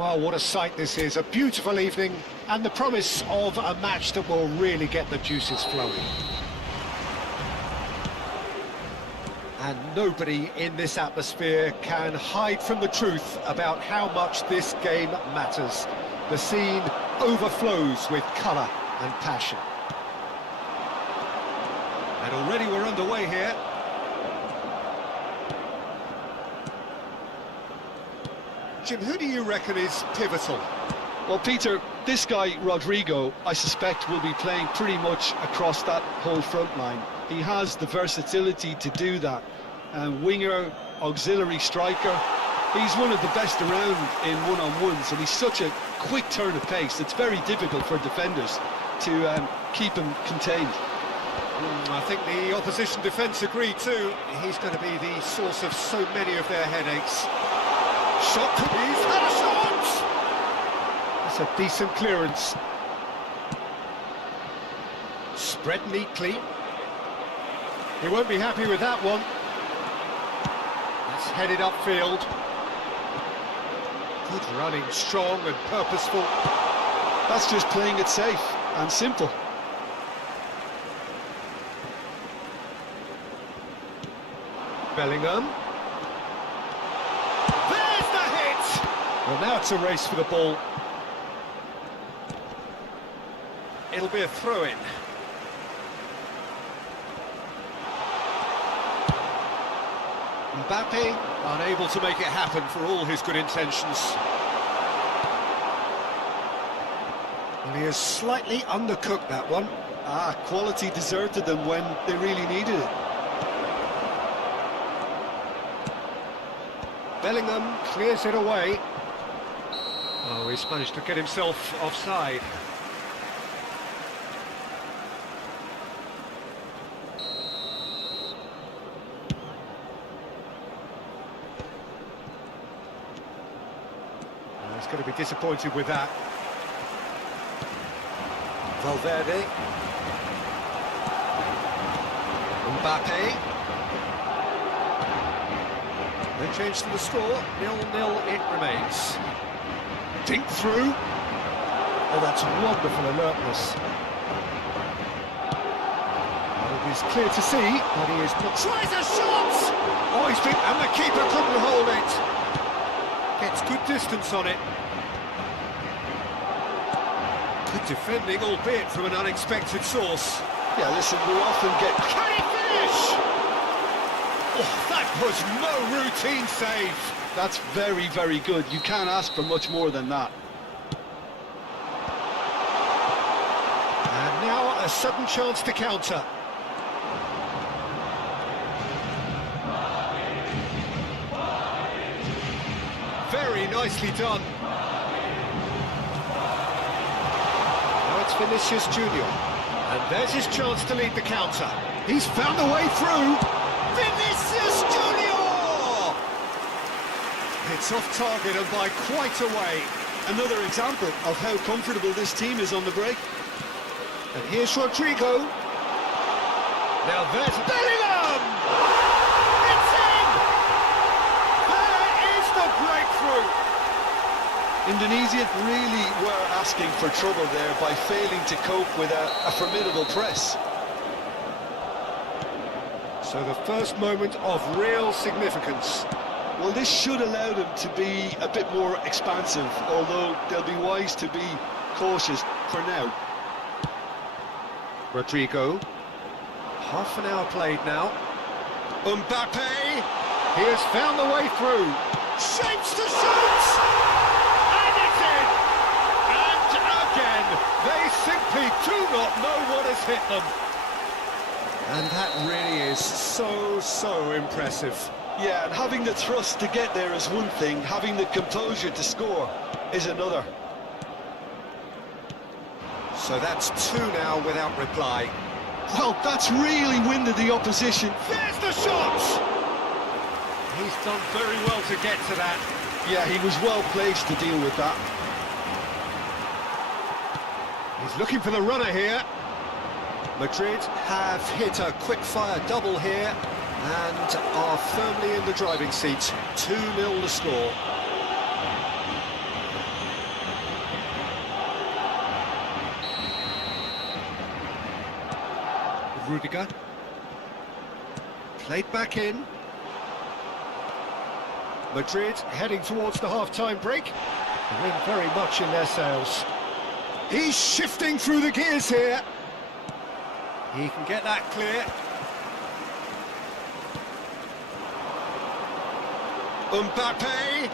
Well, what a sight this is. A beautiful evening and the promise of a match that will really get the juices flowing. And nobody in this atmosphere can hide from the truth about how much this game matters. The scene overflows with colour and passion. And already we're underway here. Jim, who do you reckon is pivotal? Well, Peter, this guy, Rodrigo, I suspect will be playing pretty much across that whole front line. He has the versatility to do that. Winger, auxiliary striker, he's one of the best around in one-on-ones, and he's such a quick turn of pace. It's very difficult for defenders to keep him contained. I think the opposition defence agree too. He's going to be the source of so many of their headaches. Shot, he's had a shot! That's a decent clearance. Spread neatly. He won't be happy with that one. That's headed upfield. Good running, strong and purposeful. That's just playing it safe and simple. Bellingham. There's the hit! Well, now it's a race for the ball. It'll be a throw-in. Mbappe, unable to make it happen for all his good intentions. Well, he has slightly undercooked that one. Quality deserted them when they really needed it. Bellingham clears it away. Oh, he's managed to get himself offside. Oh, he's going to be disappointed with that. Valverde. Mbappe. No change to the score, 0-0 it remains. Dink through. Oh, that's wonderful alertness. Well, it is clear to see that he is... Tries a shot! Oh, he's been... And the keeper couldn't hold it. Gets good distance on it. Good defending, albeit from an unexpected source. Yeah, listen, we often get... Can he finish? Oh, that was no routine save. That's very, very good. You can't ask for much more than that. And now a sudden chance to counter. Very nicely done. Now it's Vinicius Junior. And there's his chance to lead the counter. He's found a way through. Vinicius Junior! It's off target and by quite a way. Another example of how comfortable this team is on the break. And here's Rodrigo. Now there's Bellingham! It's in! There is the breakthrough! Indonesia really were asking for trouble there by failing to cope with a formidable press. So the first moment of real significance. Well, this should allow them to be a bit more expansive, although they'll be wise to be cautious for now. Rodrigo. Half an hour played now. Mbappe. He has found the way through. Shapes to shoot! And it's in! And again, they simply do not know what has hit them. And that really is so impressive. Yeah, and having the thrust to get there is one thing, having the composure to score is another. So that's two now without reply. Well, that's really winded the opposition. There's the shot! He's done very well to get to that. Yeah, he was well placed to deal with that. He's looking for the runner here. Madrid have hit a quick-fire double here and are firmly in the driving seat. 2-0 the score. Rudiger. Played back in. Madrid heading towards the half-time break. The wind very much in their sails. He's shifting through the gears here. He can get that clear. Mbappe.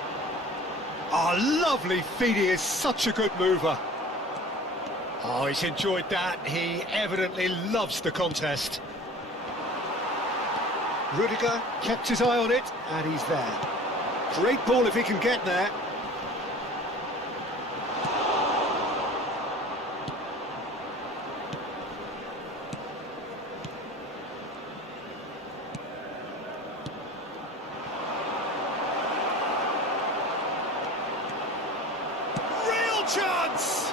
Oh, lovely feed. He is such a good mover. Oh, he's enjoyed that. He evidently loves the contest. Rudiger kept his eye on it, and he's there. Great ball if he can get there. Real chance!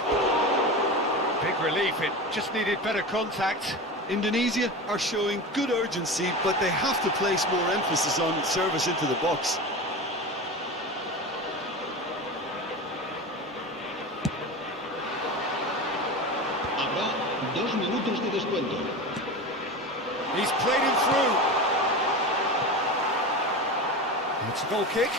Big relief, it just needed better contact. Indonesia are showing good urgency, but they have to place more emphasis on service into the box. Habrá 2 minutos de descuento. He's played him through. It's a goal kick.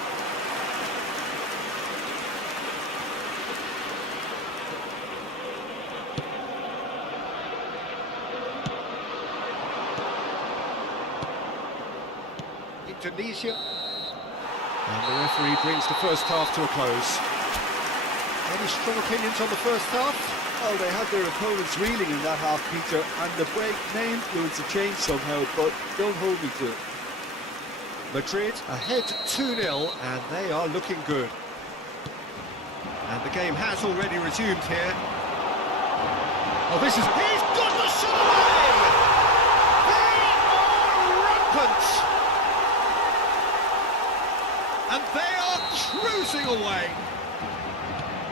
Indonesia. And the referee brings the first half to a close. Any strong opinions on the first half? Oh, they had their opponents reeling in that half, Peter, and the break may influence a change somehow, but don't hold me to it. Madrid ahead 2-0, and they are looking good. And the game has already resumed here. Oh, this is... He's got the shot away! They are rampant! And they are cruising away.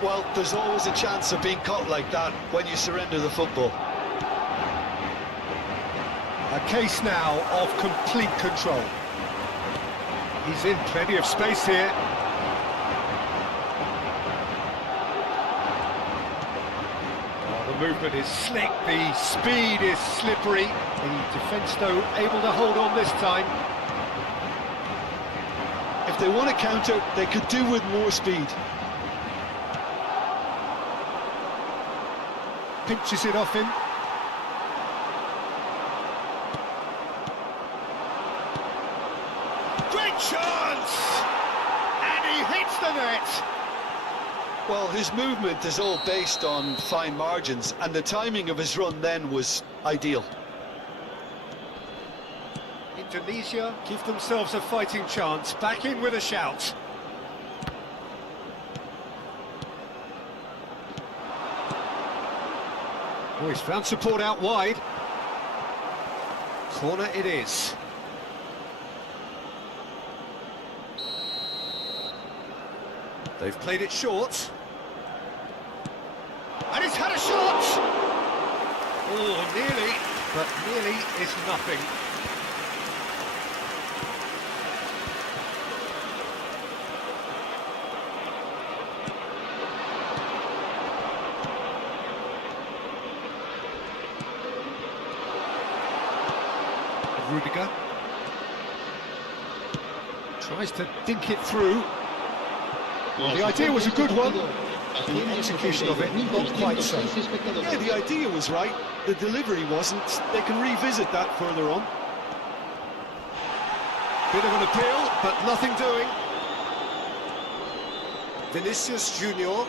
Well, there's always a chance of being caught like that when you surrender the football. A case now of complete control. He's in plenty of space here. Oh, the movement is slick, the speed is slippery. The defence, though, able to hold on this time. If they want to counter, they could do with more speed. Pinches it off him. Great chance! And he hits the net! Well, his movement is all based on fine margins, and the timing of his run then was ideal. Indonesia give themselves a fighting chance, back in with a shout. Oh, he's found support out wide. Corner it is. They've played it short. And he's had a shot! Oh, nearly, but nearly is nothing. Rudiger tries to dink it through. Well, the idea was a good one. The execution of it, not quite so. Yeah, the idea was right. The delivery wasn't. They can revisit that further on. Bit of an appeal, but nothing doing. Vinicius Junior.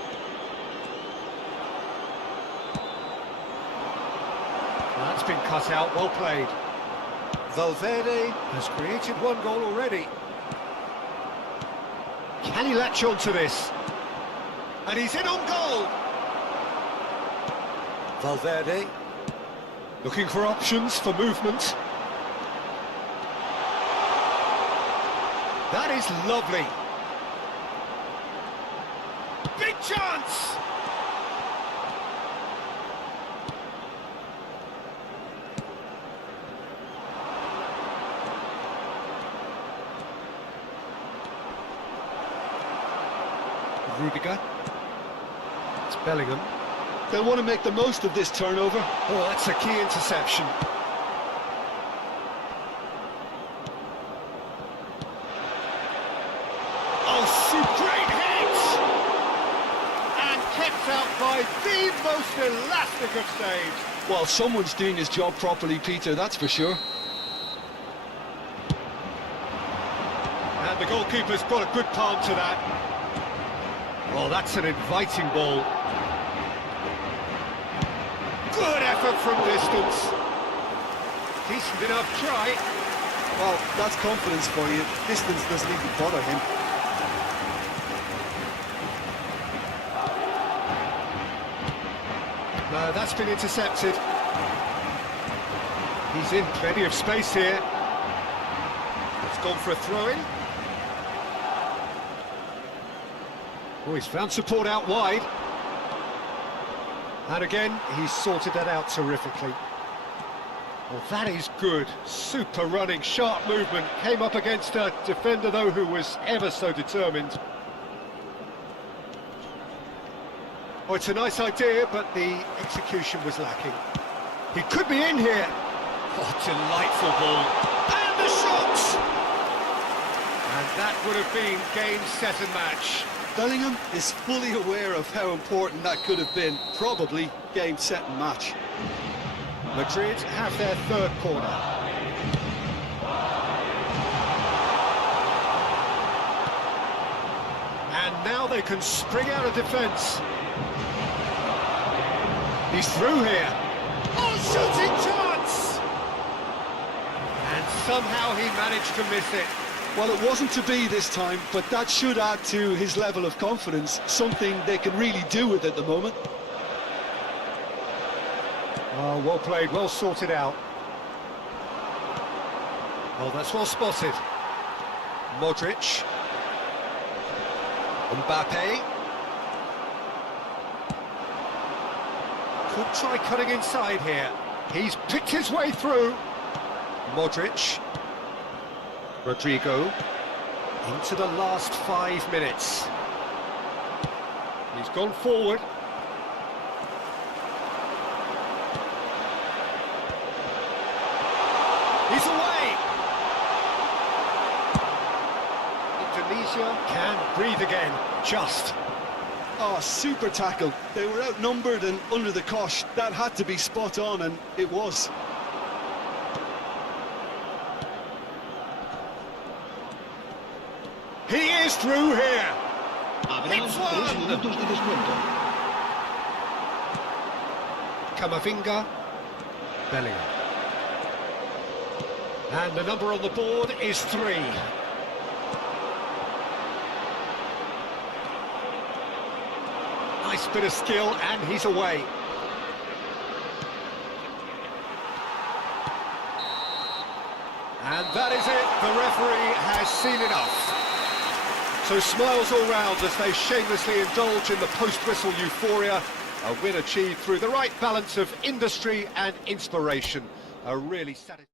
That's been cut out, well played. Valverde has created one goal already. Can he latch on to this? And he's in on goal! Valverde looking for options for movement. That is lovely. Big chance! Rudiger. It's Bellingham. They'll want to make the most of this turnover. Oh, that's a key interception. Great hit! And kept out by the most elastic of saves. Well, someone's doing his job properly, Peter, that's for sure. And the goalkeeper's got a good palm to that. Well, that's an inviting ball. Good effort from distance. Decent enough try. Well, that's confidence for you. Distance doesn't even bother him. No, that's been intercepted. He's in plenty of space here. It's gone for a throw-in. Oh, he's found support out wide. And again, he's sorted that out terrifically. Well, that is good. Super running, sharp movement. Came up against a defender, though, who was ever so determined. Oh, it's a nice idea, but the execution was lacking. He could be in here. Oh, delightful ball. And the shot! And that would have been game, set and match. Bellingham is fully aware of how important that could have been. Probably game, set and match. Madrid have their third corner. And now they can spring out of defence. He's through here. Oh, shooting chance! And somehow he managed to miss it. Well, it wasn't to be this time, but that should add to his level of confidence, something they can really do with at the moment. Oh, well played, well sorted out. Oh, that's well spotted. Modric. Mbappe. Could try cutting inside here. He's picked his way through. Modric. Rodrigo. Into the last 5 minutes. He's gone forward. He's away! Indonesia can breathe again, just. Oh, super tackle. They were outnumbered and under the cosh. That had to be spot on, and it was. He is through here! Habrá It's 3 one! minutos de descuento. Camavinga. Bellingham. And the number on the board is 3. Nice bit of skill, and he's away. And that is it. The referee has seen enough. So smiles all round as they shamelessly indulge in the post-whistle euphoria. A win achieved through the right balance of industry and inspiration. A really satisfying...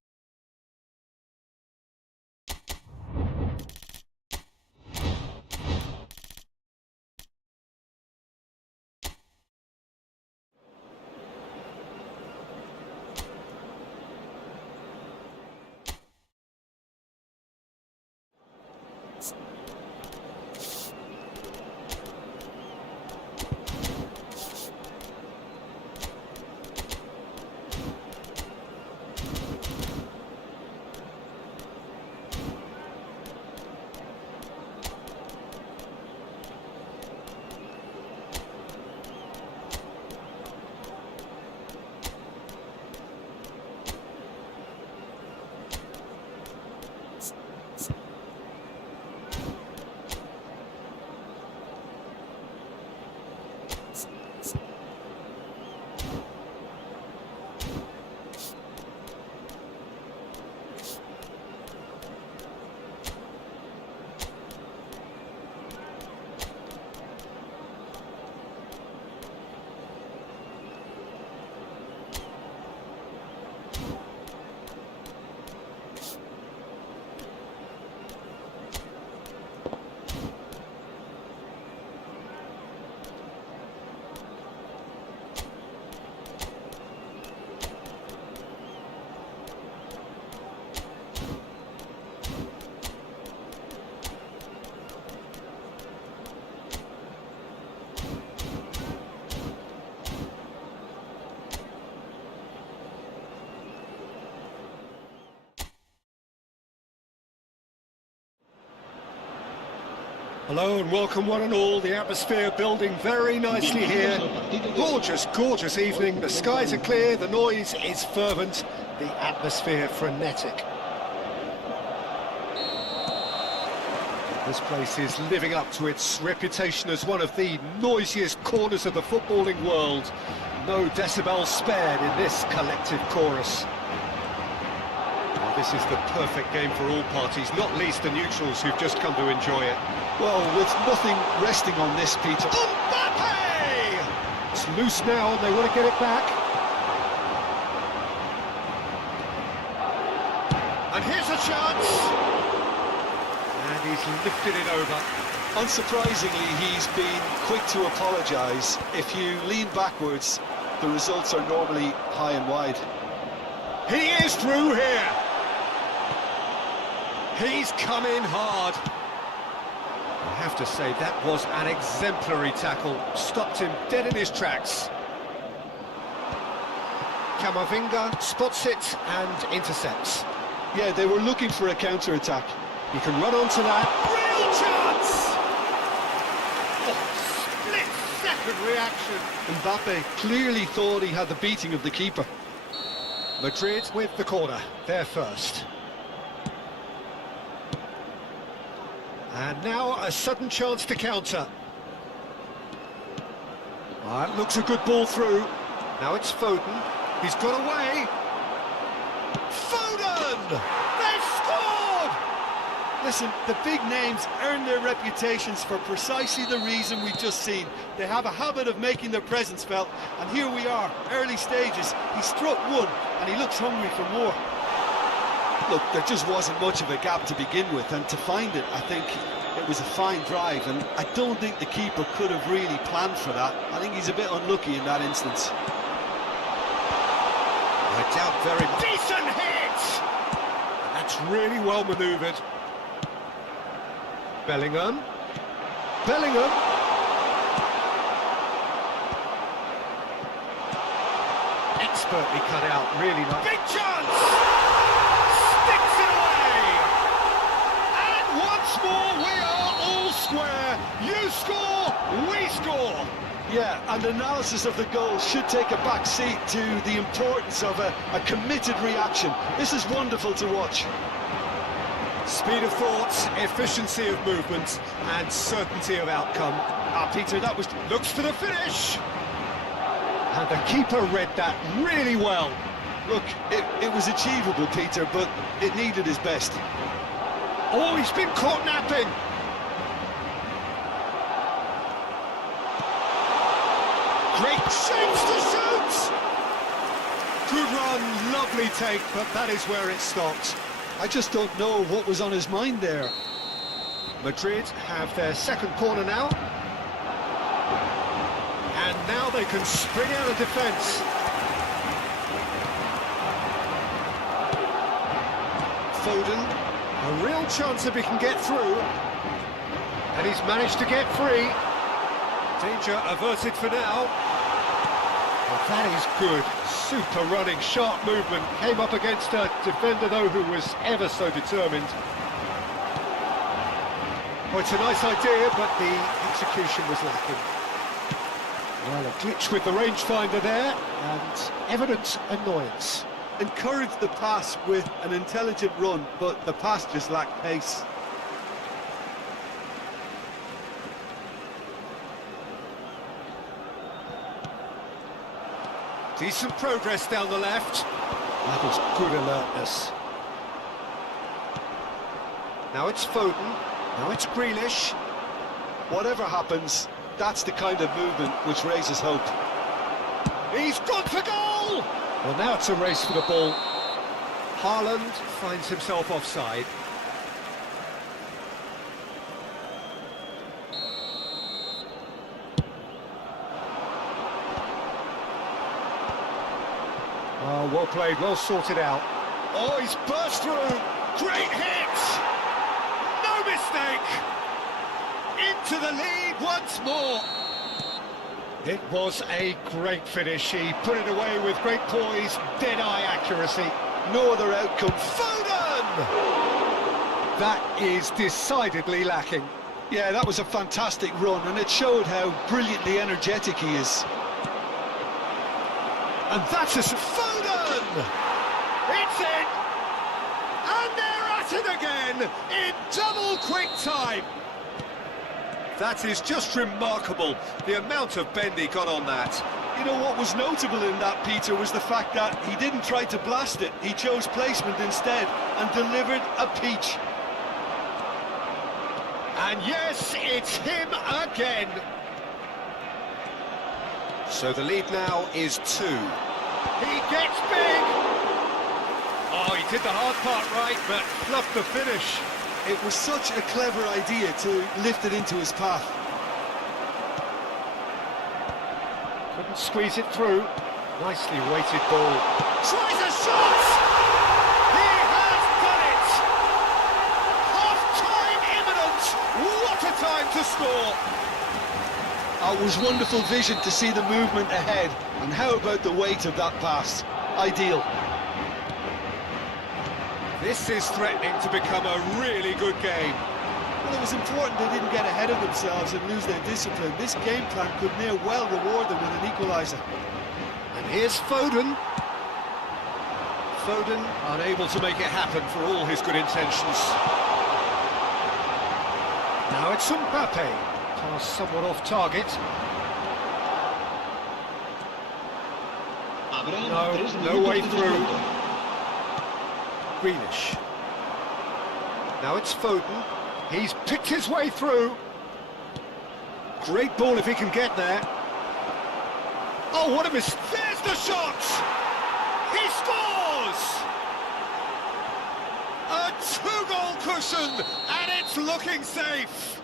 Hello and welcome one and all. The atmosphere building very nicely here. Gorgeous, gorgeous evening. The skies are clear, the noise is fervent, the atmosphere frenetic. This place is living up to its reputation as one of the noisiest corners of the footballing world. No decibels spared in this collective chorus. Well, this is the perfect game for all parties, not least the neutrals who've just come to enjoy it. Well, with nothing resting on this, Peter. Mbappe! It's loose now and they want to get it back. And here's a chance. And he's lifted it over. Unsurprisingly, he's been quick to apologise. If you lean backwards, the results are normally high and wide. He is through here. He's come in hard. I have to say, that was an exemplary tackle. Stopped him dead in his tracks. Camavinga spots it and intercepts. Yeah, they were looking for a counter-attack. He can run onto that. Real chance! Oh, split-second reaction. Mbappe clearly thought he had the beating of the keeper. Madrid with the corner, they're first. And now a sudden chance to counter. That looks a good ball through. Now it's Foden. He's got away. Foden! They've scored! Listen, the big names earn their reputations for precisely the reason we've just seen. They have a habit of making their presence felt, and here we are, early stages. He struck one, and he looks hungry for more. Look, there just wasn't much of a gap to begin with, and to find it, I think it was a fine drive, and I don't think the keeper could have really planned for that. I think he's a bit unlucky in that instance. I doubt very much. Decent hit! And that's really well manoeuvred. Bellingham. Bellingham. Expertly cut out, really nice. Big chance! Sticks it away! And once more we are all square. You score, we score. Yeah, and analysis of the goal should take a back seat to the importance of a committed reaction. This is wonderful to watch. Speed of thoughts, efficiency of movement, and certainty of outcome. Peter, that was... looks for the finish! And the keeper read that really well. Look, it was achievable, Peter, but it needed his best. Oh, he's been caught napping! Great shapes to shoot! Good run, lovely take, but that is where it stopped. I just don't know what was on his mind there. Madrid have their second corner now. And now they can spring out of defence. Foden, a real chance if he can get through. And he's managed to get free. Danger averted for now. Well, that is good. Super running, sharp movement. Came up against a defender, though, who was ever so determined. Well, it's a nice idea, but the execution was lacking. Well, a glitch with the rangefinder there, and evident annoyance. Encouraged the pass with an intelligent run, but the pass just lacked pace. Decent progress down the left. That was good alertness. Now it's Foden. Now it's Grealish. Whatever happens, that's the kind of movement which raises hope. He's gone for goal! Well, now it's a race for the ball. Haaland finds himself offside. Oh, well played, well sorted out. Oh, he's burst through. Great hit! No mistake! Into the lead once more. It was a great finish. He put it away with great poise, dead-eye accuracy. No other outcome. Foden! That is decidedly lacking. Yeah, that was a fantastic run, and it showed how brilliantly energetic he is. And that's a Foden! It's in! And they're at it again in double quick time. That is just remarkable, the amount of bend he got on that. You know what was notable in that, Peter, was the fact that he didn't try to blast it. He chose placement instead and delivered a peach. And yes, it's him again. So the lead now is 2. He gets big! Oh, he did the hard part right, but fluffed the finish. It was such a clever idea to lift it into his path. Couldn't squeeze it through. Nicely weighted ball. Tries a shot! He has done it! Half-time imminent! What a time to score! It was wonderful vision to see the movement ahead, and how about the weight of that pass? Ideal. This is threatening to become a really good game. Well, it was important they didn't get ahead of themselves and lose their discipline. This game plan could near well reward them with an equaliser. And here's Foden. Foden unable to make it happen for all his good intentions. Now it's Mbappe. Pass somewhat off target. No way through. Greenish. Now it's Foden. He's picked his way through. Great ball if he can get there. Oh, what a miss. There's the shot! He scores! A 2-goal cushion, and it's looking safe.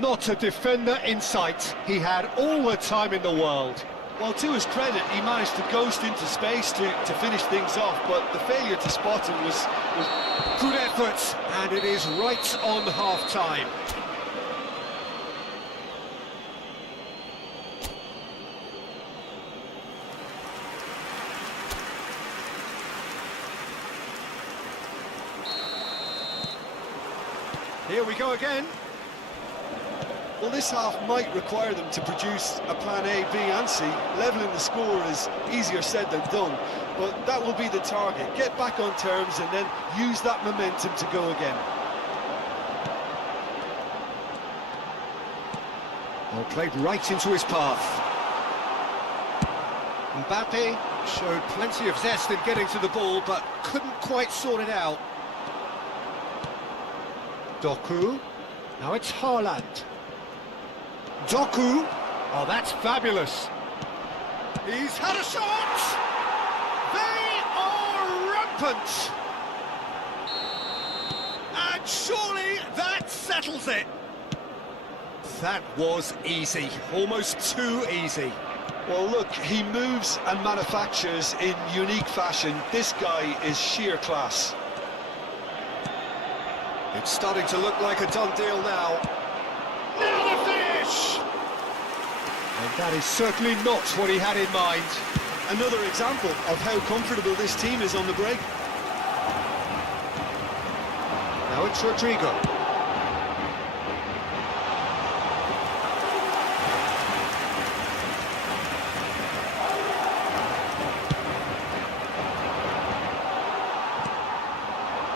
Not a defender in sight. He had all the time in the world. Well, to his credit, he managed to ghost into space to finish things off, but the failure to spot him was good effort, and it is right on half-time. Here we go again. Well, this half might require them to produce a plan A, B and C. Levelling the score is easier said than done, but that will be the target. Get back on terms and then use that momentum to go again. Well, played right into his path. Mbappe showed plenty of zest in getting to the ball, but couldn't quite sort it out. Doku. Now it's Haaland. Doku. Oh, that's fabulous. He's had a shot! They are rampant! And surely that settles it. That was easy, almost too easy. Well, look, he moves and manufactures in unique fashion. This guy is sheer class. It's starting to look like a done deal now. Now the finish! And that is certainly not what he had in mind. Another example of how comfortable this team is on the break. Now it's Rodrigo.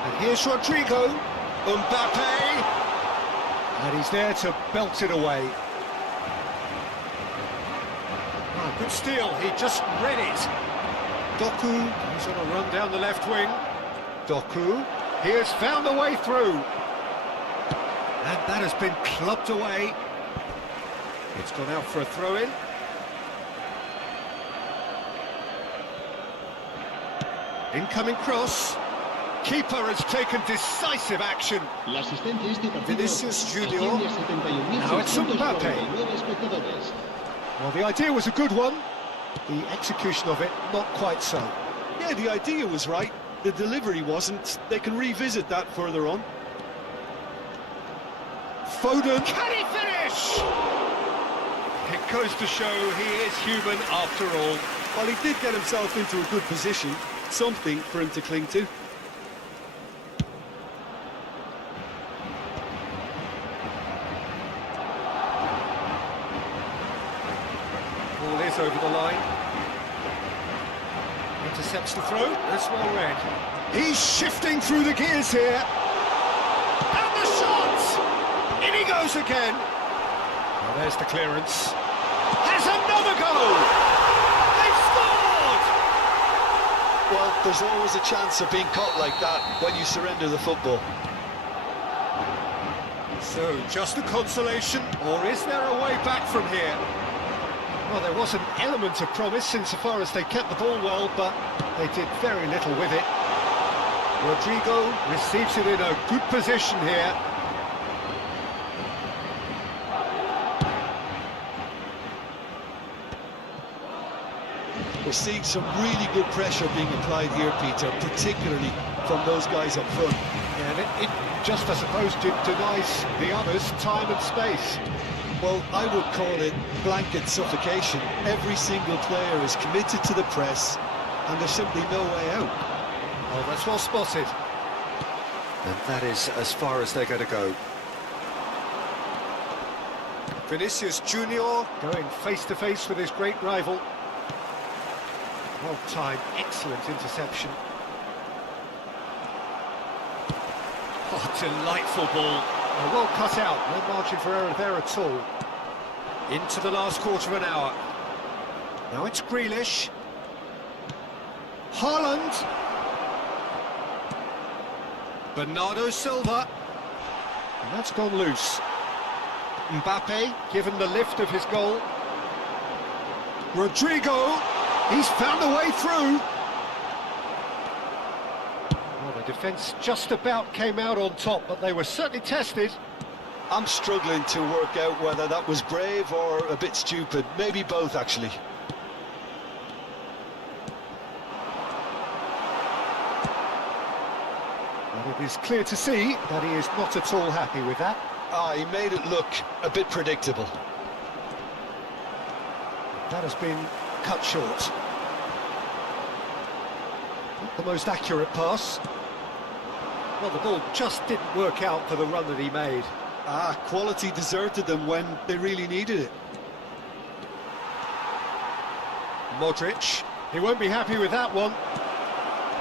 And here's Rodrigo. Mbappe. And he's there to belt it away. Oh, good steal, he just read it. Doku, he's on a run down the left wing. Doku, he has found the way through. And that has been clubbed away. It's gone out for a throw-in. Incoming cross. Keeper has taken decisive action. Vinicius Junior. Now it's Mbappe. Well, the idea was a good one. The execution of it, not quite so. Yeah, the idea was right. The delivery wasn't. They can revisit that further on. Foden. Can he finish? It goes to show he is human after all. Well, he did get himself into a good position. Something for him to cling to. is over the line. Intercepts the throw, that's well read. He's shifting through the gears here. And the shot! In he goes again. Well, there's the clearance. Has another goal! They've scored! Well, there's always a chance of being caught like that when you surrender the football. So, just a consolation, or is there a way back from here? Well, there was an element of promise insofar as they kept the ball well, but they did very little with it. Rodrigo receives it in a good position here. We're seeing some really good pressure being applied here, Peter, particularly from those guys up front. Yeah, and it just, I suppose, denies the others time and space. Well, I would call it blanket suffocation. Every single player is committed to the press, and there's simply no way out. Oh, that's well spotted. And that is as far as they're going to go. Vinicius Junior going face-to-face with his great rival. Well timed, excellent interception. Oh, delightful ball. Well cut out, no margin for error there at all. Into the last quarter of an hour. Now it's Grealish. Haaland. Bernardo Silva. And that's gone loose. Mbappe given the lift of his goal. Rodrigo. He's found a way through. Well, the defence just about came out on top, but they were certainly tested. I'm struggling to work out whether that was brave or a bit stupid. Maybe both, actually. And it is clear to see that he is not at all happy with that. He made it look a bit predictable. That has been cut short. Not the most accurate pass. Well, the ball just didn't work out for the run that he made. Quality deserted them when they really needed it. Modric, he won't be happy with that one.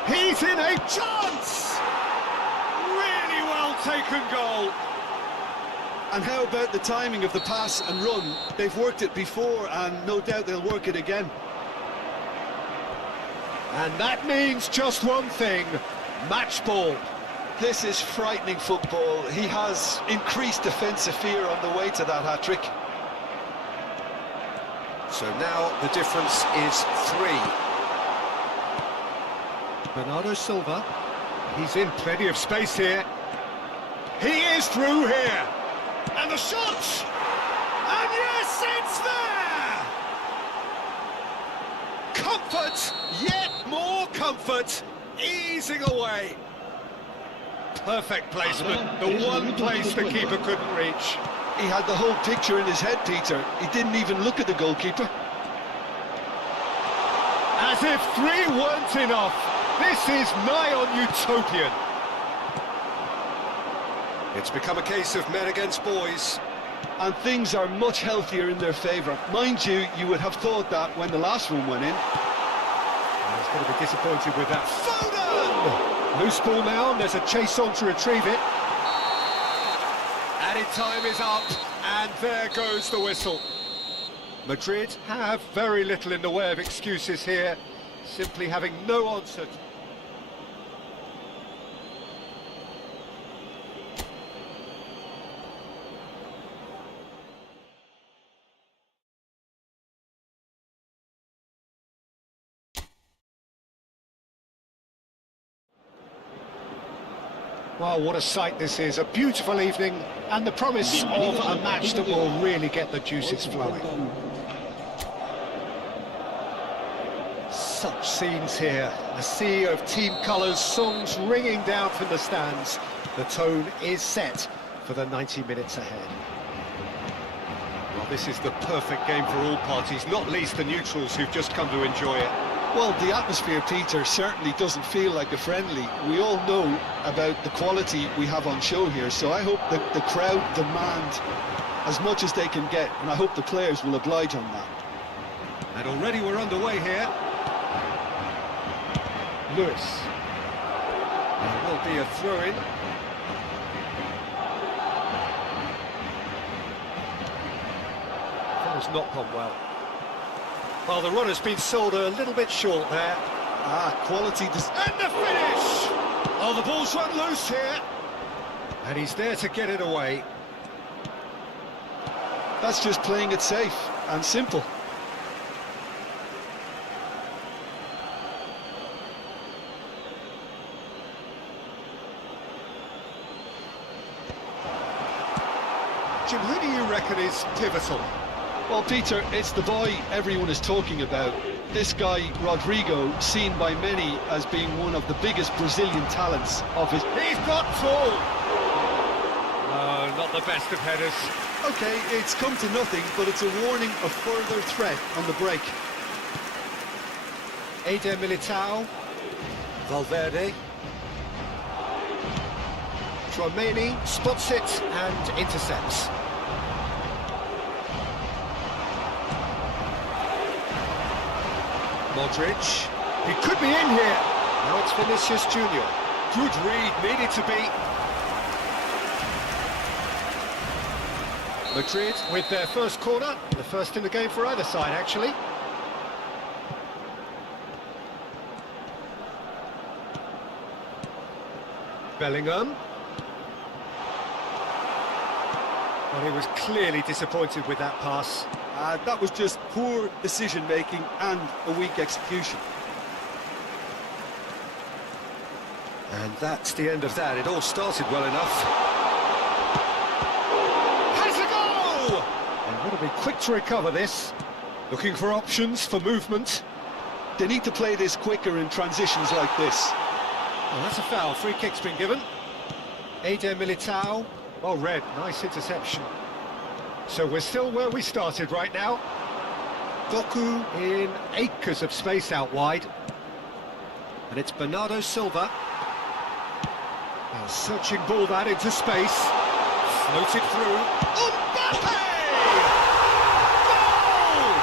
He's in a chance! Really well taken goal. And how about the timing of the pass and run? They've worked it before, and no doubt they'll work it again. And that means just one thing, match ball. This is frightening football. He has increased defensive fear on the way to that hat-trick. So now the difference is 3. Bernardo Silva, he's in plenty of space here. He is through here. And the shot! And yes, it's there! Comfort, yet more comfort, easing away. Perfect placement, the one place the keeper couldn't reach. He had the whole picture in his head, Peter. He didn't even look at the goalkeeper. As if 3 weren't enough, this is nigh on utopian. It's become a case of men against boys. And things are much healthier in their favour. Mind you, you would have thought that when the last one went in. He's going to be disappointed with that. Foden! Loose ball now, and there's a chase on to retrieve it. Added time is up, and there goes the whistle. Madrid have very little in the way of excuses here, simply having no answer. Well, what a sight this is, a beautiful evening, and the promise of a match that will really get the juices flowing. Such scenes here, a sea of team colours, songs ringing down from the stands. The tone is set for the 90 minutes ahead. Well, this is the perfect game for all parties, not least the neutrals who've just come to enjoy it. Well, the atmosphere, Peter, certainly doesn't feel like a friendly. We all know about the quality we have on show here, so I hope that the crowd demand as much as they can get, and I hope the players will oblige on that. And already we're underway here. Lewis. There will be a throw-in. That has not gone well. Well, the run has been sold a little bit short there. Quality. And the finish! Oh, the ball's run loose here. And he's there to get it away. That's just playing it safe and simple. Jim, who do you reckon is pivotal? Well, Peter, it's the boy everyone is talking about. This guy, Rodrigo, seen by many as being one of the biggest Brazilian talents of his... He's got tall! No, not the best of headers. OK, it's come to nothing, but it's a warning of further threat on the break. Eder Militao. Valverde. Tchouaméni spots it and intercepts. Modric. He could be in here. Now it's Vinicius Junior. Good read, needed to be. Madrid with their first corner. The first in the game for either side, actually. Bellingham. Well, he was clearly disappointed with that pass. That was just poor decision-making and a weak execution. And that's the end of that. It all started well enough. Has a goal! And got to be quick to recover this. Looking for options for movement. They need to play this quicker in transitions like this. Oh, that's a foul. Free kick's been given. Eder Militao. Well read. Nice interception. So we're still where we started right now. Doku in acres of space out wide. And it's Bernardo Silva. A searching ball that into space. Floated through. Mbappe! Goal!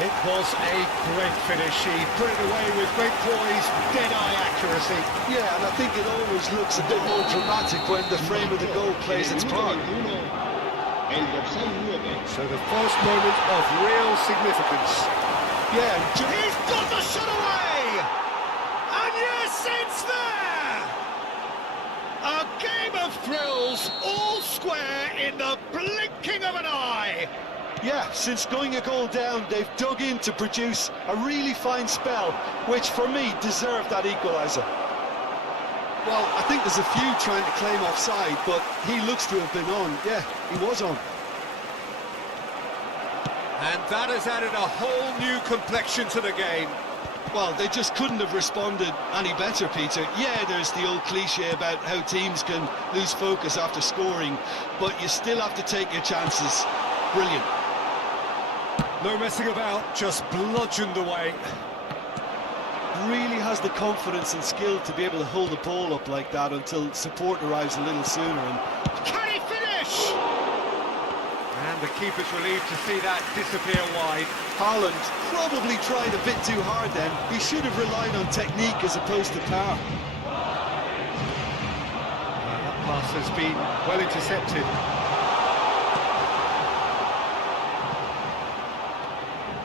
It was a great finish. He put it away with great poise, dead-eye accuracy. Yeah, and I think it always looks a bit more dramatic when the frame of the goal plays its part. So the first moment of real significance. Yeah, He's got the shot away! And yes, it's there! A game of thrills, all square in the blinking of an eye. yeah, since going a goal down, they've dug in to produce a really fine spell, which for me deserved that equaliser. Well, I think there's a few trying to claim offside, but he looks to have been on. Yeah, he was on. And that has added a whole new complexion to the game. Well, they just couldn't have responded any better, Peter. Yeah, there's the old cliche about how teams can lose focus after scoring, but you still have to take your chances. Brilliant. No messing about, just bludgeoned away. Really has the confidence and skill to be able to hold the ball up like that until support arrives a little sooner. And Can he finish? And the keeper's relieved to see that disappear wide. Haaland probably tried a bit too hard then. He should have relied on technique as opposed to power. That pass has been well intercepted.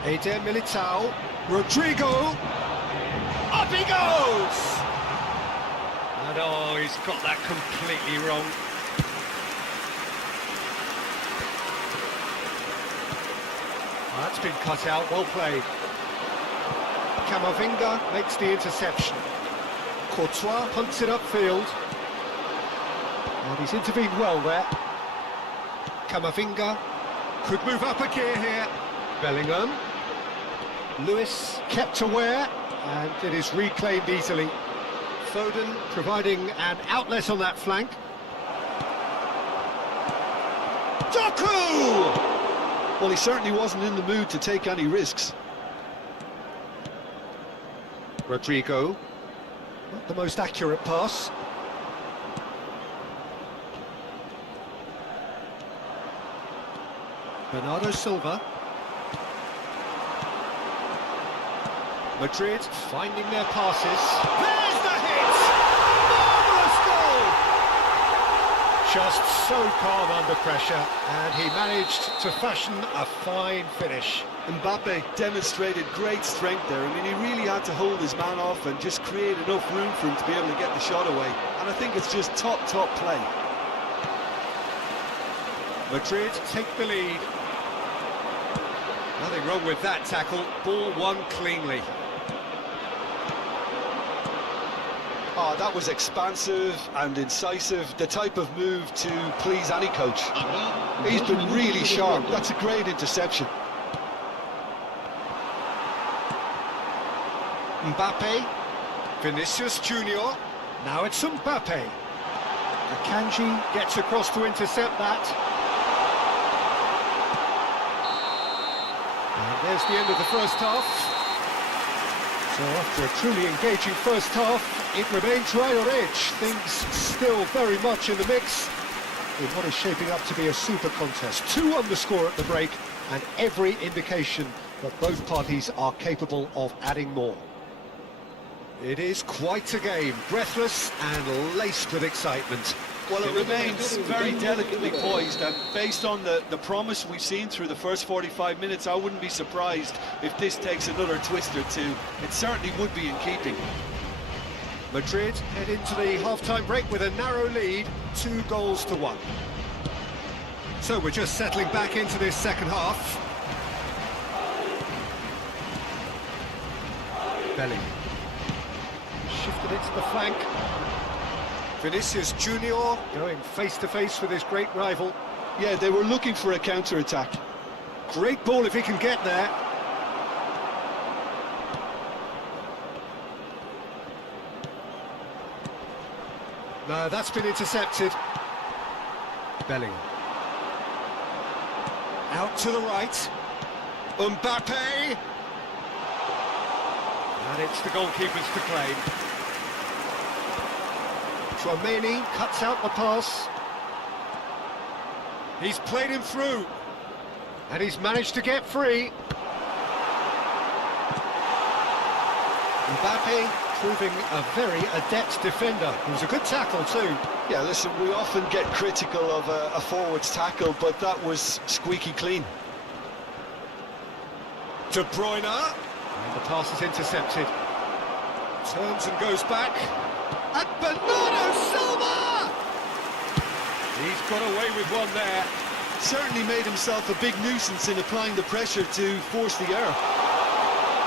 Eder Militao. Rodrigo. Up he goes! And oh, he's got that completely wrong. That's been cut out, well played. Camavinga makes the interception. Courtois punts it upfield. And he's intervened well there. Camavinga could move up a gear here. Bellingham. Lewis kept aware, and it is reclaimed easily. Foden providing an outlet on that flank. Doku! Well, he certainly wasn't in the mood to take any risks. Rodrigo. Not the most accurate pass. Bernardo Silva. Madrid finding their passes. There's the hit! Marvellous goal! Just so calm under pressure, and he managed to fashion a fine finish. Mbappe demonstrated great strength there. I mean, he really had to hold his man off and just create enough room for him to be able to get the shot away. And I think it's just top play. Madrid take the lead. Nothing wrong with that tackle. Ball won cleanly. Oh, that was expansive and incisive, the type of move to please any coach. He's been really sharp. That's a great interception. Mbappe, Vinicius Junior. Now it's Mbappe. Akanji gets across to intercept that. And there's the end of the first half. So after a truly engaging first half, it remains right on edge. Things still very much in the mix in what is shaping up to be a super contest. 2 on the score at the break, and every indication that both parties are capable of adding more. It is quite a game, breathless and laced with excitement. Well, it remains very delicately poised, and based on the promise we've seen through the first 45 minutes, I wouldn't be surprised if this takes another twist or two. It certainly would be in keeping. Madrid head into the half-time break with a narrow lead, 2-1. So we're just settling back into this second half. BELIIN. Shifted it to the flank. Vinicius Junior going face-to-face with his great rival. Yeah, they were looking for a counter-attack. Great ball if he can get there. No, that's been intercepted. BELIIN. Out to the right. Mbappe. And it's the goalkeepers to claim. Tchouaméni cuts out the pass. He's played him through. And he's managed to get free. Mbappe proving a very adept defender. It was a good tackle too. Yeah, listen, we often get critical of a forward's tackle, but that was squeaky clean. De Bruyne. And the pass is intercepted. Turns and goes back. And Bernardo Silva! He's got away with one there. Certainly made himself a big nuisance in applying the pressure to force the error.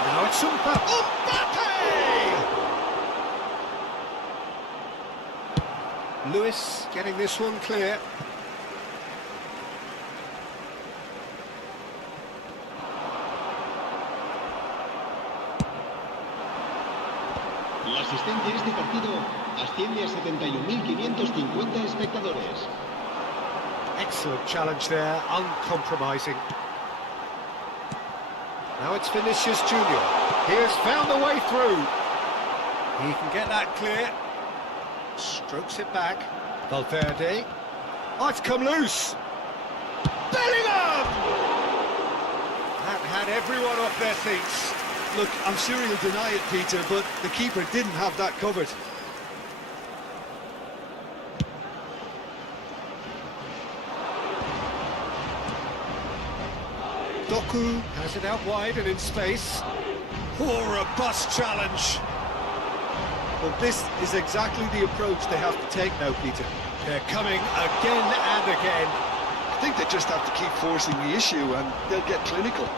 Now it's Mbappe! Lewis getting this one clear. La asistencia a este partido asciende a 71.550 espectadores. Excellent challenge there, uncompromising. Now it's Vinicius Junior. He has found the way through. He can get that clear. Strokes it back. Valverde. Oh, it's come loose. Bellingham! That had everyone off their seats. Look, I'm sure he'll deny it, Peter, but the keeper didn't have that covered. Doku has it out wide and in space. Oh, robust challenge. Well, this is exactly the approach they have to take now, Peter. They're coming again and again. I think they just have to keep forcing the issue and they'll get clinical.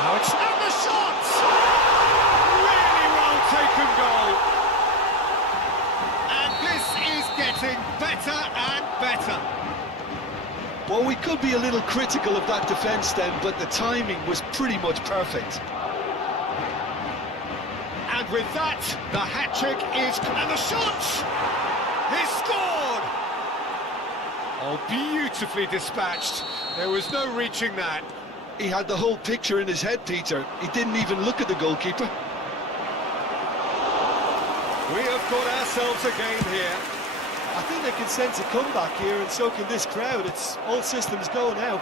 Now it's and the shot! Really well taken goal. And this is getting better and better. Well, we could be a little critical of that defence then, but the timing was pretty much perfect. And with that, the hat-trick is... And the shot! He scored! Oh, beautifully dispatched. There was no reaching that. He had the whole picture in his head, Peter. He didn't even look at the goalkeeper. We have got ourselves a game here. I think they can sense a comeback here, and so can this crowd. It's all systems go now.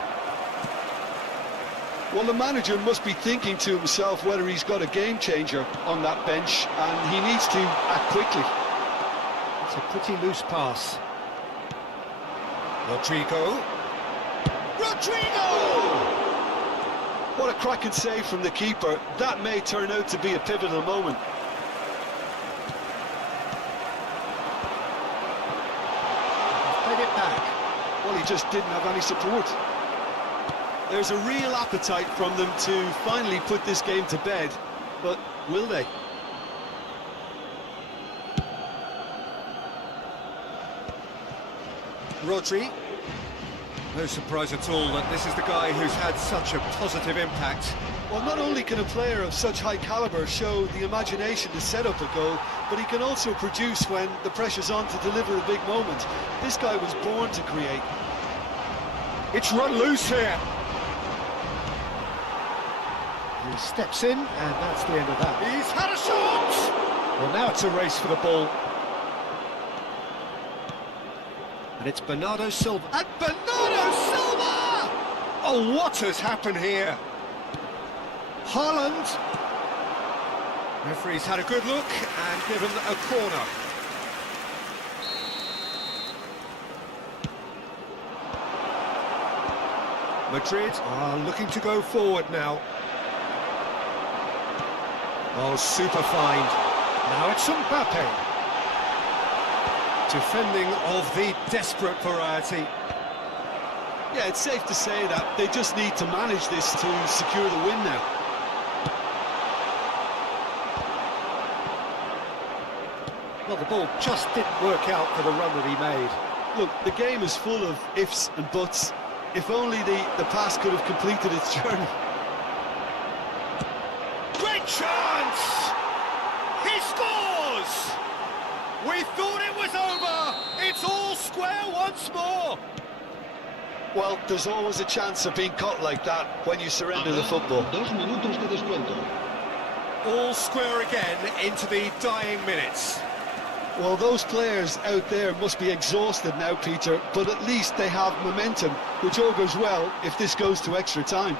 Well, the manager must be thinking to himself whether he's got a game changer on that bench, and he needs to act quickly. It's a pretty loose pass. Rodrigo! What a cracking save from the keeper. That may turn out to be a pivotal moment. Fed it back. Well, he just didn't have any support. There's a real appetite from them to finally put this game to bed, but will they? Rodri. No surprise at all that this is the guy who's had such a positive impact. Well, not only can a player of such high calibre show the imagination to set up a goal, but he can also produce when the pressure's on to deliver a big moment. This guy was born to create. It's run loose here. He steps in, and that's the end of that. He's had a shot! Well, now it's a race for the ball. And it's Bernardo Silva. And Bernardo Silva! Oh, what has happened here? Haaland. Referee's had a good look and given a corner. Madrid are looking to go forward now. Oh, super find. Now it's Mbappe. Defending of the desperate variety. Yeah, it's safe to say that they just need to manage this to secure the win now. Well, the ball just didn't work out for the run that he made. Look, the game is full of ifs and buts. If only the pass could have completed its journey. Great chance! He scores! We thought it was over! It's all square once more! Well, there's always a chance of being caught like that when you surrender the football. 2 minutos de descuento. All square again into the dying minutes. Well, those players out there must be exhausted now, Peter, but at least they have momentum, which all goes well if this goes to extra time.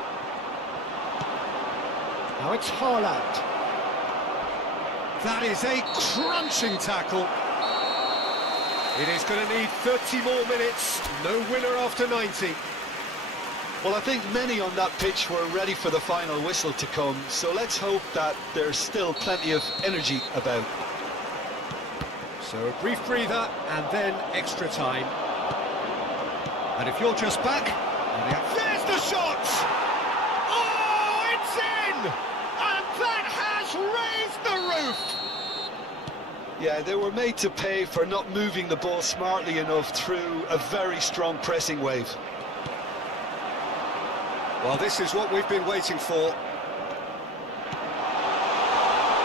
Now it's Haaland. That is a crunching tackle. It is going to need 30 more minutes. No winner after 90. Well, I think many on that pitch were ready for the final whistle to come, so let's hope that there's still plenty of energy about. So a brief breather and then extra time. And if you're just back, there's the shot! Oh, it's in! And that has raised the roof! Yeah, they were made to pay for not moving the ball smartly enough through a very strong pressing wave. Well, this is what we've been waiting for.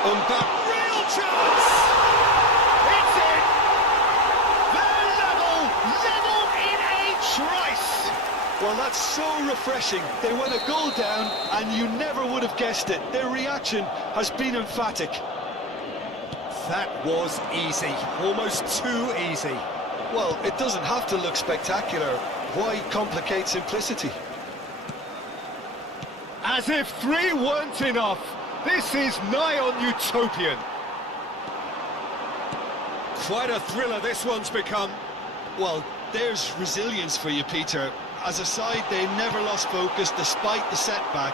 Mbappe, real chance! It's in! They're level in a trice! Well, that's so refreshing. They went a goal down and you never would have guessed it. Their reaction has been emphatic. That was easy, almost too easy. Well, it doesn't have to look spectacular. Why complicate simplicity? As if 3 weren't enough. This is nigh on utopian. Quite a thriller this one's become. Well, there's resilience for you, Peter. As a side, they never lost focus despite the setback,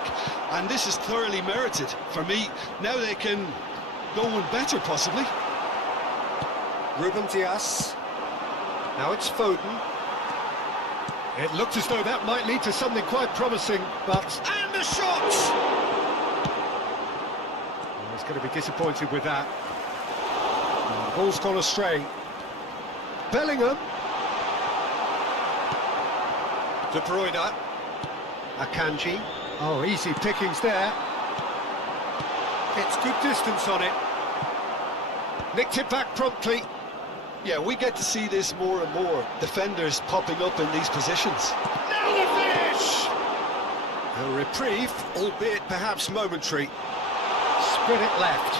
and this is thoroughly merited. For me, now they can go one better, possibly. Ruben Dias. Now it's Foden. It looked as though that might lead to something quite promising, but... And the shot! Well, he's going to be disappointed with that. The ball's gone astray. Bellingham. De Bruyne. Akanji. Oh, easy pickings there. It's good distance on it. Nicked it back promptly. Yeah, we get to see this more and more. Defenders popping up in these positions. Now the finish! A reprieve, albeit perhaps momentary. Spread it left.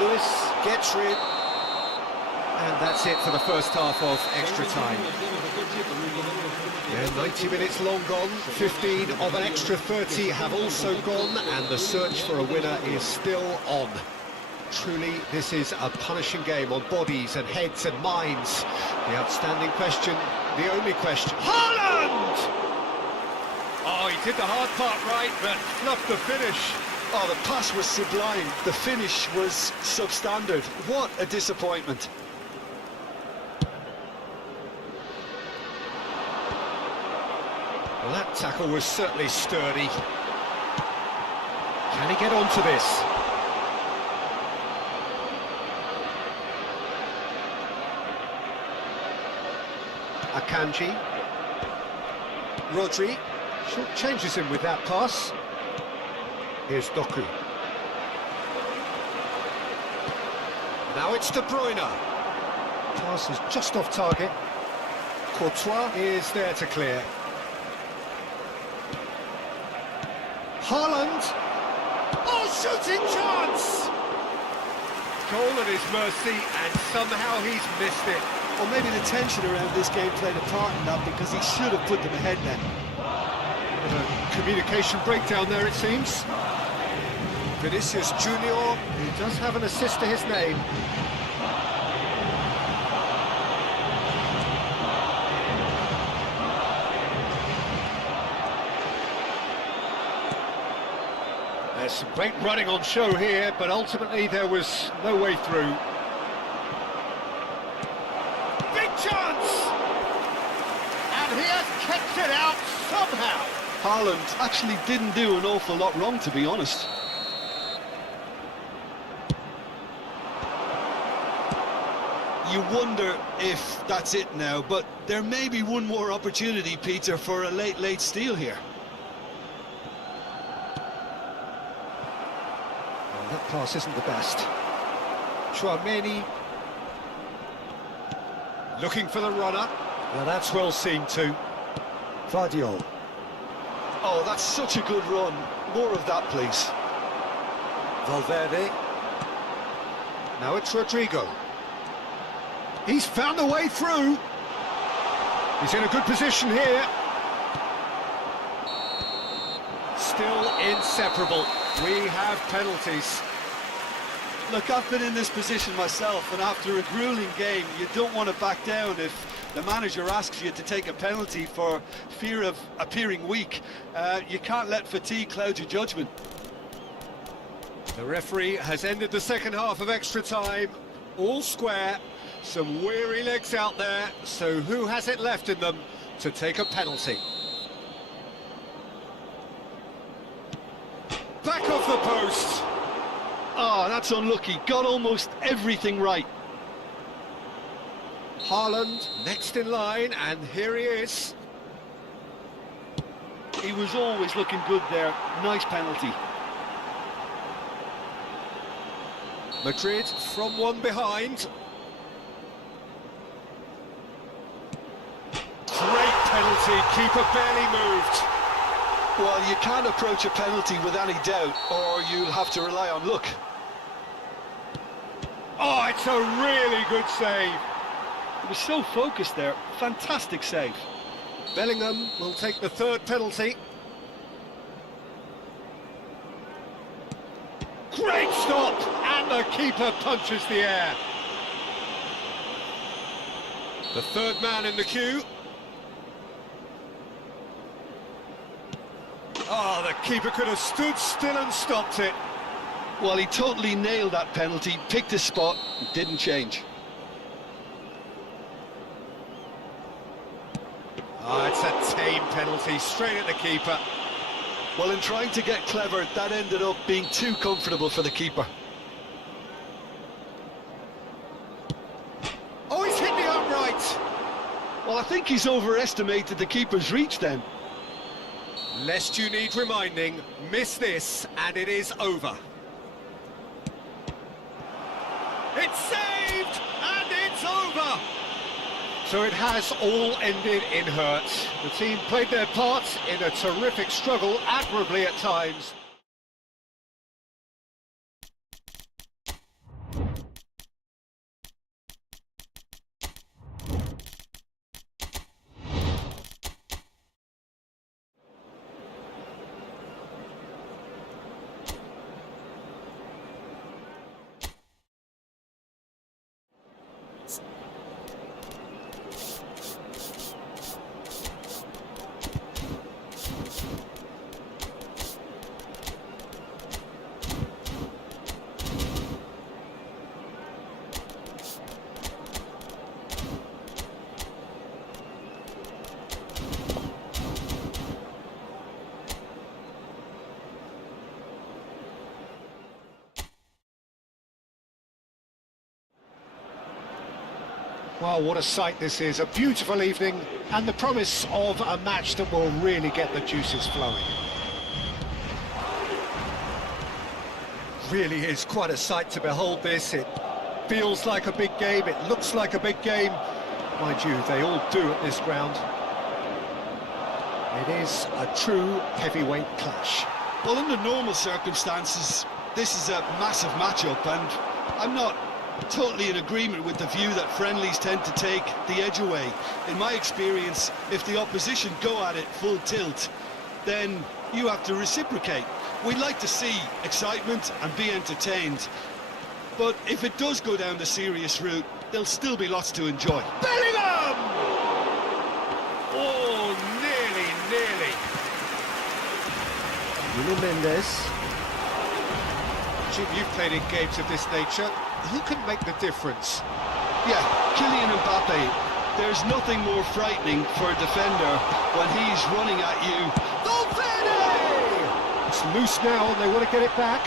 Lewis gets rid. And that's it for the first half of extra time. Yeah, 90 minutes long gone, 15 of an extra 30 have also gone, and the search for a winner is still on. Truly, this is a punishing game on bodies and heads and minds. The outstanding question, the only question. Haaland! Oh, he did the hard part right, but fluffed the finish. Oh, the pass was sublime. The finish was substandard. What a disappointment. Well, that tackle was certainly sturdy. Can he get onto this? Akanji. Rodri. Short changes him with that pass. Here's Doku. Now it's De Bruyne. Pass is just off target. Courtois is there to clear. Haaland. Oh, shooting chance! Goal at his mercy, and somehow he's missed it. Well, maybe the tension around this game played a part in that, because he should have put them ahead then. Bit of a communication breakdown there, it seems. Vinicius Junior, who does have an assist to his name. There's some great running on show here, but ultimately there was no way through. Big chance! And he has kept it out somehow. Haaland actually didn't do an awful lot wrong, to be honest. You wonder if that's it now, but there may be one more opportunity, Peter, for a late steal here. Well, that pass isn't the best. Chouameni looking for the runner. Now that's well seen too. Vardiol. Oh, that's such a good run. More of that, please. Valverde. Now it's Rodrigo. He's found a way through. He's in a good position here. Still inseparable. We have penalties. Look, I've been in this position myself, and after a grueling game, you don't want to back down if the manager asks you to take a penalty for fear of appearing weak. You can't let fatigue cloud your judgment. The referee has ended the second half of extra time. All square. Some weary legs out there, so who has it left in them to take a penalty? Back off the post! Oh, that's unlucky. Got almost everything right. Haaland next in line, and here he is. He was always looking good there. Nice penalty. Madrid from one behind. Great penalty, keeper barely moved. Well, you can't approach a penalty with any doubt, or you'll have to rely on luck. Oh, it's a really good save. He was so focused there. Fantastic save. Bellingham will take the third penalty. Great stop, and the keeper punches the air. The third man in the queue. Oh, the keeper could have stood still and stopped it. Well, he totally nailed that penalty, picked his spot, didn't change. Oh, it's a tame penalty, straight at the keeper. Well, in trying to get clever, that ended up being too comfortable for the keeper. Oh, he's hit the upright. Well, I think he's overestimated the keeper's reach then. Lest you need reminding, miss this and it is over. It's saved and it's over. So it has all ended in hurt. The team played their part in a terrific struggle, admirably at times. Well, what a sight this is. A beautiful evening and the promise of a match that will really get the juices flowing. Really is quite a sight to behold this. It feels like a big game, it looks like a big game. Mind you, they all do at this ground. It is a true heavyweight clash. Well, under normal circumstances, this is a massive matchup, and I'm not totally in agreement with the view that friendlies tend to take the edge away. In my experience, if the opposition go at it full tilt, then you have to reciprocate. We like to see excitement and be entertained, but if it does go down the serious route, there'll still be lots to enjoy. Bellingham! Oh, nearly. Nuno Mendes. Jim, you've played in games of this nature. Who can make the difference? Yeah, Kylian Mbappe. There's nothing more frightening for a defender when he's running at you. Valverde! It's loose now and they want to get it back.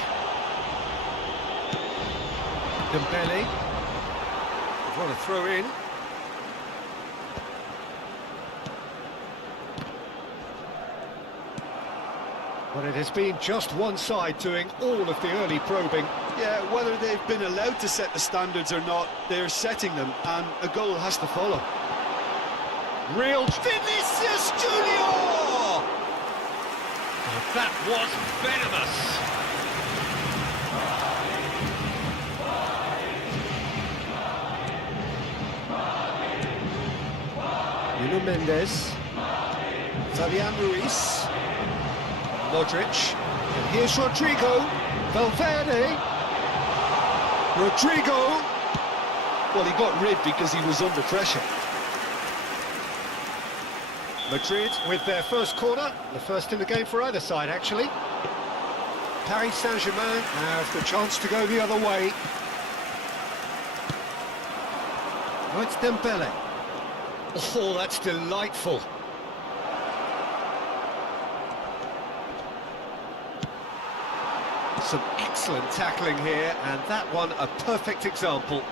Dembele. They want to throw in. But it has been just one side doing all of the early probing. Yeah, whether they've been allowed to set the standards or not, they're setting them, and a goal has to follow. Real Vinicius Junior! Oh, that was venomous. Nuno Mendes. Fabian Ruiz. Modric. And here's Rodrigo. Valverde. Rodrigo. Well, he got rid because he was under pressure. Madrid with their first corner, the first in the game for either side, actually. Paris Saint-Germain have the chance to go the other way. Oh, it's Dembele. Oh, that's delightful. Some excellent tackling here, and that one a perfect example.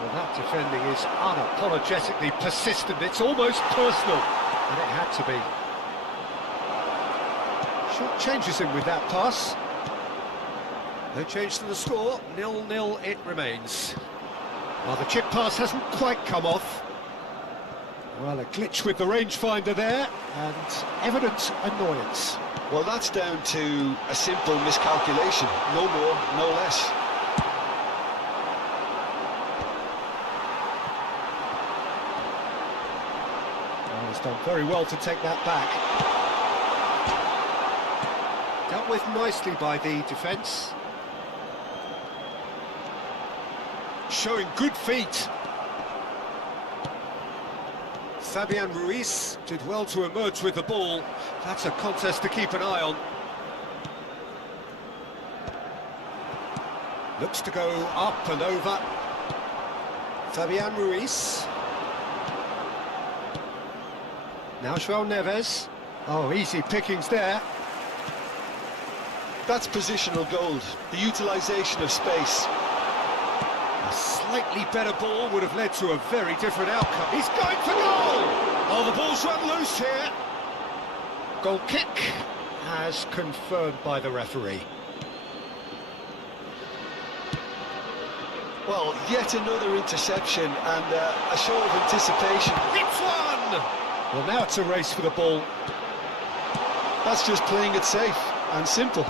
Well, that defending is unapologetically persistent. It's almost personal, and it had to be. Short changes him with that pass. No change to the score, 0-0 it remains. Well, the chip pass hasn't quite come off. Well, a glitch with the rangefinder there, and evident annoyance. Well, that's down to a simple miscalculation. No more, no less. Well, he's done very well to take that back. Dealt with nicely by the defence. Showing good feet. Fabian Ruiz did well to emerge with the ball. That's a contest to keep an eye on. Looks to go up and over. Fabian Ruiz. Now João Neves. Oh, easy pickings there. That's positional gold, the utilisation of space. A slightly better ball would have led to a very different outcome. He's going for goal! Oh, the ball's run loose here. Goal kick, as confirmed by the referee. Well, yet another interception and a show of anticipation. Hits one! Well, now it's a race for the ball. That's just playing it safe and simple.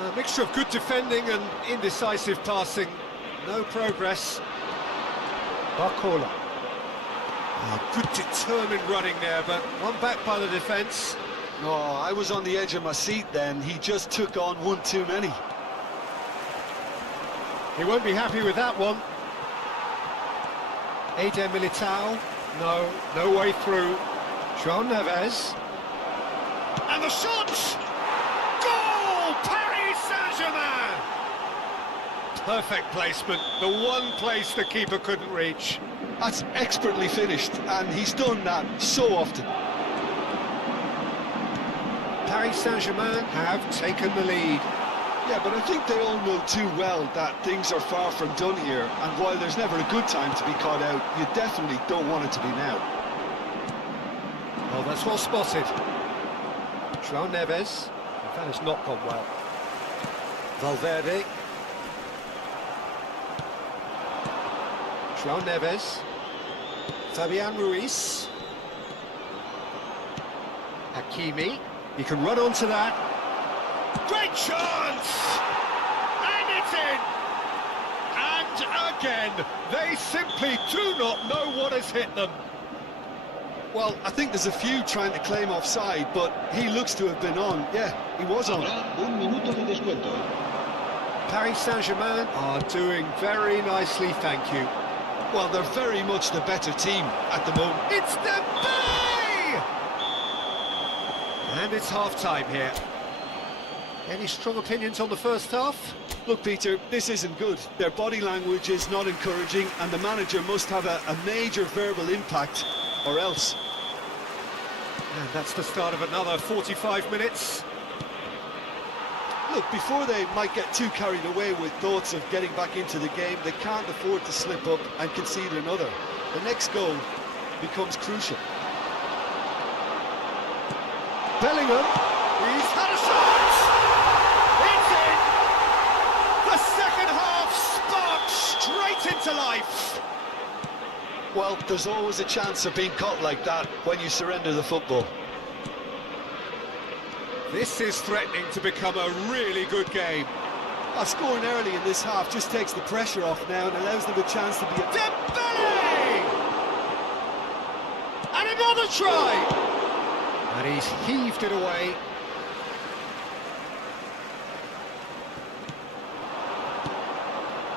A mixture of good defending and indecisive passing. No progress. Barcola. Oh, good determined running there, but one back by the defence. Oh, I was on the edge of my seat then. He just took on one too many. He won't be happy with that one. Eder Militao. No way through. João Neves. And the shot! Goal! Paris Saint-Germain! Perfect placement, the one place the keeper couldn't reach. That's expertly finished, and he's done that so often. Paris Saint-Germain have taken the lead. Yeah, but I think they all know too well that things are far from done here, and while there's never a good time to be caught out, you definitely don't want it to be now. Oh, that's well spotted. João Neves. That has not gone well. Valverde. João Neves. Fabian Ruiz. Hakimi. He can run onto that. Great chance! And it's in! And again, they simply do not know what has hit them. Well, I think there's a few trying to claim offside, but he looks to have been on. Yeah, he was on. Habrá un minuto de descuento. Paris Saint-Germain are doing very nicely, thank you. Well, they're very much the better team at the moment. It's Dembele! And it's half-time here. Any strong opinions on the first half? Look, Peter, this isn't good. Their body language is not encouraging, and the manager must have a major verbal impact, or else. And that's the start of another 45 minutes. Look, before they might get too carried away with thoughts of getting back into the game, they can't afford to slip up and concede another. The next goal becomes crucial. Bellingham, he's had a shot! It's in! The second half sparks straight into life! Well, there's always a chance of being caught like that when you surrender the football. This is threatening to become a really good game. Scoring early in this half just takes the pressure off now and allows them a chance to be... Dembele! And another try! And he's heaved it away.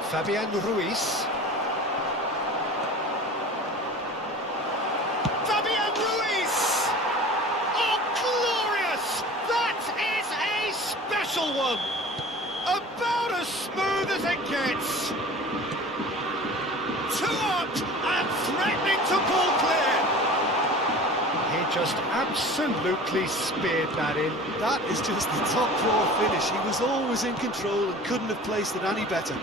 Fabian Ruiz. Fabian Ruiz! Oh, glorious! That is a special one! About as smooth as it gets. Two up and threatening to pull clear. He just absolutely speared that in. That is just the top drawer finish. He was always in control and couldn't have placed it any better.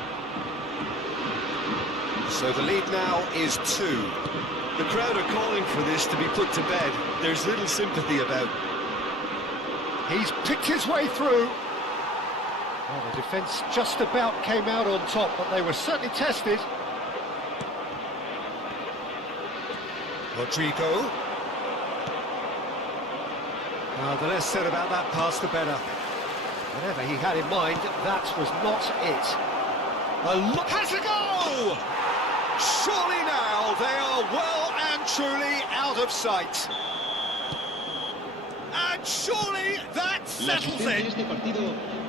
So the lead now is 2. The crowd are calling for this to be put to bed. There's little sympathy about. He's picked his way through. Well, the defence just about came out on top, but they were certainly tested. Rodrigo. The less said about that pass, the better. Whatever he had in mind, that was not it. A look has a go! Surely now they are well and truly out of sight. And surely that settles it.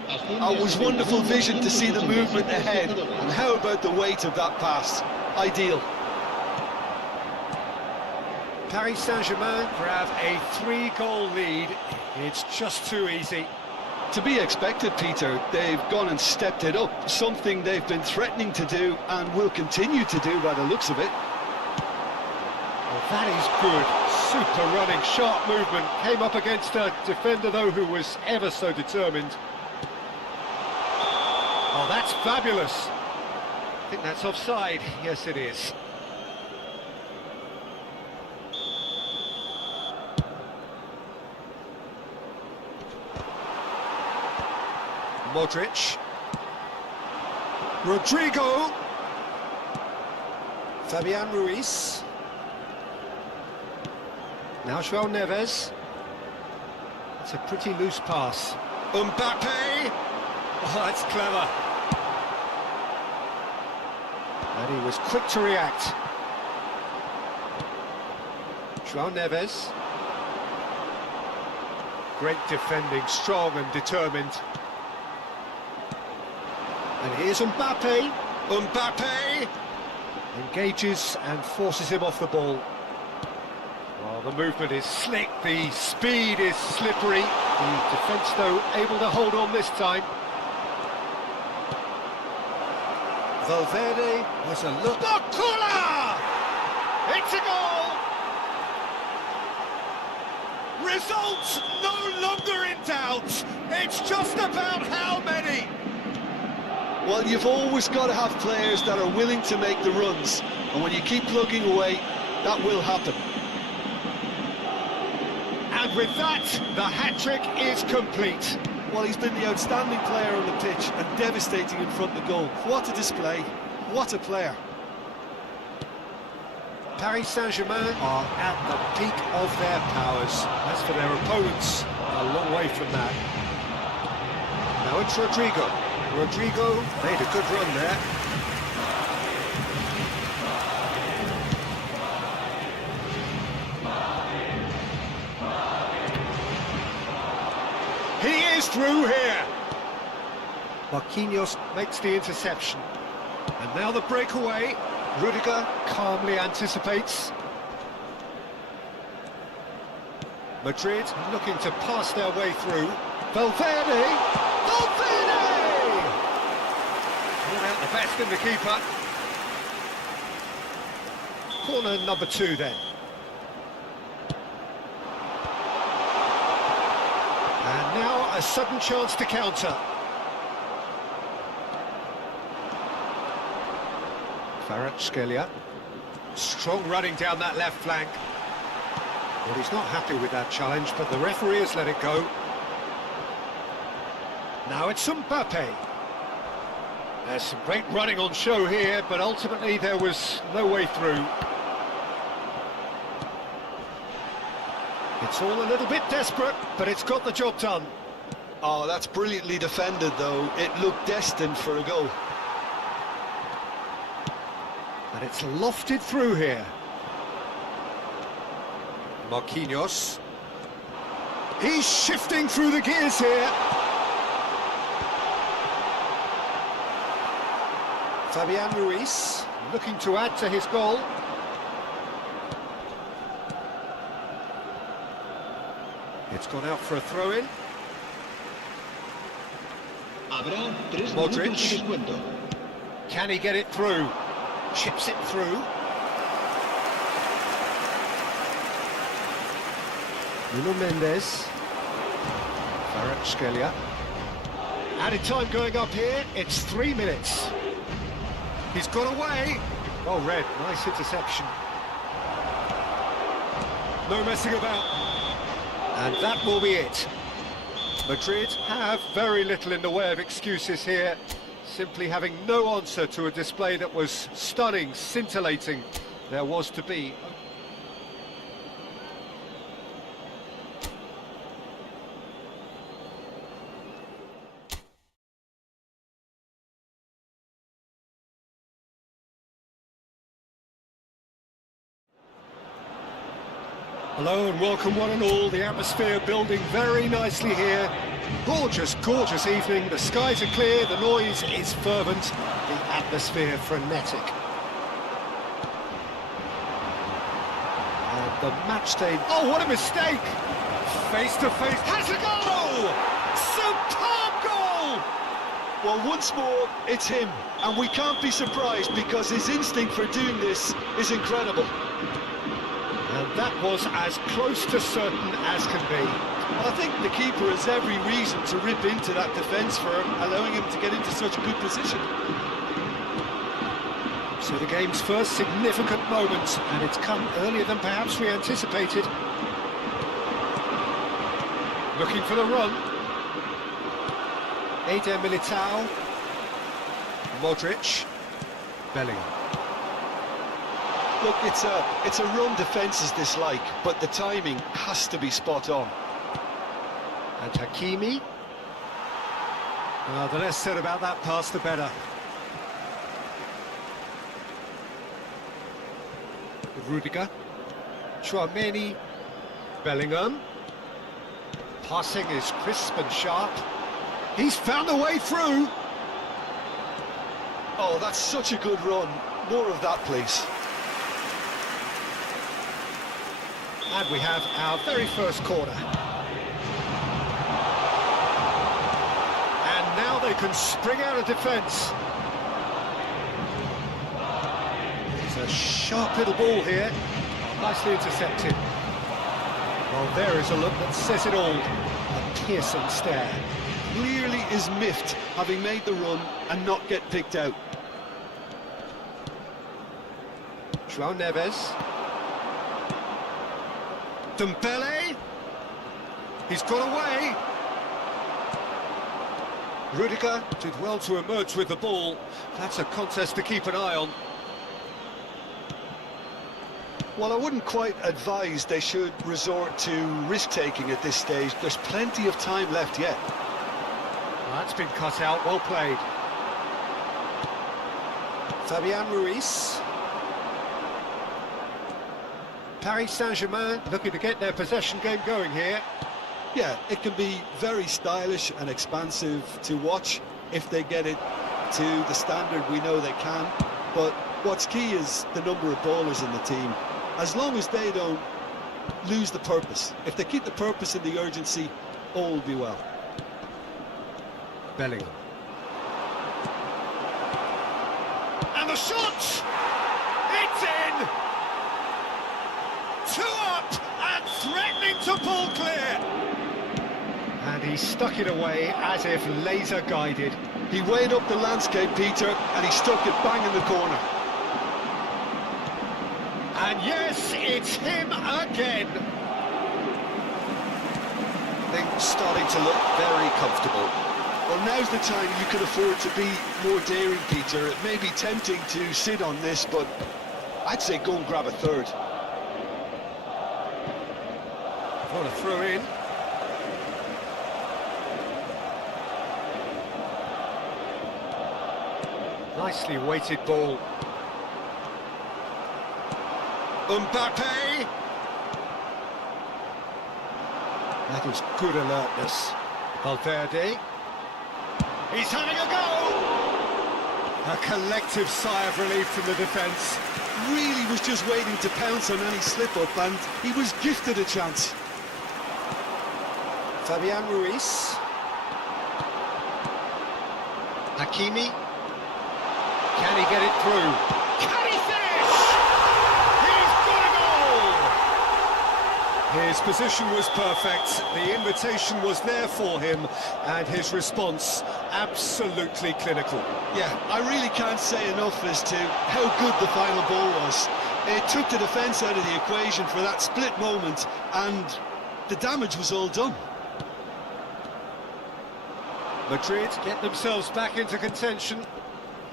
It was wonderful vision to see the movement ahead. And how about the weight of that pass? Ideal. Paris Saint-Germain grab a 3-goal lead. It's just too easy. To be expected, Peter. They've gone and stepped it up, something they've been threatening to do and will continue to do by the looks of it. Well, that is good. Super running, sharp movement. Came up against a defender, though, who was ever so determined. Oh, that's fabulous. I think that's offside. Yes, it is. Modric. Rodrigo. Fabian Ruiz. Now João Neves. It's a pretty loose pass. Mbappe. Oh, that's clever. And he was quick to react. João Neves. Great defending, strong and determined. And here's Mbappe. Mbappe engages and forces him off the ball. Well, the movement is slick, the speed is slippery. The defence, though, able to hold on this time. Valverde has a look. Bakula! It's a goal! Results no longer in doubt. It's just about how many. Well, you've always got to have players that are willing to make the runs, and when you keep plugging away, that will happen. And with that, the hat-trick is complete. Well, he's been the outstanding player on the pitch and devastating in front of the goal. What a display, what a player. Paris Saint-Germain are at the peak of their powers. As for their opponents, a long way from that. Now it's Rodrigo. Rodrigo made a good run there. He is through here. Marquinhos makes the interception. And now the breakaway. Rudiger calmly anticipates. Madrid looking to pass their way through. Valverde! Valverde! Brought out the best in the keeper. Corner number 2 then. And now a sudden chance to counter. Kvaratskhelia. Strong running down that left flank. Well, he's not happy with that challenge, but the referee has let it go. Now it's Mbappe. There's some great running on show here, but ultimately there was no way through. It's all a little bit desperate, but it's got the job done. Oh, that's brilliantly defended, though. It looked destined for a goal. And it's lofted through here. Marquinhos. He's shifting through the gears here. Fabian Ruiz looking to add to his goal. It's gone out for a throw-in. Habrá 3 Modric. minutos de descuento. Can he get it through? Chips it through. Nuno Mendes. Kvaratskhelia. Added time going up here. It's 3 minutes. He's got away. Oh, Red, nice interception. No messing about. And that will be it. Madrid have very little in the way of excuses here, simply having no answer to a display that was stunning, scintillating. There was to be. Hello and welcome one and all. The atmosphere building very nicely here. Gorgeous, gorgeous evening. The skies are clear, the noise is fervent, the atmosphere frenetic. And the match day. Oh, what a mistake! Face to face. Has a goal! Superb goal! Well, once more, it's him. And we can't be surprised because his instinct for doing this is incredible. And that was as close to certain as can be. Well, I think the keeper has every reason to rip into that defence for allowing him to get into such a good position. So the game's first significant moment, and it's come earlier than perhaps we anticipated. Looking for the run. Eder Militao. Modric. Bellingham. Look, it's a run defence this like, but the timing has to be spot on. And Hakimi. Well, the less said about that pass, the better. Rudiger. Chouameni. Bellingham. Passing is crisp and sharp. He's found a way through. Oh, that's such a good run. More of that, please. And we have our very first corner. And now they can spring out of defence. It's a sharp little ball here. Nicely intercepted. Well, there is a look that says it all. A piercing stare. Clearly is miffed, having made the run and not get picked out. João Neves. Dembele. He's got away. Rudiger did well to emerge with the ball. That's a contest to keep an eye on. Well, I wouldn't quite advise they should resort to risk-taking at this stage. There's plenty of time left yet. That's been cut out, well played. Fabian Ruiz. Paris Saint-Germain looking to get their possession game going here. Yeah, it can be very stylish and expansive to watch if they get it to the standard we know they can. But what's key is the number of ballers in the team. As long as they don't lose the purpose, if they keep the purpose and the urgency, all will be well. Bellingham. And the shot! It's in! 2 up and threatening to pull clear! And he stuck it away as if laser guided. He weighed up the landscape, Peter, and he stuck it bang in the corner. And yes, it's him again. Things starting to look very comfortable. Well, now's the time you can afford to be more daring, Peter. It may be tempting to sit on this, but I'd say go and grab a third. What a throw in. Nicely weighted ball. Mbappe. That was good alertness. Valverde. He's having a go! A collective sigh of relief from the defence. Really was just waiting to pounce on any slip-up, and he was gifted a chance. Fabian Ruiz. Hakimi. Can he get it through? Can he finish? He's got a goal! His position was perfect, the invitation was there for him, and his response absolutely clinical. Yeah, I really can't say enough as to how good the final ball was. It took the defence out of the equation for that split moment, and the damage was all done. Madrid get themselves back into contention.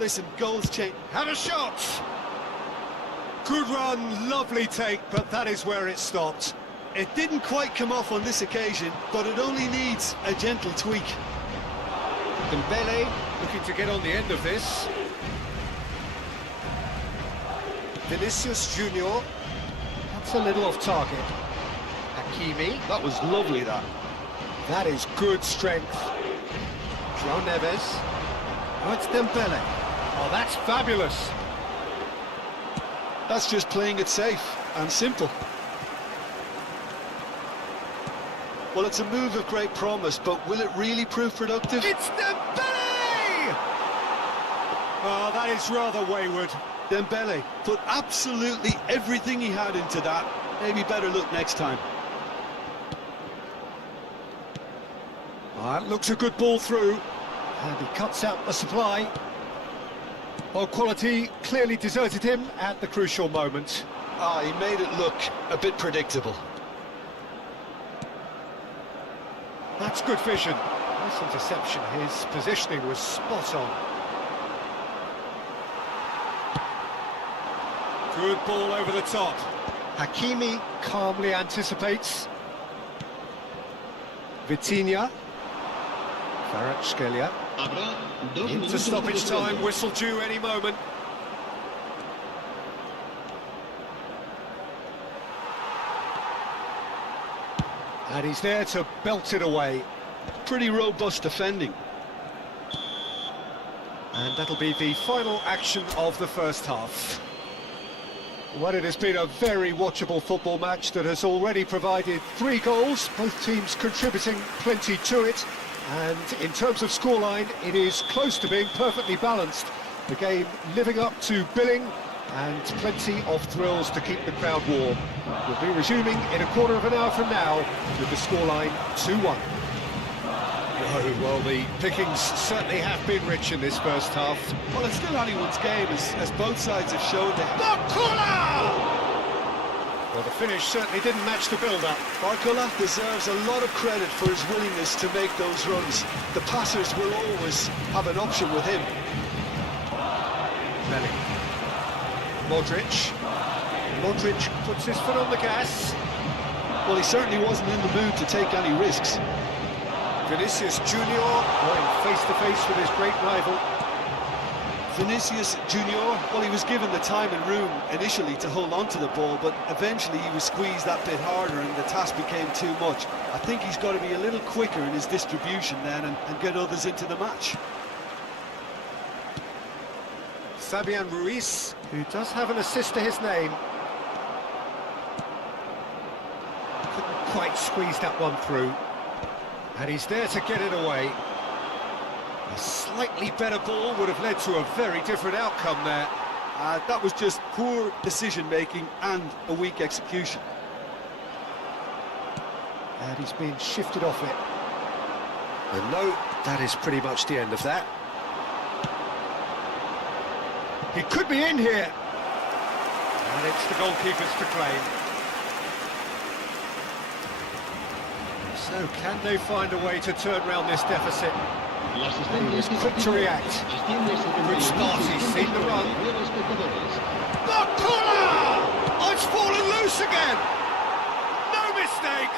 Listen, goals change. Had a shot! Good run, lovely take, but that is where it stopped. It didn't quite come off on this occasion, but it only needs a gentle tweak. Dembele looking to get on the end of this. Vinicius Junior. That's a little off target. Hakimi. That was lovely, that. That is good strength. João Neves. Oh, it's Dembele. Oh, that's fabulous. That's just playing it safe and simple. Well, it's a move of great promise, but will it really prove productive? It's Dembele! Oh, that is rather wayward. Dembele put absolutely everything he had into that. Maybe better look next time. That looks a good ball through. And he cuts out the supply. Well, quality clearly deserted him at the crucial moment. He made it look a bit predictable. That's good vision. Nice interception. His positioning was spot on. Good ball over the top. Hakimi calmly anticipates. Vitinha. Kvaratskhelia. Habrá 2 Into minutos de stoppage time, descuento. whistle due any moment. And he's there to belt it away. Pretty robust defending. And that'll be the final action of the first half. Well, it has been a very watchable football match that has already provided 3 goals, both teams contributing plenty to it. And in terms of scoreline, it is close to being perfectly balanced. The game living up to billing, And plenty of thrills to keep the crowd warm. We'll be resuming in a quarter of an hour from now with the scoreline 2-1. Oh, well, the pickings certainly have been rich in this first half. Well, it's still anyone's game, as both sides have shown they have. Barcola! Well, the finish certainly didn't match the build-up. Barcola deserves a lot of credit for his willingness to make those runs. The passers will always have an option with him. BELIIN. Modric. Modric puts his foot on the gas. Well, he certainly wasn't in the mood to take any risks. Vinicius Junior going face-to-face with his great rival. Vinicius Junior, well, he was given the time and room initially to hold on to the ball, but eventually he was squeezed that bit harder and the task became too much. I think he's got to be a little quicker in his distribution then and get others into the match. Fabian Ruiz, who does have an assist to his name. Couldn't quite squeeze that one through. And he's there to get it away. A slightly better ball would have led to a very different outcome there. That was just poor decision-making and a weak execution. And he's being shifted off it. And no, that is pretty much the end of that. He could be in here. And it's the goalkeepers to claim. So can they find a way to turn around this deficit? He was quick to react. Good start, he's seen the run. Barcola! Oh, it's fallen loose again! No mistake!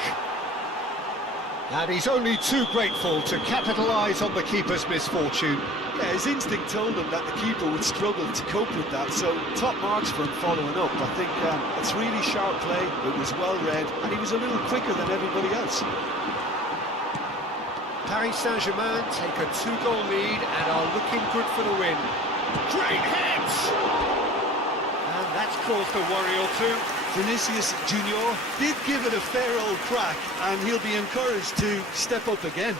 And he's only too grateful to capitalise on the keeper's misfortune. Yeah, his instinct told him that the keeper would struggle to cope with that, so top marks for him following up. I think it's really sharp play, it was well read, and he was a little quicker than everybody else. Paris Saint-Germain take a 2-goal lead and are looking good for the win. Great hit! And that's caused a worry or two. Vinicius Junior did give it a fair old crack, and he'll be encouraged to step up again.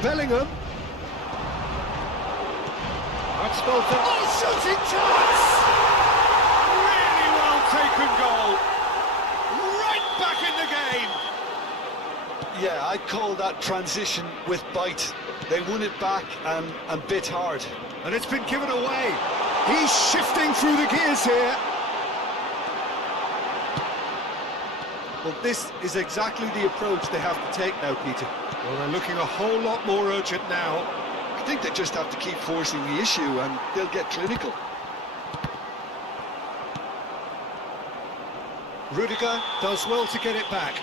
Bellingham. That's spelled out. Oh, shooting chance! Really well taken goal. Right back in the game. Yeah, I'd call that transition with bite. They won it back and bit hard. And it's been given away. He's shifting through the gears here. Well, this is exactly the approach they have to take now, Peter. Well, they're looking a whole lot more urgent now. I think they just have to keep forcing the issue and they'll get clinical. Rudiger does well to get it back.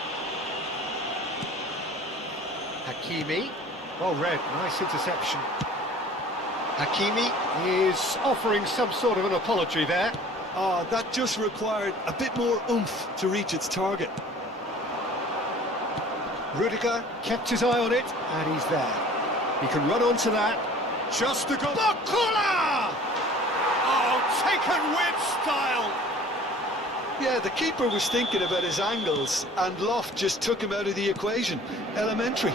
Hakimi. Well read, nice interception. Hakimi is offering some sort of an apology there. That just required a bit more oomph to reach its target. Rudiger kept his eye on it, and he's there. He can run onto that. Just a goal. Barcola! Oh, taken with style. Yeah, the keeper was thinking about his angles, and Loft just took him out of the equation. Elementary.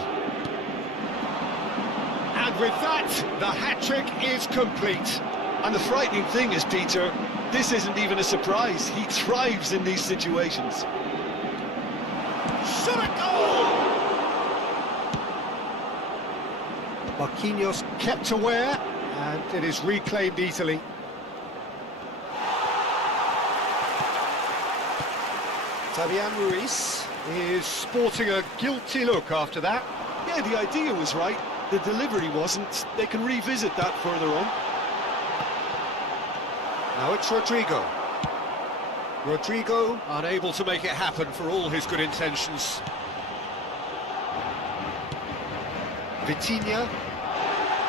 And with that, the hat-trick is complete. And the frightening thing is, Peter, this isn't even a surprise. He thrives in these situations. Shot a goal! Marquinhos kept aware, and it is reclaimed easily. Fabian Ruiz is sporting a guilty look after that. Yeah, the idea was right. The delivery wasn't. They can revisit that further on. Now it's Rodrigo. Rodrigo unable to make it happen for all his good intentions. Vitinha.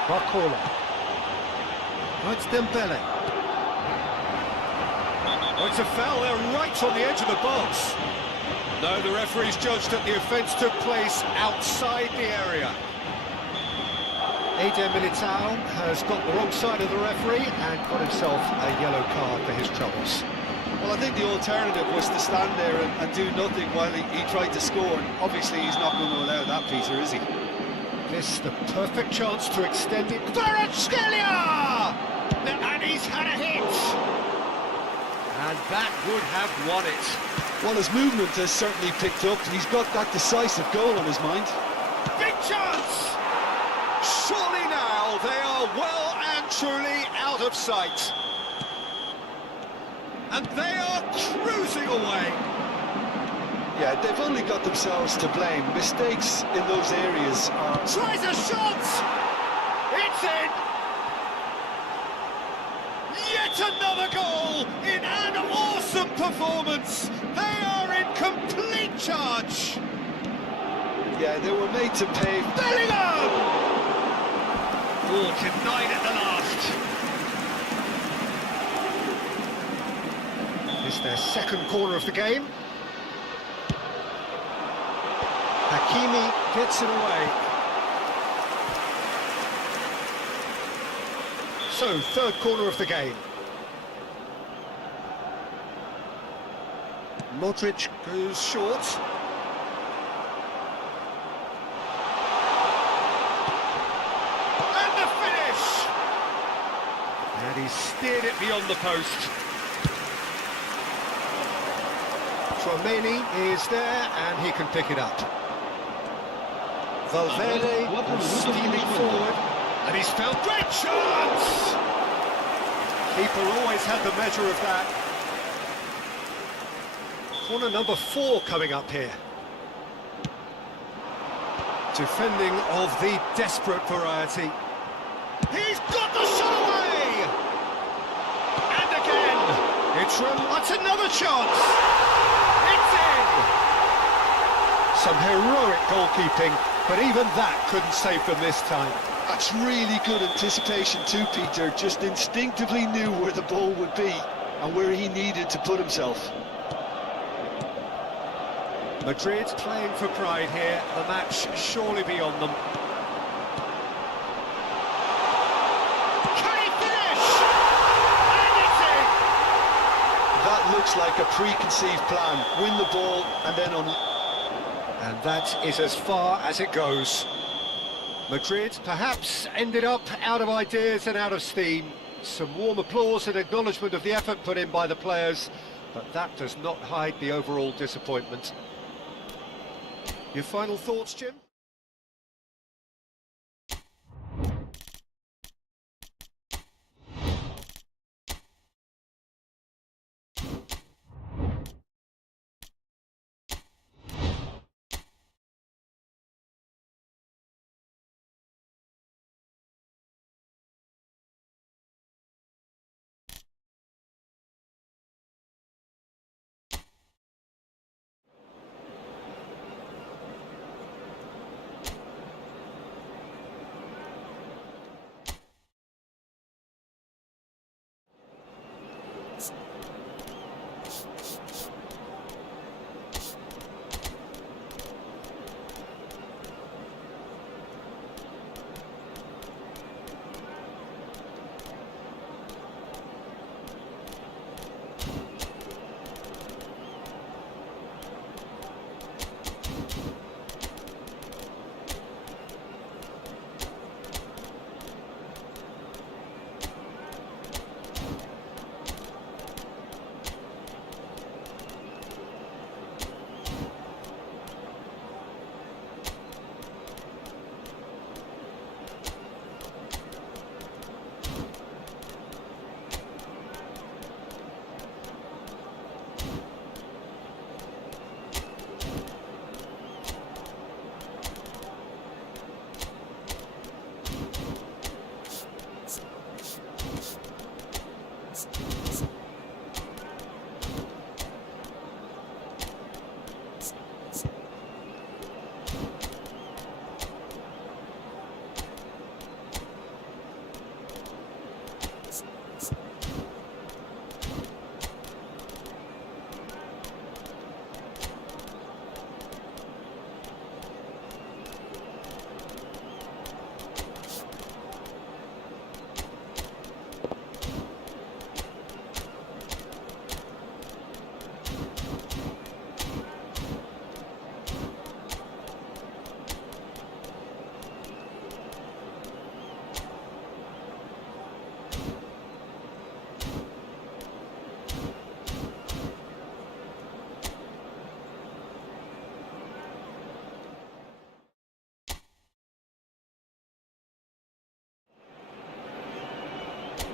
Barcola. Oh, it's Dembele. Oh, it's a foul there right on the edge of the box. No, the referee's judged that the offence took place outside the area. Eder Militao has got the wrong side of the referee and got himself a yellow card for his troubles. Well, I think the alternative was to stand there and do nothing while he tried to score. And obviously, he's not going to allow that, Peter, is he? This the perfect chance to extend it. Kvaratskhelia! And he's had a hit! And that would have won it. Well, his movement has certainly picked up. He's got that decisive goal on his mind. Big chance! Surely now they are well and truly out of sight. And they are cruising away. Yeah, they've only got themselves to blame. Mistakes in those areas are... Tries a shot! It's in! Yet another goal in an awesome performance! They are in complete charge! Yeah, they were made to pay. BELIIN! Oh, denied at the last. It's their second corner of the game. Hakimi gets it away. So, third corner of the game. Modric goes short. And the finish! And he steered it beyond the post. Tchouaméni is there and he can pick it up. Valverde steaming forward, and he's found great chance! Keeper always had the measure of that. Corner number 4 coming up here. Defending of the desperate variety. He's got the shot away! And again! That's another chance! It's in! Some heroic goalkeeping, but even that couldn't save them this time. That's really good anticipation too, Peter. Just instinctively knew where the ball would be and where he needed to put himself. Madrid playing for pride here, the match surely beyond them. Can he finish? And it's in! That looks like a preconceived plan. Win the ball and then on... And that is as far as it goes. Madrid perhaps ended up out of ideas and out of steam. Some warm applause and acknowledgement of the effort put in by the players, but that does not hide the overall disappointment. Your final thoughts, Jim?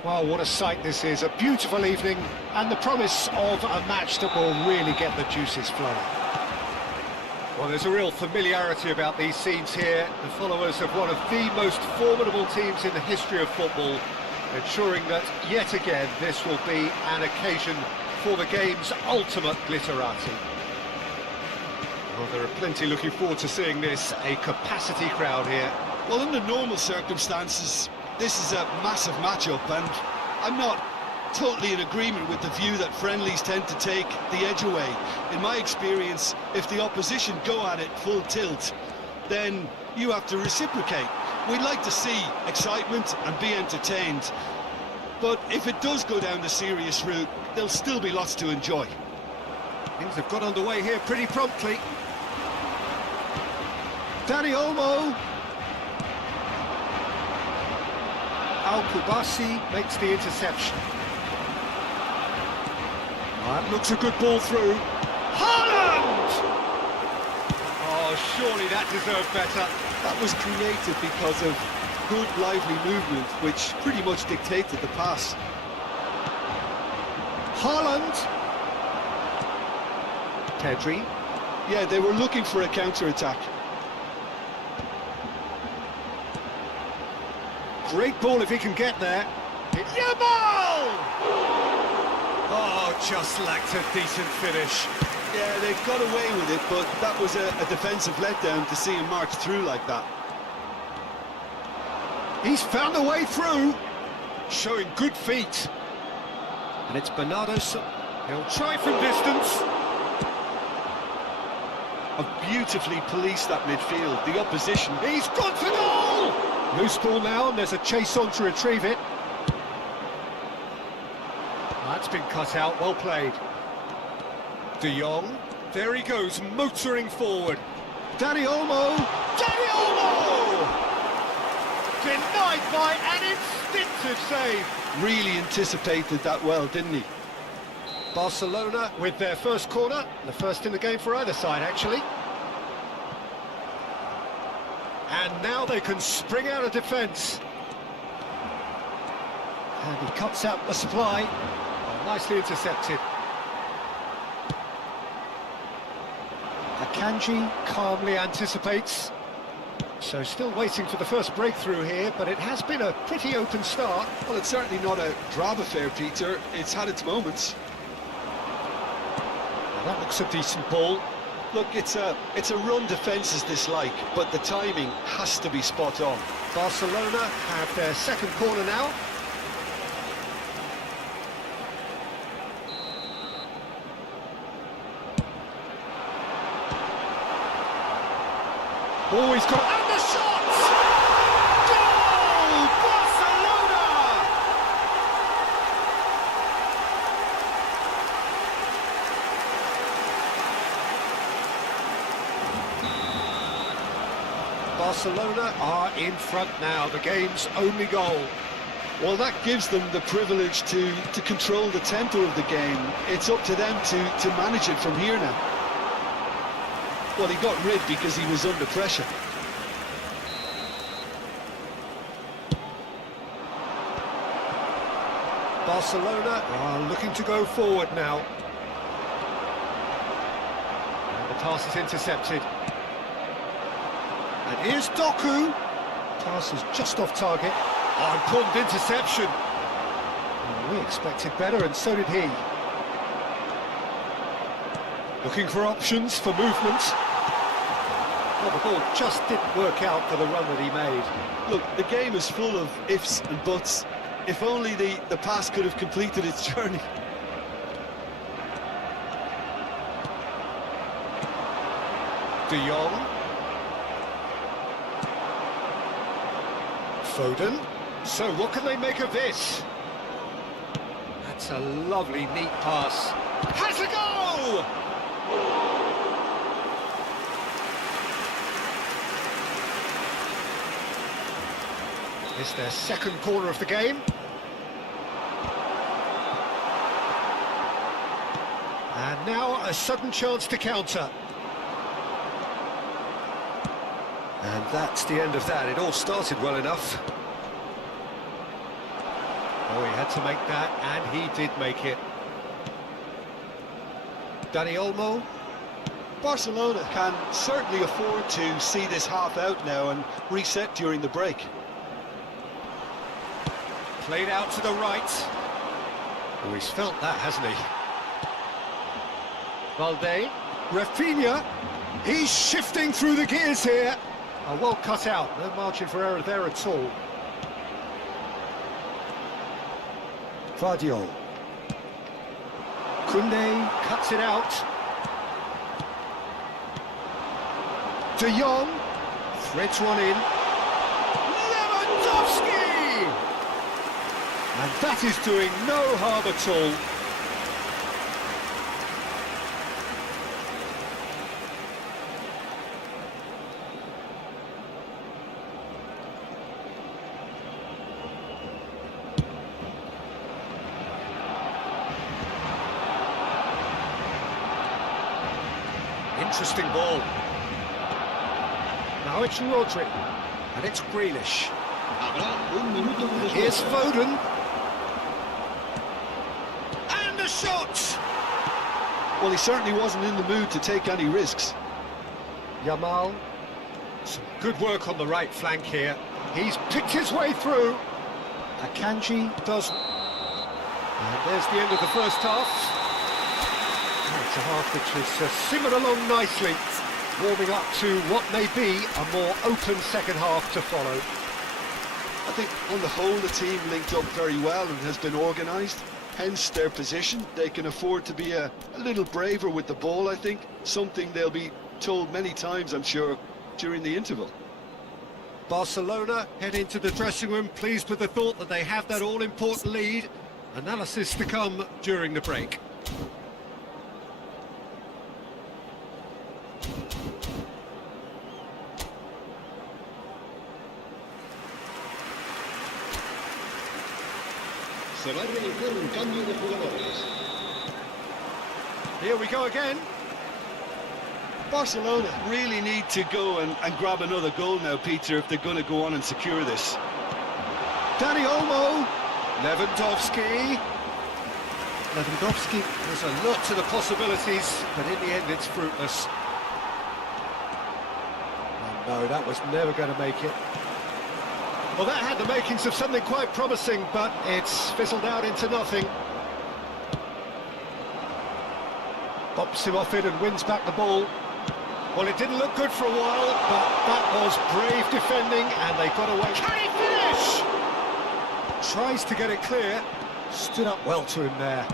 Well, what a sight this is. A beautiful evening and the promise of a match that will really get the juices flowing. Well, there's a real familiarity about these scenes here. The followers of one of the most formidable teams in the history of football, ensuring that, yet again, this will be an occasion for the game's ultimate glitterati. Well, there are plenty looking forward to seeing this. A capacity crowd here. Well, under normal circumstances, this is a massive matchup, and I'm not totally in agreement with the view that friendlies tend to take the edge away. In my experience, if the opposition go at it full tilt, then you have to reciprocate. We'd like to see excitement and be entertained, but if it does go down the serious route, there'll still be lots to enjoy. Things have got underway here pretty promptly. Dani Olmo. Al-Kubasi makes the interception. That looks a good ball through. Haaland! Oh, surely that deserved better. That was created because of good, lively movement, which pretty much dictated the pass. Haaland. Pedri. Yeah, they were looking for a counter-attack. Great ball if he can get there. Yamal! Oh, just lacked a decent finish. Yeah, they got away with it, but that was a defensive letdown to see him march through like that. He's found a way through, showing good feet. And it's Bernardo He'll try from distance. Beautifully policed that midfield, the opposition. He's gone for goal! Loose ball now, and there's a chase on to retrieve it. That's been cut out, well played. De Jong, there he goes, motoring forward. Dani Olmo! Dani Olmo! Denied by an instinctive save. Really anticipated that well, didn't he? Barcelona with their first corner, the first in the game for either side, actually. And now they can spring out of defence. And he cuts out the supply. Oh, nicely intercepted. Akanji calmly anticipates. So still waiting for the first breakthrough here, but it has been a pretty open start. Well, it's certainly not a drab affair, Peter. It's had its moments. Well, that looks a decent ball. Look, it's a run defence dislike, but the timing has to be spot on. Barcelona have their second corner now. Oh, he's got... And the shot! Goal! Barcelona! Barcelona are in front now, the game's only goal. Well, that gives them the privilege to control the tempo of the game. It's up to them to manage it from here now. Well, he got rid because he was under pressure. Barcelona are looking to go forward now. And the pass is intercepted. And here's Doku. Pass is just off target. Oh, important interception. Well, we expected better, and so did he. Looking for options for movement. Well, the ball just didn't work out for the run that he made. Look, the game is full of ifs and buts. If only the pass could have completed its journey. De Jong. Foden. So what can they make of this? That's a lovely, neat pass. Has a go! It's their second corner of the game. And now a sudden chance to counter. And that's the end of that. It all started well enough. Oh, he had to make that, and he did make it. Dani Olmo. Barcelona can certainly afford to see this half out now and reset during the break. Played out to the right. Oh, he's felt that, hasn't he? Valde. Rafinha. He's shifting through the gears here. Oh, well cut out. No margin for error there at all. Vardiol. Koundé cuts it out. De Jong threads one in. Lewandowski! And that is doing no harm at all. Interesting ball. Now it's Rodri, and it's Grealish. Habrá un minuto de descuento. Here's Foden. And a shot! Well, he certainly wasn't in the mood to take any risks. Yamal. Some good work on the right flank here. He's picked his way through. Akanji does. And there's the end of the first half. It's a half which has simmered along nicely, warming up to what may be a more open second half to follow. I think on the whole the team linked up very well and has been organised, hence their position. They can afford to be a little braver with the ball, I think, something they'll be told many times, I'm sure, during the interval. Barcelona head into the dressing room pleased with the thought that they have that all-important lead. Analysis to come during the break. Se va a realizar un cambio de jugadores. Here we go again. Barcelona really need to go and grab another goal now, Peter, if they're going to go on and secure this. Dani Olmo. Lewandowski. Lewandowski, there's a lot to the possibilities, but in the end it's fruitless. Oh, no, that was never going to make it. Well, that had the makings of something quite promising, but it's fizzled out into nothing. Bops him off it and wins back the ball. Well, it didn't look good for a while, but that was brave defending, and they got away. Can he finish? Tries to get it clear. Stood up well to him there.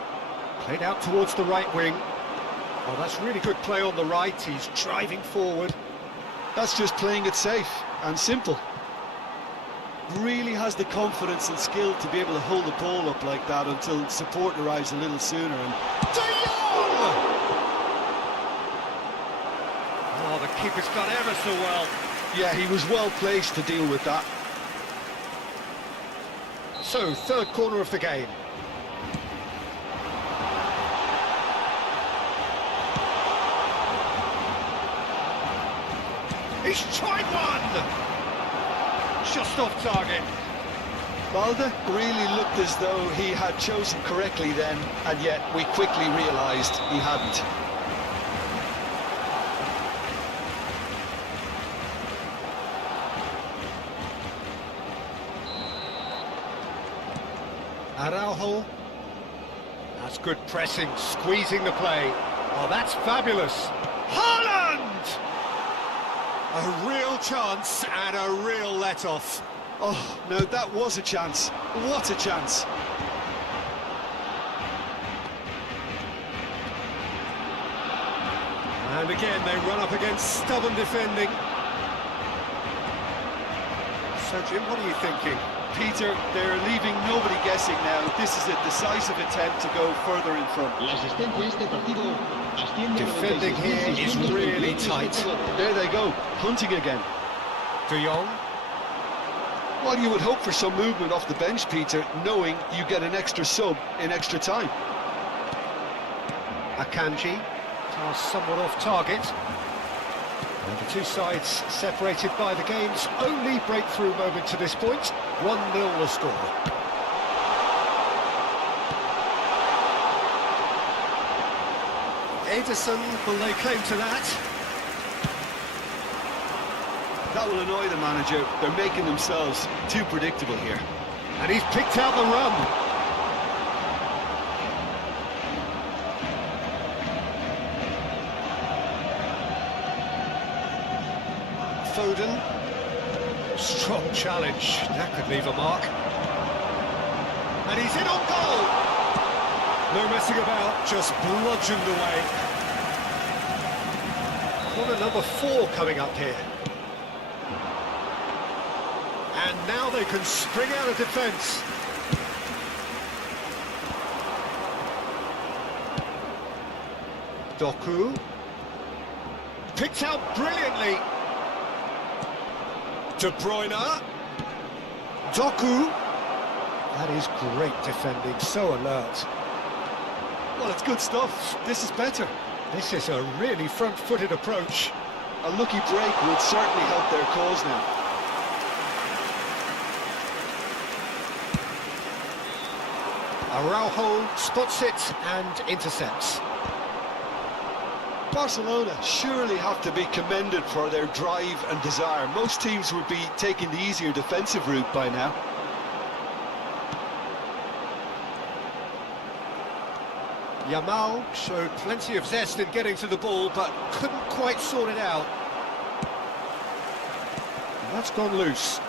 Played out towards the right wing. Oh, that's really good play on the right. He's driving forward. That's just playing it safe and simple. Really has the confidence and skill to be able to hold the ball up like that until support arrives a little sooner. And De Jong! Oh, the keeper's done ever so well. yeah, he was well placed to deal with that. So, third corner of the game. He's tried one! Just off target. Valde really looked as though he had chosen correctly then, and yet we quickly realised he hadn't. Araujo. That's good pressing, squeezing the play. Oh, that's fabulous. Haaland! A real chance and a real let-off. Oh, no, that was a chance. What a chance. And again, they run up against stubborn defending. So, Jim, what are you thinking? Peter, they're leaving nobody guessing now. This is a decisive attempt to go further in front. La asistencia a este partido asciende a Defending here is really tight. There they go, hunting again. De Jong. Well, you would hope for some movement off the bench, Peter, knowing you get an extra sub in extra time. Akanji. Somewhat off target. And the two sides separated by the game's only breakthrough moment to this point. 1-0 the score. Edison will lay claim to that. That will annoy the manager. They're making themselves too predictable here. And he's picked out the run. Foden. Strong challenge. That could leave a mark. And he's in on goal. No messing about, just bludgeoned away. Corner number 4 coming up here. And now they can spring out of defence. Doku. Picked out brilliantly. De Bruyne. Doku. That is great defending, so alert. Well, it's good stuff. This is better. This is a really front-footed approach. A lucky break would certainly help their cause now. Araujo spots it and intercepts. Barcelona surely have to be commended for their drive and desire. Most teams would be taking the easier defensive route by now. Yamal showed plenty of zest in getting to the ball, but couldn't quite sort it out. And that's gone loose.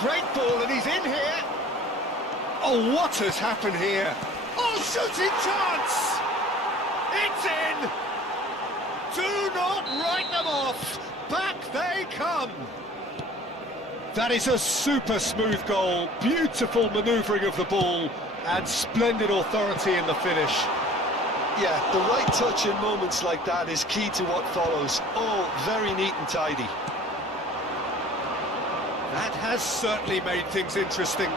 Great ball, and he's in here. Oh, what has happened here? Oh, shooting chance! It's in! Do not write them off! Back they come! That is a super smooth goal. Beautiful manoeuvring of the ball, and splendid authority in the finish. Yeah, the right touch in moments like that is key to what follows. All very neat and tidy. That has certainly made things interesting.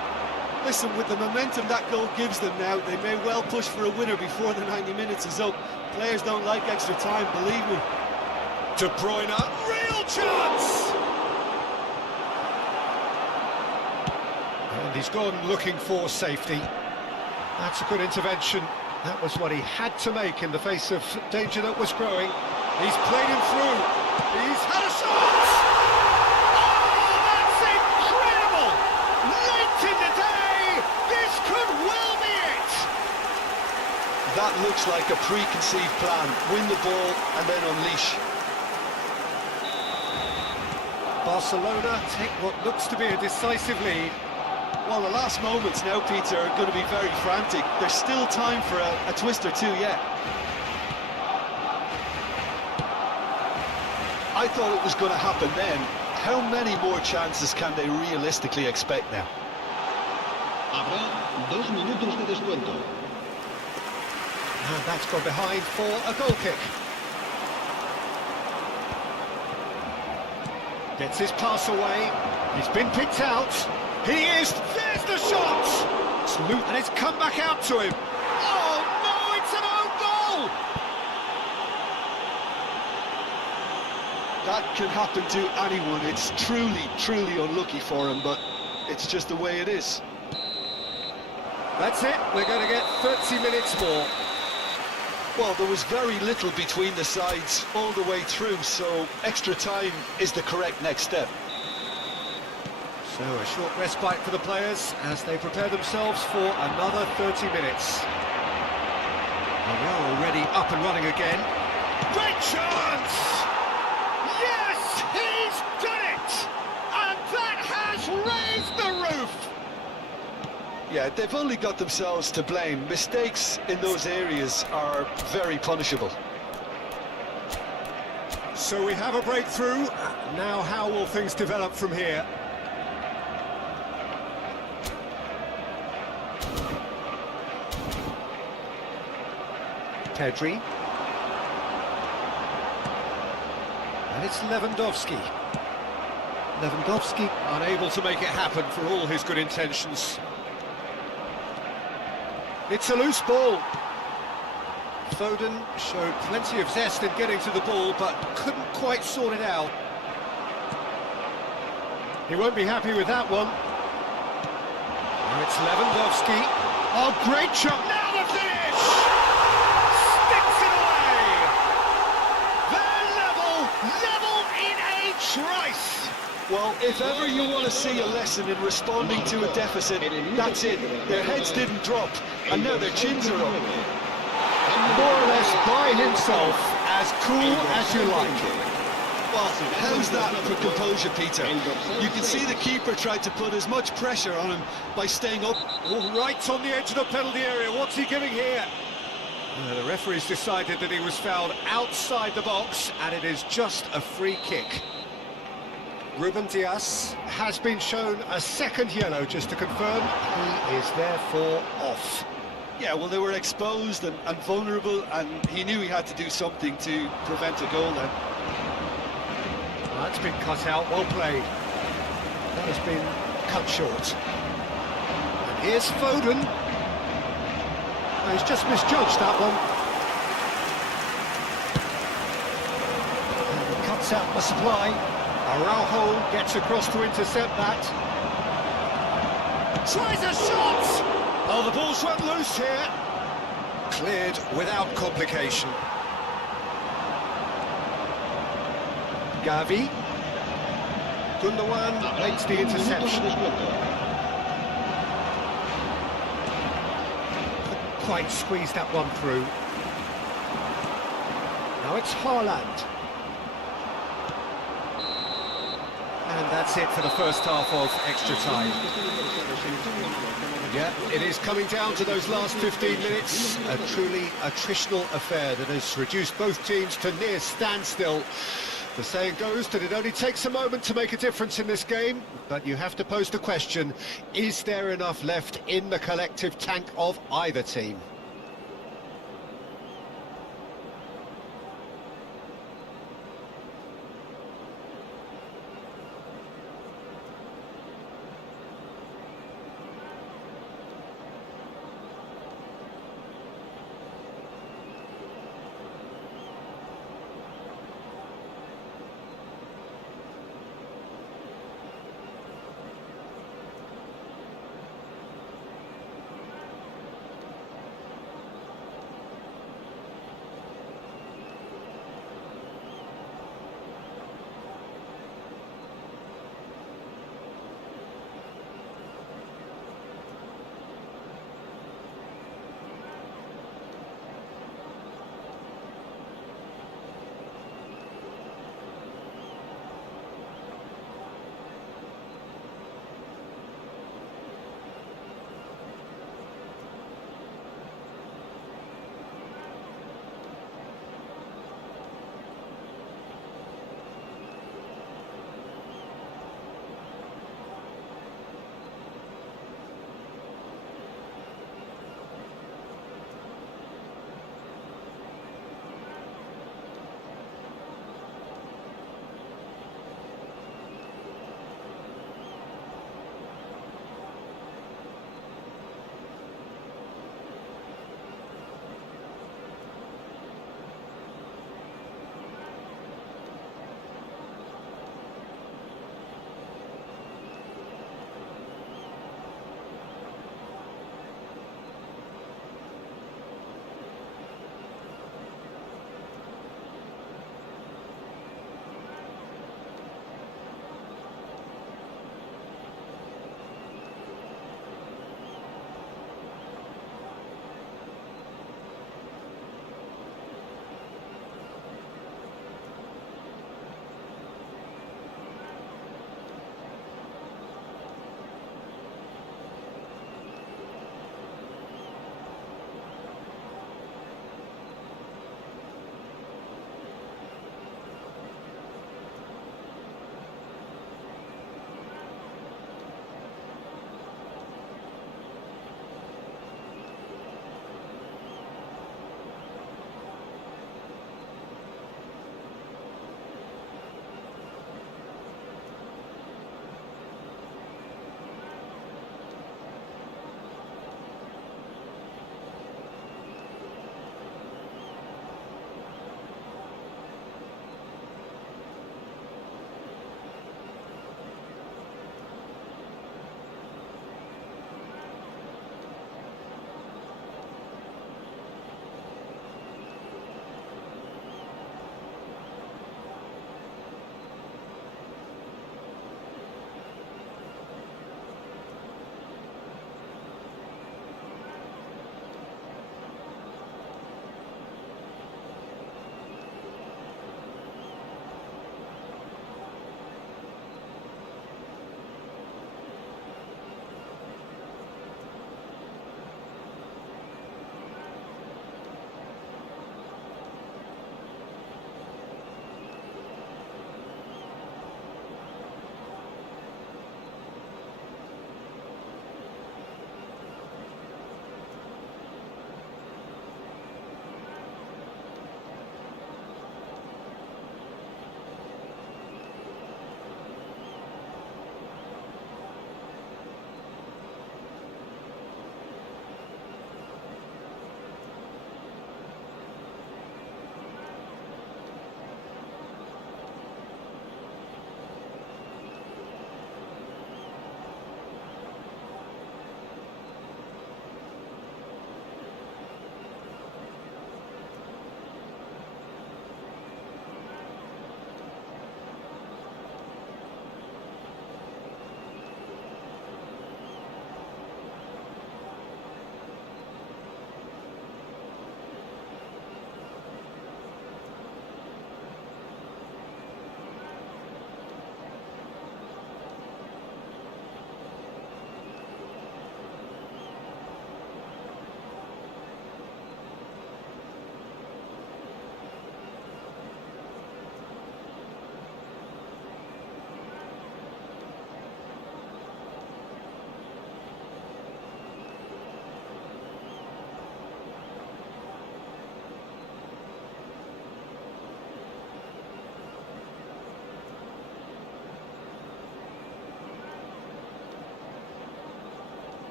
Listen, with the momentum that goal gives them now, they may well push for a winner before the 90 minutes is up. Players don't like extra time, believe me. De Bruyne, real chance! And he's gone looking for safety. That's a good intervention. That was what he had to make in the face of danger that was growing. He's played him through. He's had a shot! Oh, that's incredible! Late in the day, this could well be it! That looks like a preconceived plan. Win the ball and then unleash. Barcelona take what looks to be a decisive lead. Well, the last moments now, Peter, are going to be very frantic. There's still time for a twist or two yet. I thought it was going to happen then. How many more chances can they realistically expect now? Habrá 2 minutos de descuento. And that's gone behind for a goal kick. Gets his pass away. He's been picked out. He is. There's the shot. It's looped and it's come back out to him. Oh no, it's an own goal. That can happen to anyone. It's truly unlucky for him, but it's just the way it is. That's it. We're going to get 30 minutes more. Well, there was very little between the sides all the way through, so extra time is the correct next step. So a short respite for the players as they prepare themselves for another 30 minutes. And we're already up and running again. Great chance! Yes, he's done it! And that has raised the roof! Yeah, they've only got themselves to blame. Mistakes in those areas are very punishable. So we have a breakthrough. Now how will things develop from here? Pedri. And it's Lewandowski. Lewandowski unable to make it happen for all his good intentions. It's a loose ball. Foden showed plenty of zest in getting to the ball, but couldn't quite sort it out. He won't be happy with that one. Now it's Lewandowski. Oh, great shot. Now the finish! Sticks it away! If ever you want to see a lesson in responding to a deficit, that's it. Their heads didn't drop, and now their chins are up. More or less by himself, as cool as you like. Well, how's that for composure, Peter? You can see the keeper tried to put as much pressure on him by staying up. Oh, right on the edge of the penalty area. What's he giving here? The referee's decided that he was fouled outside the box, and it is just a free kick. Ruben Dias has been shown a second yellow, just to confirm. He is therefore off. Yeah, well, they were exposed and vulnerable, and he knew he had to do something to prevent a goal then. That's been cut out, well played. That has been cut short. And here's Foden. Oh, he's just misjudged that one. And he cuts out the supply. Araujo gets across to intercept that. Tries a shot! Oh, the ball's run loose here. Cleared without complication. Gavi. Gundogan makes the interception. Couldn't quite squeeze that one through. Now it's Haaland. And that's it for the first half of extra time. Yeah, it is coming down to those last 15 minutes. A truly attritional affair that has reduced both teams to near standstill. The saying goes that it only takes a moment to make a difference in this game, but you have to pose the question, is there enough left in the collective tank of either team?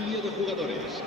Cambio de jugadores.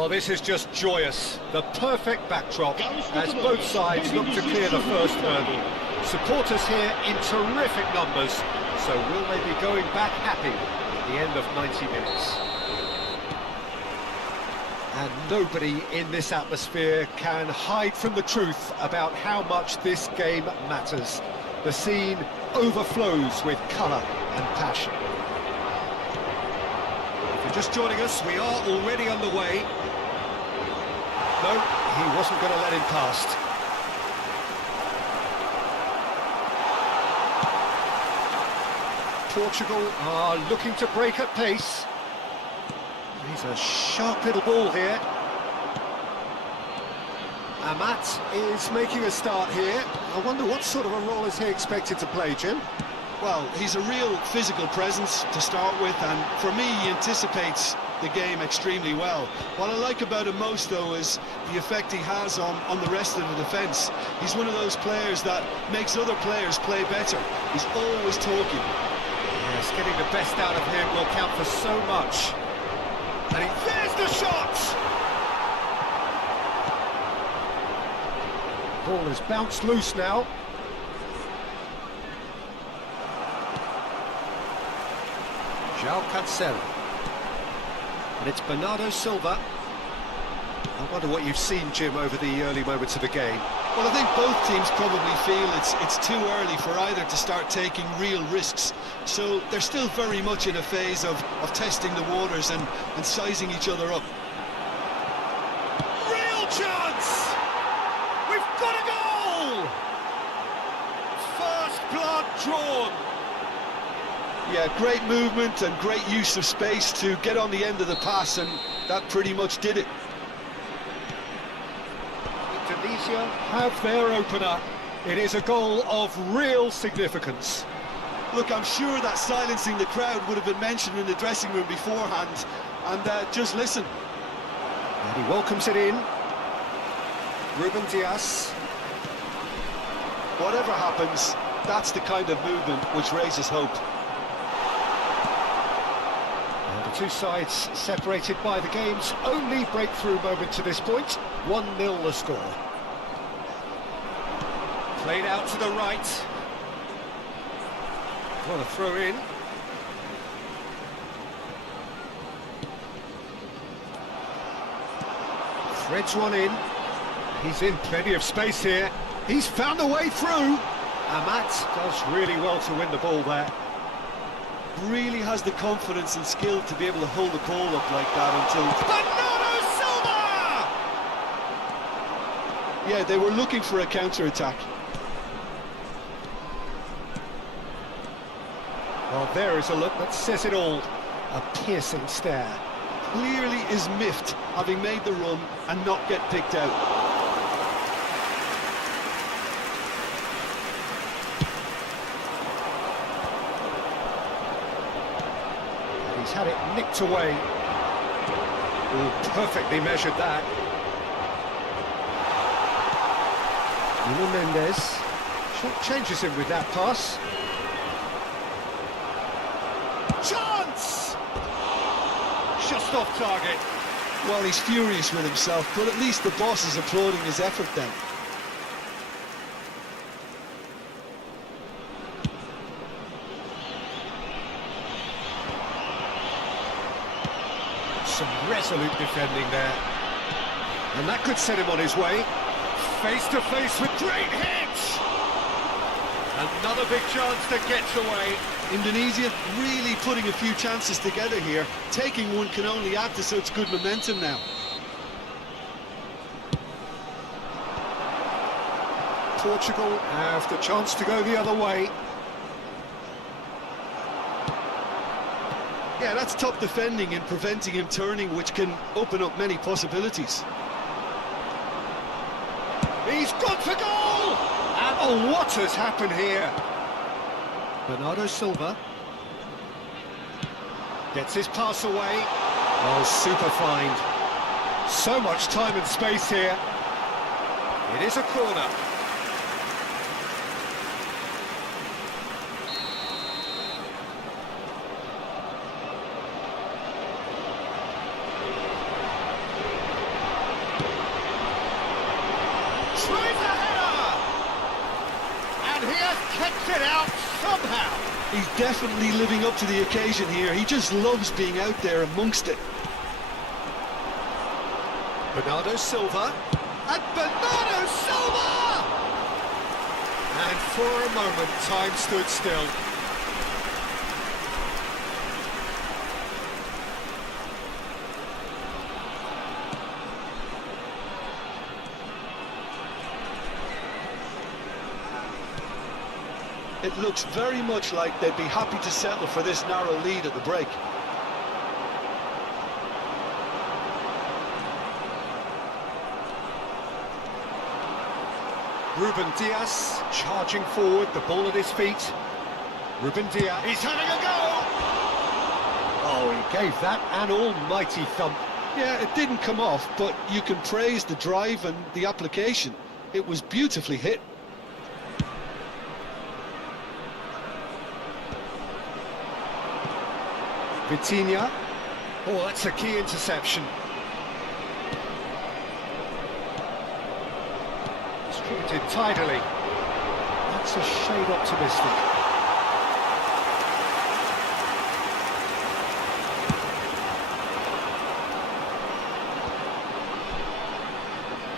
Well, this is just joyous. The perfect backdrop as both sides look to clear the first hurdle. Supporters here in terrific numbers, so will they be going back happy at the end of 90 minutes? And nobody in this atmosphere can hide from the truth about how much this game matters. The scene overflows with colour and passion. If you're just joining us, we are already underway. No, he wasn't going to let him past. Portugal are looking to break at pace. He's a sharp little ball here. Amat is making a start here. I wonder what sort of a role is he expected to play, Jim? Well, he's a real physical presence to start with, and for me, he anticipates the game extremely well. What I like about him most, though, is the effect he has on the rest of the defence. He's one of those players that makes other players play better. He's always talking. Yes, getting the best out of him will count for so much. And there's the shot! Ball is bounced loose now. João Cancelo. And it's Bernardo Silva. I wonder what you've seen, Jim, over the early moments of the game. Well, I think both teams probably feel it's too early for either to start taking real risks. So they're still very much in a phase of testing the waters and sizing each other up. Real chance! We've got a goal! First blood drawn. Yeah, great movement and great use of space to get on the end of the pass, and that pretty much did it. Indonesia have their opener. It is a goal of real significance. Look, I'm sure that silencing the crowd would have been mentioned in the dressing room beforehand, and just listen. And he welcomes it in. Ruben Dias. Whatever happens, that's the kind of movement which raises hope. And the two sides separated by the game's only breakthrough moment to this point. 1-0 the score. Played out to the right. What a throw in. Threads one in. He's in plenty of space here. He's found a way through. Amat does really well to win the ball there. Really has the confidence and skill to be able to hold the ball up like that until... Bernardo Silva! Yeah, they were looking for a counter-attack. Well, there is a look that says it all. A piercing stare. Clearly is miffed, having made the run and not get picked out. He's had it nicked away. Ooh, perfectly measured that. Nuno Mendes short changes him with that pass. Chance! Just off target. Well, he's furious with himself, but at least the boss is applauding his effort then. Some resolute defending there. And that could set him on his way. Face to face with great hits! Another big chance that gets away. Indonesia really putting a few chances together here. Taking one can only add to such good momentum now. Portugal have the chance to go the other way. Yeah, that's top defending and preventing him turning, which can open up many possibilities. He's gone for goal! And oh, what has happened here? Bernardo Silva gets his pass away. Oh, super find. So much time and space here. It is a corner. He's definitely living up to the occasion here. He just loves being out there amongst it. Bernardo Silva. And Bernardo Silva! And for a moment, time stood still. It looks very much like they'd be happy to settle for this narrow lead at the break. Ruben Diaz charging forward, the ball at his feet. Ruben Diaz, he's having a go! Oh, he gave that an almighty thump. Yeah, it didn't come off, but you can praise the drive and the application. It was beautifully hit. Vitinha. Oh, that's a key interception. Distributed tidily. That's a shade optimistic.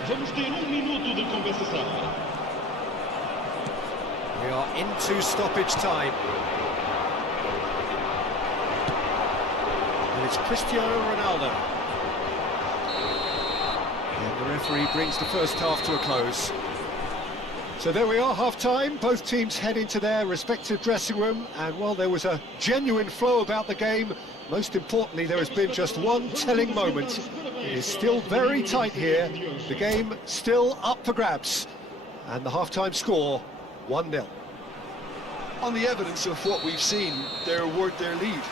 Vamos ter minuto de compensação. We are into stoppage time. And it's Cristiano Ronaldo. And the referee brings the first half to a close. So there we are, half-time. Both teams head into their respective dressing room, and while there was a genuine flow about the game, most importantly there has been just one telling moment. It is still very tight here, the game still up for grabs, and the half-time score 1-0. On the evidence of what we've seen, they're worth their lead.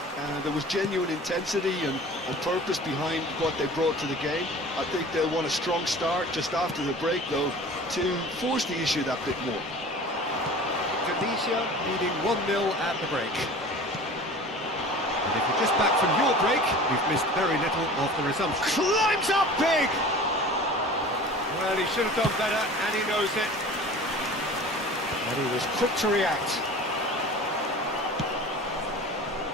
There was genuine intensity and purpose behind what they brought to the game. I think they'll want a strong start just after the break, though, to force the issue that bit more. Tunisia leading 1-0 at the break. And if you're just back from your break, you've missed very little of the resumption. Climbs up big! Well, he should have done better, and he knows it. And he was quick to react.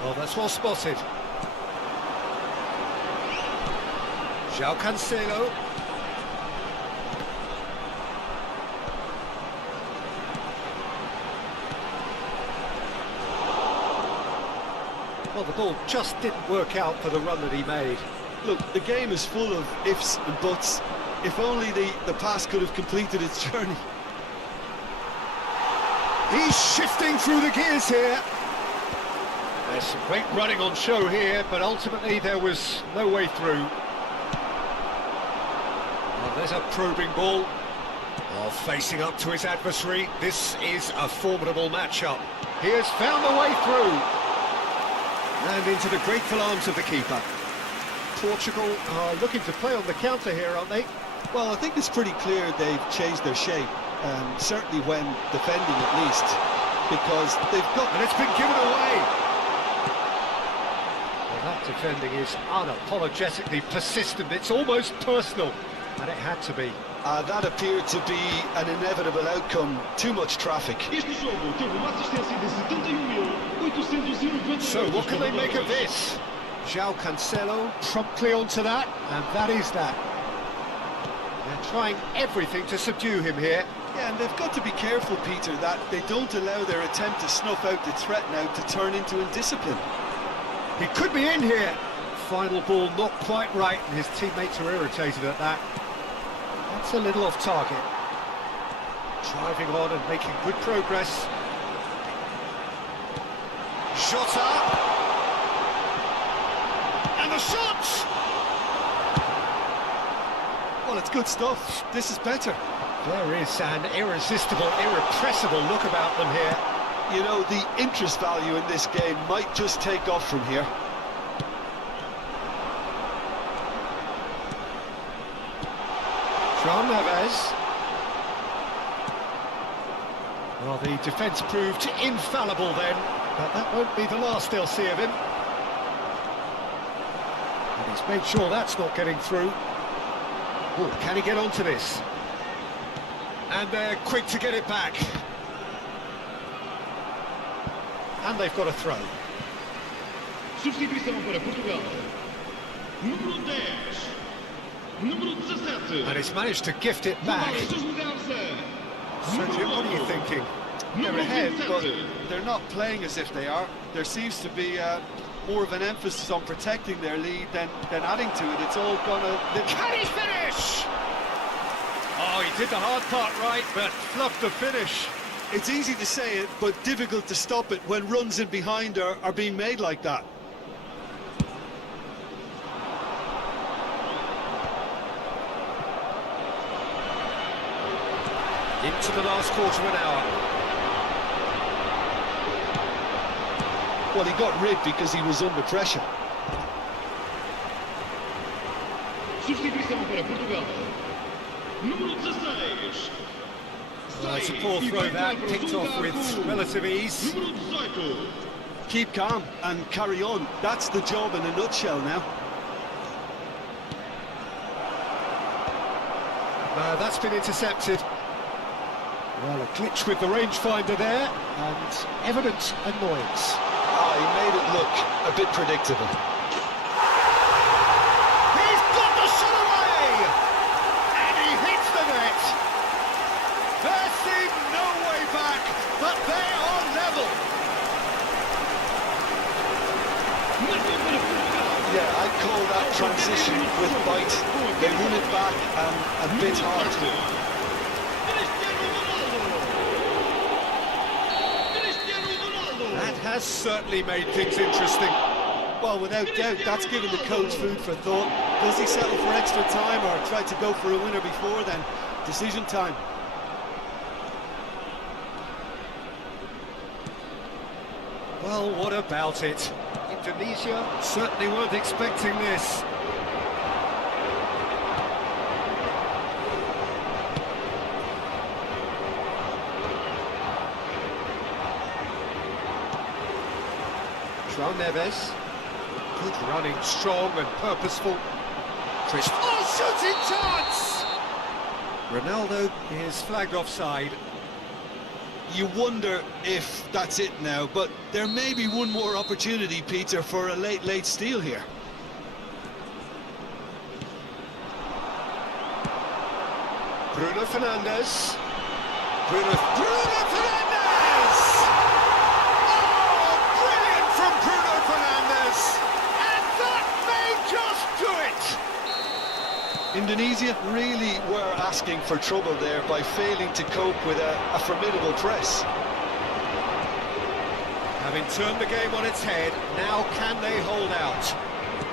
Well, that's well spotted. João Cancelo. Well, the ball just didn't work out for the run that he made. Look, the game is full of ifs and buts. If only the pass could have completed its journey. He's shifting through the gears here. There's some great running on show here, but ultimately there was no way through. Well, there's a probing ball. Oh, facing up to his adversary. This is a formidable matchup. He has found a way through. And into the grateful arms of the keeper. Portugal are looking to play on the counter here, aren't they? Well, I think it's pretty clear they've changed their shape, certainly when defending at least, because they've got... And it's been given away! Well, that defending is unapologetically persistent, it's almost personal, and it had to be. That appeared to be an inevitable outcome, too much traffic. Este jogo teve uma assistência de 71.890. So what can they make of this? João Cancelo promptly onto that, and that is that. They're trying everything to subdue him here. Yeah, and they've got to be careful, Peter, that they don't allow their attempt to snuff out the threat now to turn into indiscipline. He could be in here. Final ball not quite right, and his teammates are irritated at that. That's a little off target. Driving on and making good progress. Jota! And the shot! Well, it's good stuff. This is better. There is an irresistible, irrepressible look about them here. You know, the interest value in this game might just take off from here. João Neves. Well, the defence proved infallible then, but that won't be the last they'll see of him. And he's made sure that's not getting through. Oh, can he get onto this? And they're quick to get it back. And they've got a throw. Substituição para Portugal. Número 10. Número 17. And it's managed to gift it Vão back. aos seus lugares So, Jim, what are you thinking? They're Número ahead, but 27. they're not playing as if they are. There seems to be more of an emphasis on protecting their lead than adding to it. It's all gonna... Can he finish? Oh, he did the hard part right, but fluffed the finish. It's easy to say it, but difficult to stop it when runs in behind are being made like that. Into the last quarter of an hour. Well, he got rid because he was under pressure. Substituição para Portugal. Número 16. It's a poor throw that, picked off with relative ease. Número 18. Keep calm and carry on. That's the job in a nutshell now. That's been intercepted. Well, a glitch with the rangefinder there, and evident annoyance. He made it look a bit predictable. He's got the shot away! And he hits the net! There seemed no way back, but they are level! Marcou para Portugal. Yeah, I'd call that transition with bite. They won it back and a bit hard. Cristiano Ronaldo. That has certainly made things interesting. Well, without doubt, that's given the coach food for thought. Does he settle for extra time or try to go for a winner before then? Decision time. Well, what about it? Indonesia certainly weren't expecting this. João Neves. Good running, strong and purposeful. Chris. Oh, shooting chance! Ronaldo is flagged offside. You wonder if that's it now, but there may be one more opportunity, Peter, for a late steal here. Bruno Fernandes. Bruno Fernandes! Oh, brilliant from Bruno Fernandes! And that may just do it! Indonesia really were asking for trouble there by failing to cope with a formidable press. Having turned the game on its head, now can they hold out?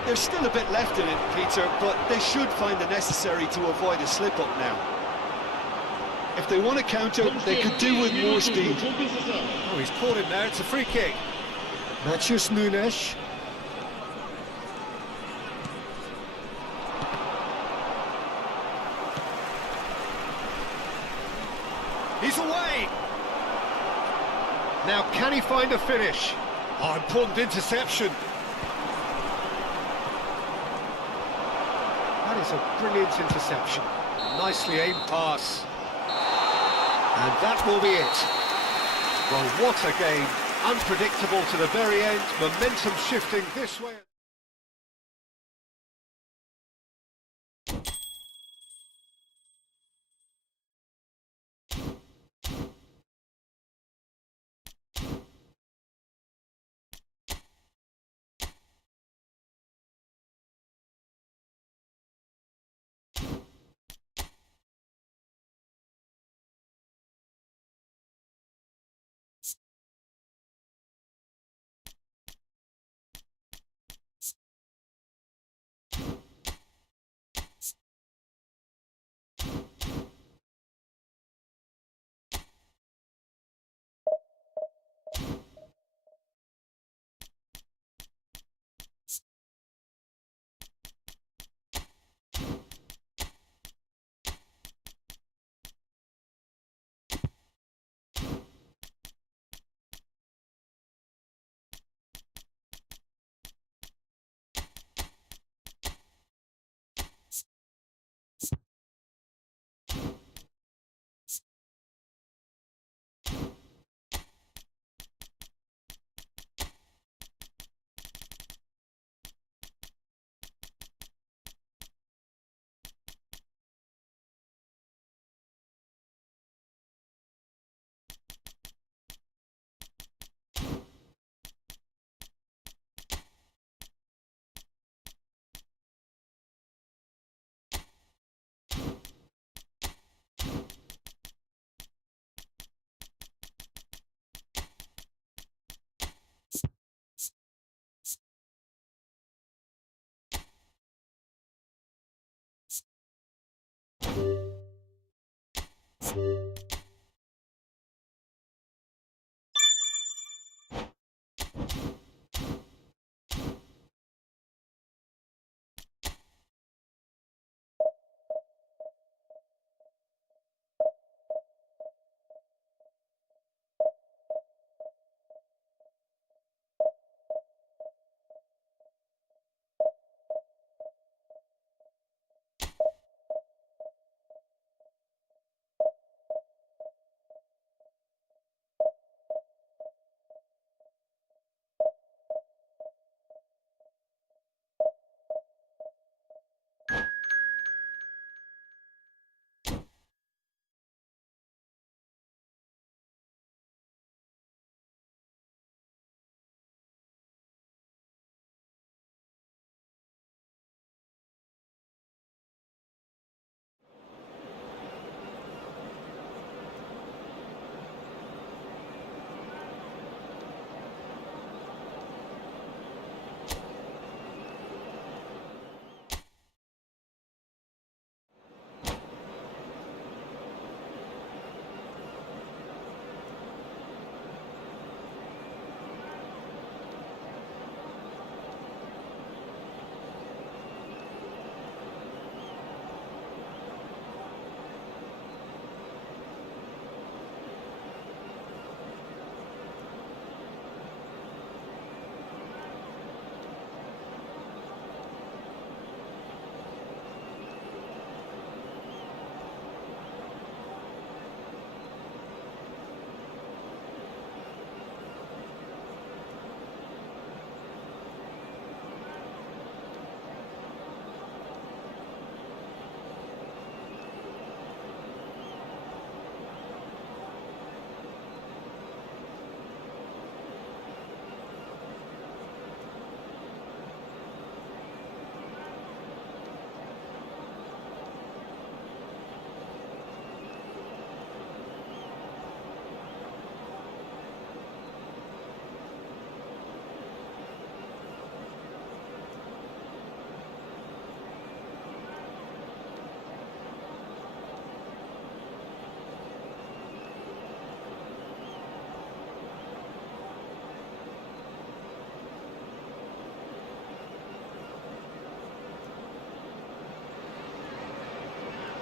There's still a bit left in it, Peter, but they should find the necessary to avoid a slip-up now. If they want to counter, they could do with more speed. Oh, he's caught him there, it's a free kick. Matheus Nunes. He's away! Now, can he find a finish? Oh, important interception. That is a brilliant interception. Nicely aimed pass. And that will be it. Well, what a game. Unpredictable to the very end. Momentum shifting this way.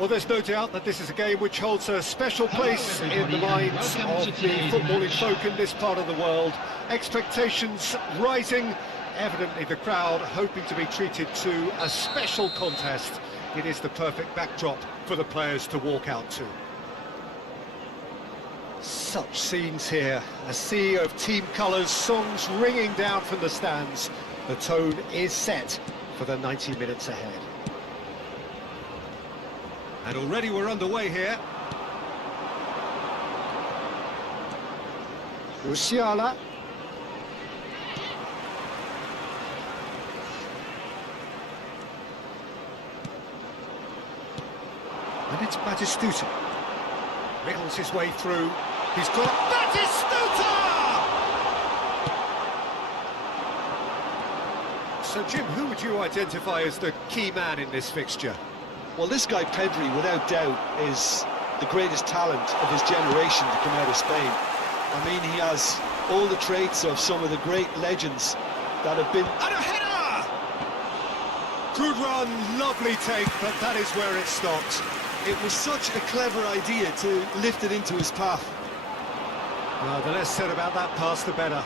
Well, there's no doubt that this is a game which holds a special place in the minds of the footballing folk in this part of the world. Expectations rising, evidently the crowd hoping to be treated to a special contest. It is the perfect backdrop for the players to walk out to. Such scenes here, a sea of team colours, songs ringing down from the stands. The tone is set for the 90 minutes ahead. And already we're underway here. Musiala. And it's Batistuta. Wriggles his way through. He's got Batistuta! So, Jim, who would you identify as the key man in this fixture? Well, this guy, Pedri, without doubt, is the greatest talent of his generation to come out of Spain. I mean, he has all the traits of some of the great legends that have been... And a header! Good run, lovely take, but that is where it stopped. It was such a clever idea to lift it into his path. Well, the less said about that pass, the better.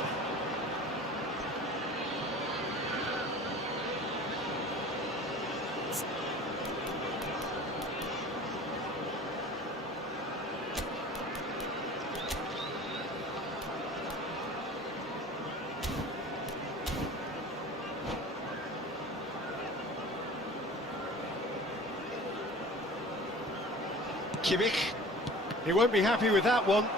Kimmich. He won't be happy with that one.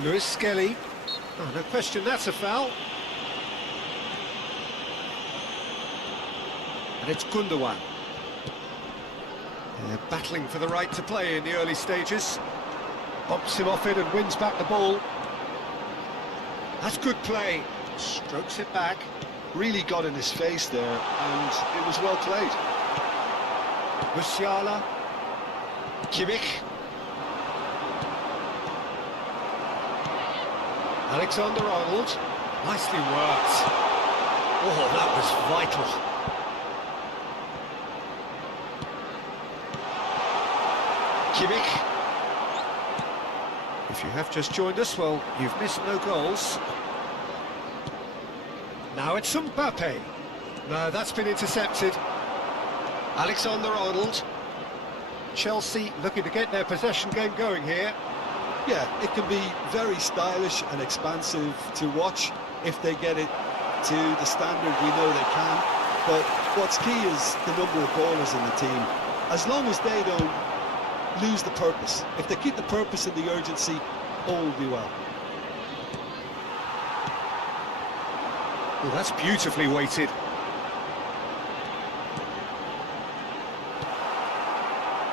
Lewis Skelly. Oh, no question, that's a foul. And it's Gundogan. They're battling for the right to play in the early stages. Bumps him off it and wins back the ball. That's good play. Strokes it back. Really got in his face there, and it was well played. Musiala. Kimmich. Alexander-Arnold. Nicely worked. Oh, that was vital. Kimmich. If you have just joined us, well, you've missed no goals. Now it's Mbappe. No, that's been intercepted. Alexander-Arnold. Chelsea looking to get their possession game going here. Yeah, it can be very stylish and expansive to watch if they get it to the standard we know they can. But what's key is the number of ballers in the team. As long as they don't lose the purpose, if they keep the purpose and the urgency, all will be well. Well, that's beautifully weighted.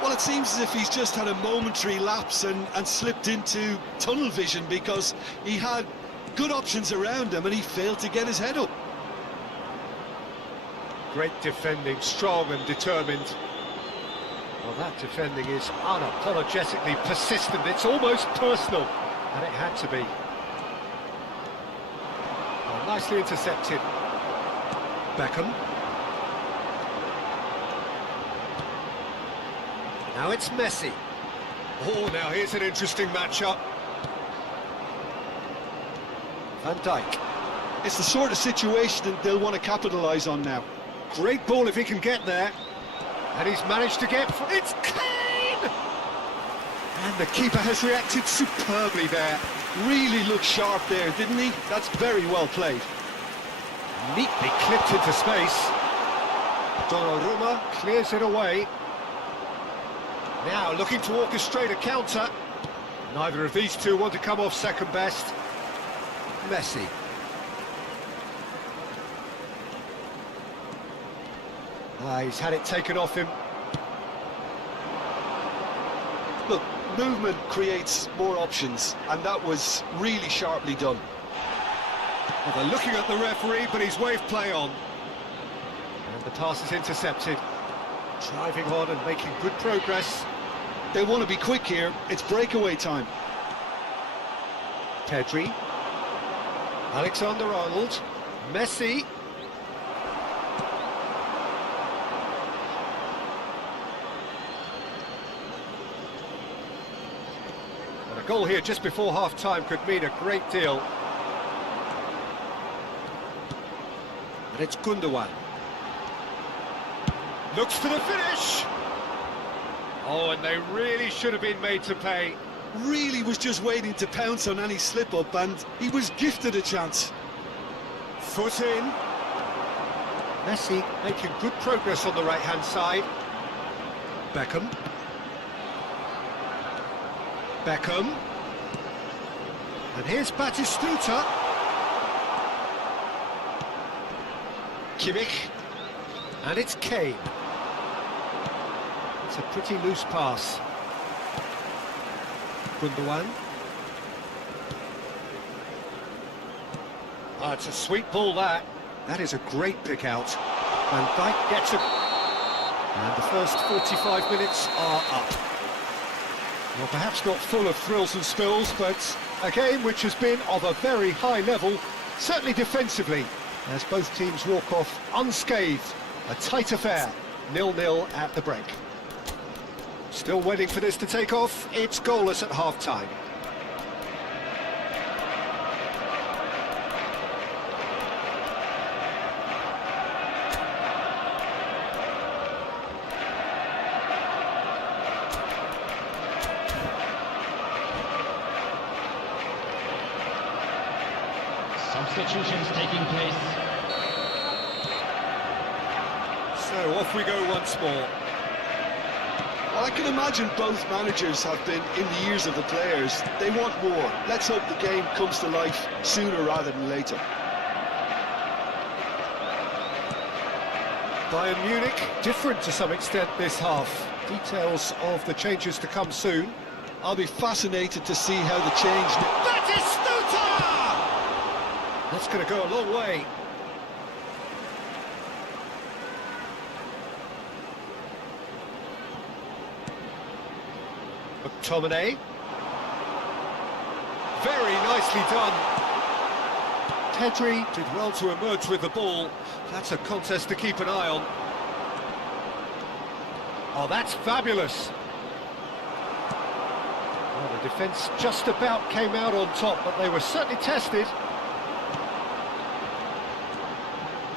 Well, it seems as if he's just had a momentary lapse and slipped into tunnel vision, because he had good options around him and he failed to get his head up. Great defending, strong and determined. Well, that defending is unapologetically persistent. It's almost personal, and it had to be. Well, nicely intercepted. Beckham. Now it's Messi. Oh, now here's an interesting matchup. Van Dijk. It's the sort of situation that they'll want to capitalise on now. Great ball if he can get there. And he's managed to get... It's Kane! And the keeper has reacted superbly there. Really looked sharp there, didn't he? That's very well played. Neatly clipped into space. Donnarumma clears it away. Now looking to orchestrate a counter. Neither of these two want to come off second best. Messi. He's had it taken off him. Look, movement creates more options, and that was really sharply done. Well, they're looking at the referee, but he's waved play on. And the pass is intercepted. Driving on and making good progress. They want to be quick here. It's breakaway time. Pedri. Alexander-Arnold. Messi. And a goal here just before half-time could mean a great deal. And it's Gundogan. Looks for the finish! Oh, and they really should have been made to pay. Really was just waiting to pounce on any slip-up, and he was gifted a chance. Foot in. Messi making good progress on the right-hand side. Beckham. Beckham. And here's Batistuta. Kimmich. And it's Kane. It's a pretty loose pass. Gundogan. It's a sweet ball, that. That is a great pick out. Van Dijk gets it. And the first 45 minutes are up. Well, perhaps not full of thrills and spills, but a game which has been of a very high level, certainly defensively, as both teams walk off unscathed. A tight affair, 0-0 at the break. Still waiting for this to take off. It's goalless at half-time. Substitutions taking place. So off we go once more. Well, I can imagine both managers have been in the ears of the players. They want more. Let's hope the game comes to life sooner rather than later. Bayern Munich, different to some extent this half. Details of the changes to come soon. I'll be fascinated to see how the change... Batistuta! That's going to go a long way. McTominay. Very nicely done. Pedri did well to emerge with the ball. That's a contest to keep an eye on. Oh, that's fabulous. Well, the defence just about came out on top, but they were certainly tested.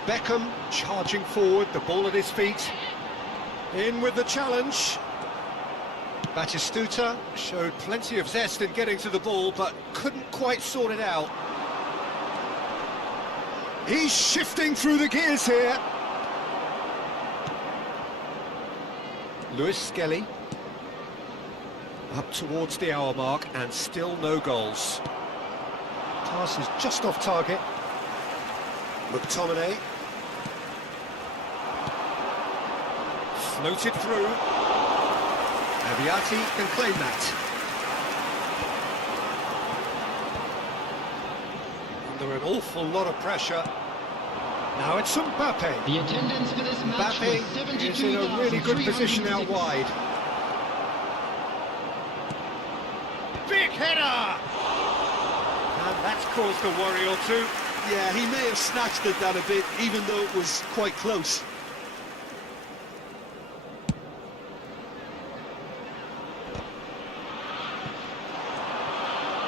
Beckham charging forward, the ball at his feet. In with the challenge. Batistuta showed plenty of zest in getting to the ball, but couldn't quite sort it out. He's shifting through the gears here. Lewis Skelly. Up towards the hour mark, and still no goals. Pass is just off target. McTominay. Floated through. Abiati can claim that. Under an awful lot of pressure. Now it's Mbappe. The attendance for this match was Mbappe is in a really good position out wide. Big header! And that's caused a worry or two. Yeah, he may have snatched at that a bit, even though it was quite close.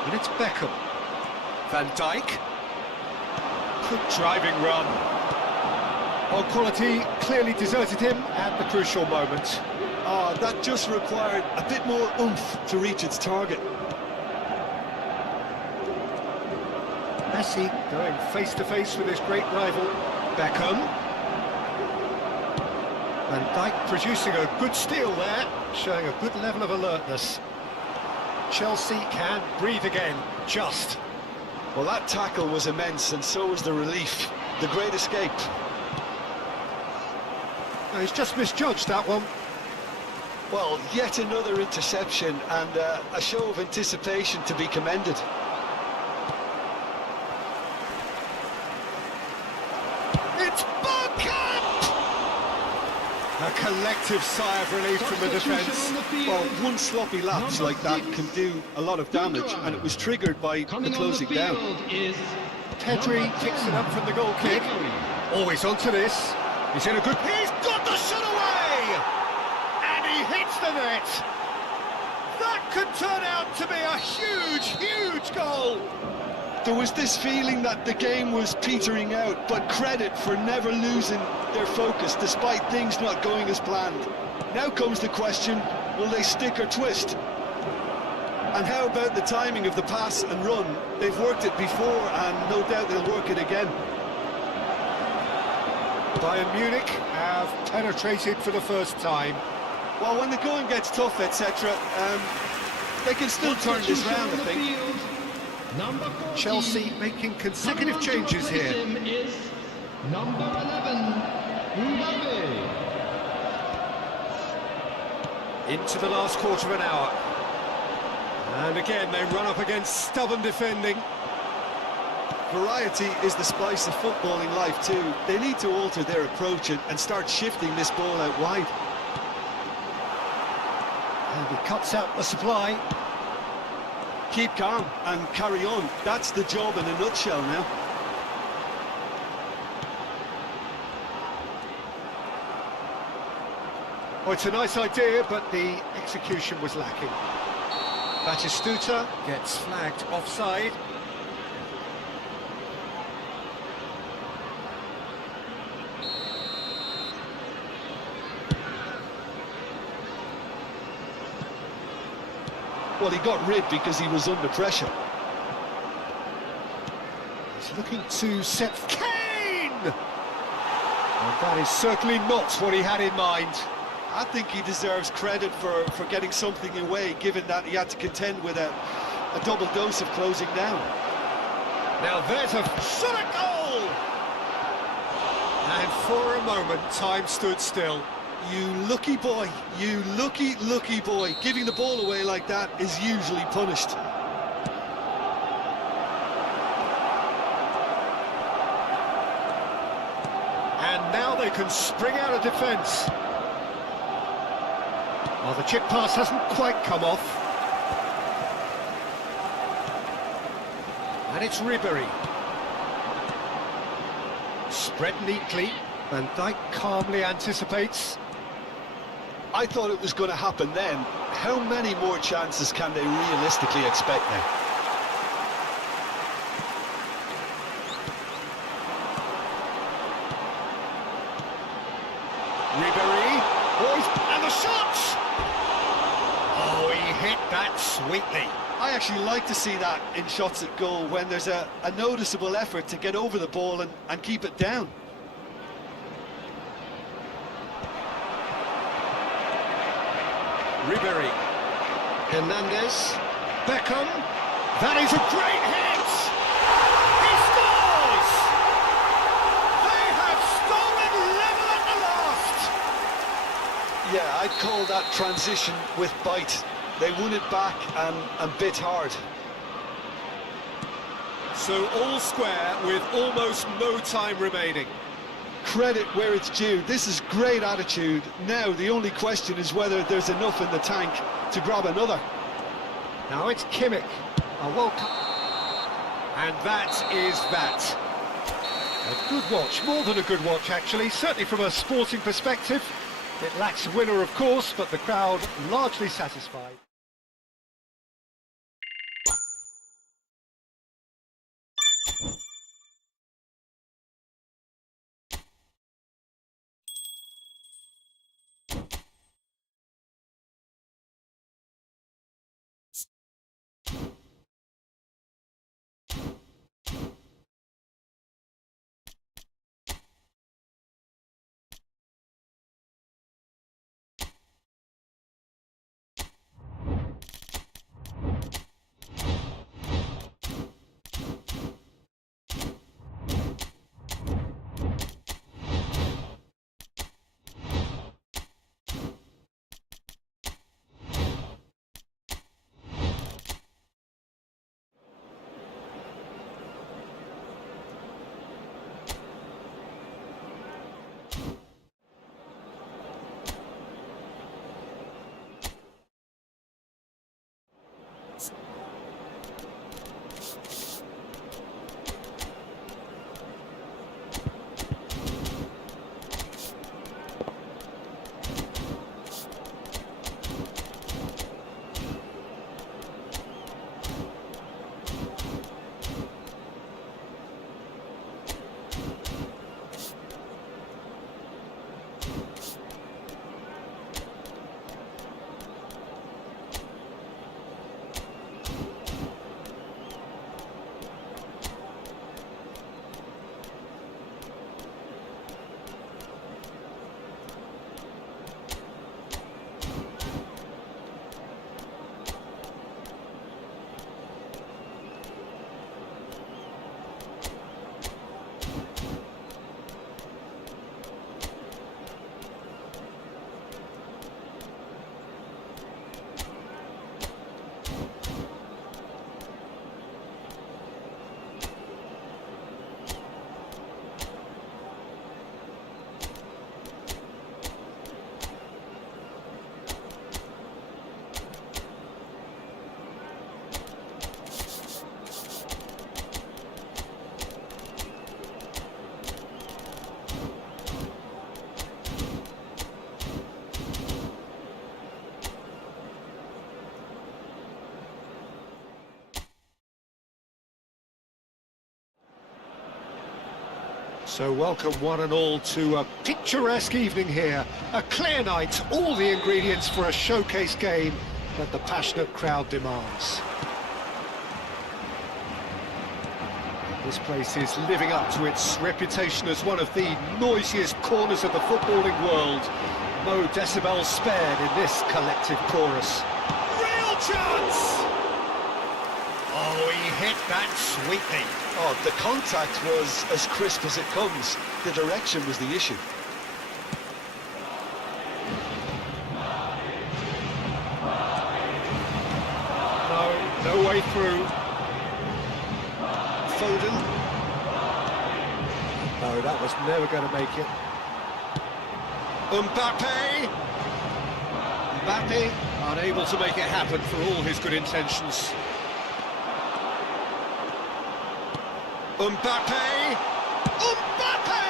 And it's Beckham. Van Dijk. Good driving run. Well, quality clearly deserted him at the crucial moment. Oh, that just required a bit more oomph to reach its target. Messi going face-to-face with his great rival, Beckham. Van Dijk producing a good steal there, showing a good level of alertness. Chelsea can breathe again, just. Well, that tackle was immense, and so was the relief. The great escape. No, he's just misjudged that one. Well, yet another interception, and a show of anticipation to be commended. It's Bergkamp! A collective sigh of relief from the defence. Well, one sloppy lapse like that can do a lot of damage, and it was triggered by the closing down. Pedri picks it up from the goal kick. Always onto this. He's in a good... He's got the shot away! And he hits the net! That could turn out to be a huge, huge goal! There was this feeling that the game was petering out, but credit for never losing their focus despite things not going as planned. Now comes the question, will they stick or twist? And how about the timing of the pass and run? They've worked it before, and no doubt they'll work it again. Bayern Munich have penetrated for the first time. Well, when the going gets tough, etc., they can still turn this round, I think. Chelsea making consecutive changes here. Is number 11, Mbappe. Into the last quarter of an hour. And again, they run up against stubborn defending. Variety is the spice of footballing life too. They need to alter their approach and start shifting this ball out wide. And he cuts out the supply. Keep calm and carry on. That's the job in a nutshell now. Oh, it's a nice idea, but the execution was lacking. Batistuta gets flagged offside. Well, he got rid because he was under pressure. He's looking to set Kane! And that is certainly not what he had in mind. I think he deserves credit for getting something away, given that he had to contend with a double dose of closing down. Now there's a shot at goal! And for a moment, time stood still. You lucky boy, you lucky boy. Giving the ball away like that is usually punished. And now they can spring out of defence. Well, the chip pass hasn't quite come off. And it's Ribery. Spread neatly. Van Dijk calmly anticipates. I thought it was going to happen then. How many more chances can they realistically expect now? Ribery, and the shot! Oh, he hit that sweetly. I actually like to see that in shots at goal when there's a noticeable effort to get over the ball and keep it down. Ribery, Hernandez, Beckham, that is a great hit! He scores! They have stolen level at the last! Yeah, I'd call that transition with bite. They won it back and bit hard. So all square with almost no time remaining. Credit where it's due. This is great attitude. Now the only question is whether there's enough in the tank to grab another. Now it's Kimmich. A welcome. And that is that. A good watch, more than a good watch actually, certainly from a sporting perspective. It lacks a winner of course, but the crowd largely satisfied. So welcome one and all to a picturesque evening here. A clear night, all the ingredients for a showcase game that the passionate crowd demands. This place is living up to its reputation as one of the noisiest corners of the footballing world. No decibels spared in this collective chorus. Real chance! Oh, he hit that sweetly. Oh, the contact was as crisp as it comes. The direction was the issue. No way through. Foden. No, that was never going to make it. Mbappe, unable to make it happen for all his good intentions. Mbappe! Mbappe!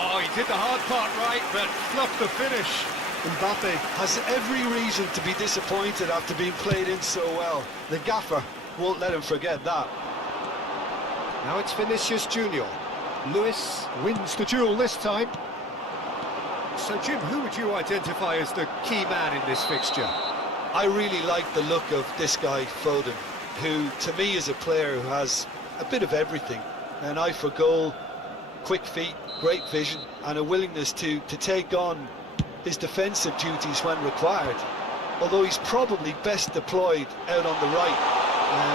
Oh, he did the hard part right, but fluffed the finish. Mbappe has every reason to be disappointed after being played in so well. The gaffer won't let him forget that. Now it's Vinicius Junior. Lewis wins the duel this time. So, Jim, who would you identify as the key man in this fixture? I really like the look of this guy, Foden, who to me is a player who has a bit of everything. An eye for goal, quick feet, great vision, and a willingness to take on his defensive duties when required. Although he's probably best deployed out on the right,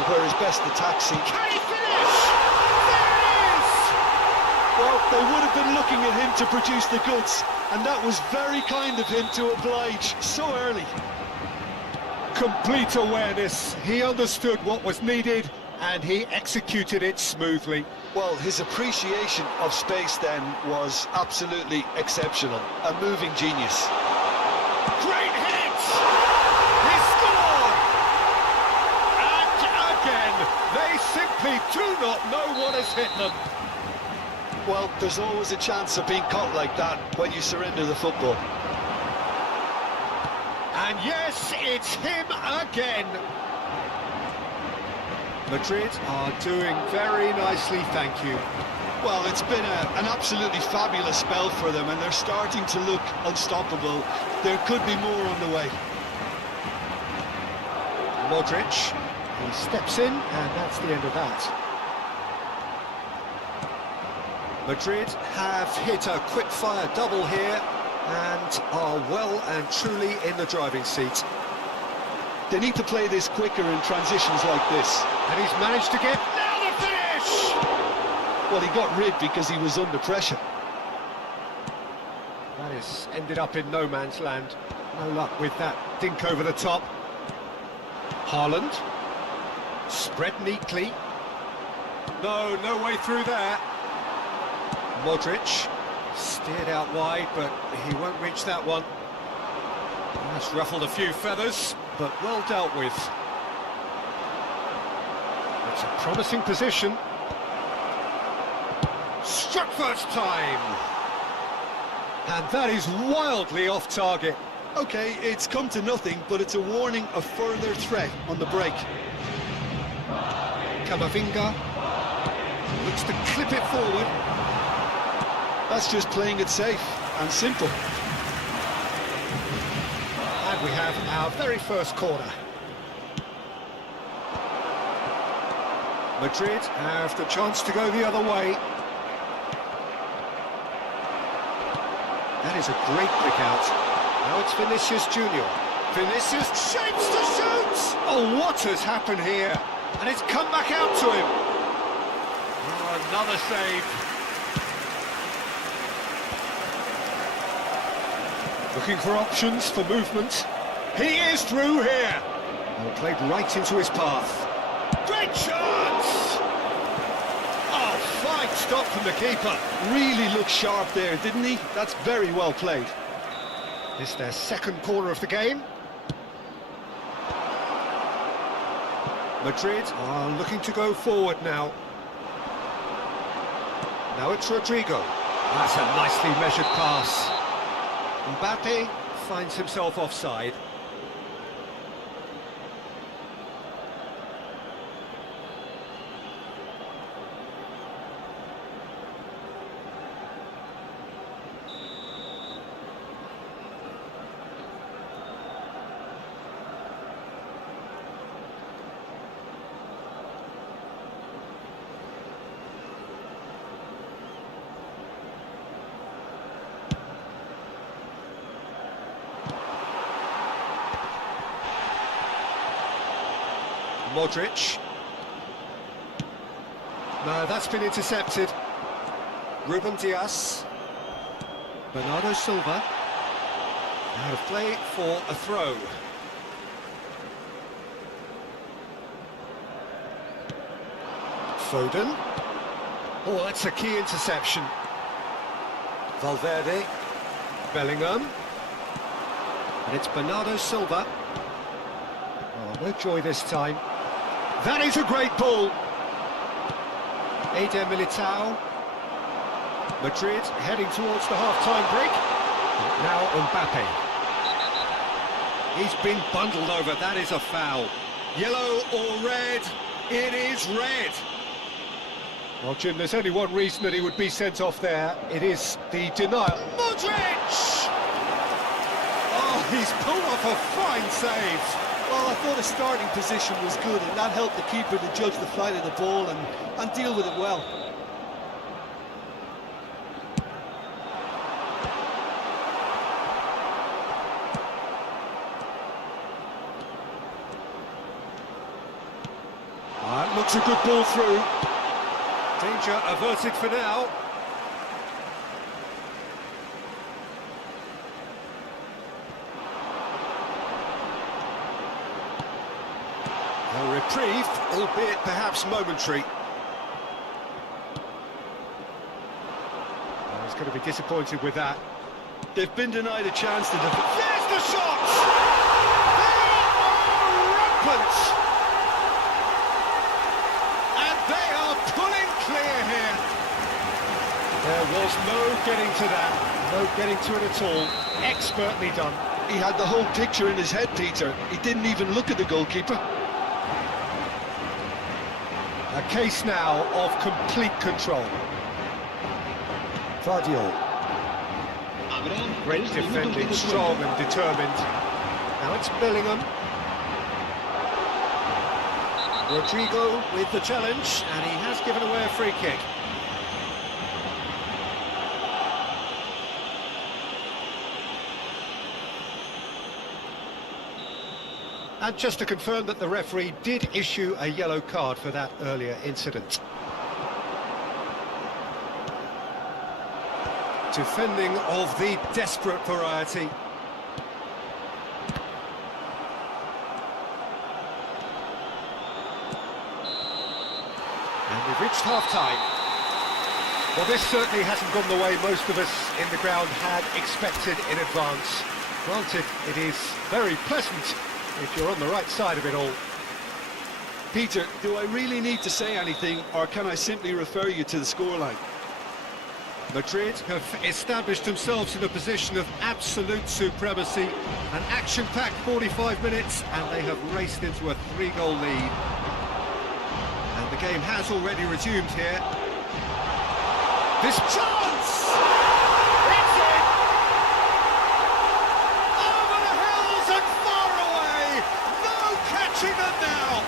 where his best attacks seem. Can he finish? There it is! Well, they would have been looking at him to produce the goods, and that was very kind of him to oblige so early. Complete awareness. He understood what was needed, and he executed it smoothly. Well, his appreciation of space then was absolutely exceptional. A moving genius. Great hit! He scored! And again, they simply do not know what has hit them. Well, there's always a chance of being caught like that when you surrender the football. And yes, it's him again. Madrid are doing very nicely, thank you. Well, it's been an absolutely fabulous spell for them, and they're starting to look unstoppable. There could be more on the way. Modric, he steps in, and that's the end of that. Madrid have hit a quick-fire double here and are well and truly in the driving seat. They need to play this quicker in transitions like this. And he's managed to get... Now the finish! Well, he got rid because he was under pressure. That has ended up in no man's land. No luck with that dink over the top. Haaland. Spread neatly. No way through there. Modric. Steered out wide, but he won't reach that one. That's ruffled a few feathers, but well dealt with. It's a promising position. Struck first time. And that is wildly off target. Okay, it's come to nothing, but it's a warning of further threat on the break. Camavinga looks to clip it forward. That's just playing it safe and simple. And we have our very first corner. Madrid have the chance to go the other way. That is a great pick out. Now it's Vinicius Junior. Vinicius shapes to shoot! Oh, what has happened here? And it's come back out to him. Oh, another save. Looking for options for movement. He is through here. And played right into his path. Great chance! Oh, fine stop from the keeper. Really looked sharp there, didn't he? That's very well played. This is their second corner of the game. Madrid are looking to go forward now. Now it's Rodrigo. That's a nicely measured pass. Mbappe finds himself offside. Modric. No, that's been intercepted. Ruben Dias. Bernardo Silva. Out of play for a throw. Foden. Oh, that's a key interception. Valverde. Bellingham. And it's Bernardo Silva. Oh, no joy this time. That is a great ball. Eder Militao. Madrid heading towards the half-time break. Now Mbappe. He's been bundled over, that is a foul. Yellow or red? It is red. Well, Jim, there's only one reason that he would be sent off there. It is the denial. Modric! Oh, he's pulled off a fine save. Well, I thought his starting position was good, and that helped the keeper to judge the flight of the ball and deal with it well. That looks a good ball through. Danger averted for now. A reprieve, albeit perhaps momentary. I was going to be disappointed with that. They've been denied a chance to defend. There's the shot! They are rampant! And they are pulling clear here. There was no getting to that. No getting to it at all. Expertly done. He had the whole picture in his head, Peter. He didn't even look at the goalkeeper. A case now of complete control. Vardiol. Great defending, strong and determined. Now it's Bellingham. Rodrigo with the challenge, and he has given away a free kick. And just to confirm that the referee did issue a yellow card for that earlier incident. Defending of the desperate variety. And we've reached half-time. Well, this certainly hasn't gone the way most of us in the ground had expected in advance. Granted, it is very pleasant if you're on the right side of it all. Peter, do I really need to say anything, or can I simply refer you to the scoreline? Madrid have established themselves in a position of absolute supremacy. An action-packed 45 minutes, and they have raced into a 3-goal lead. And the game has already resumed here. This chance! It's in! Over the hills and far away! No catching them now!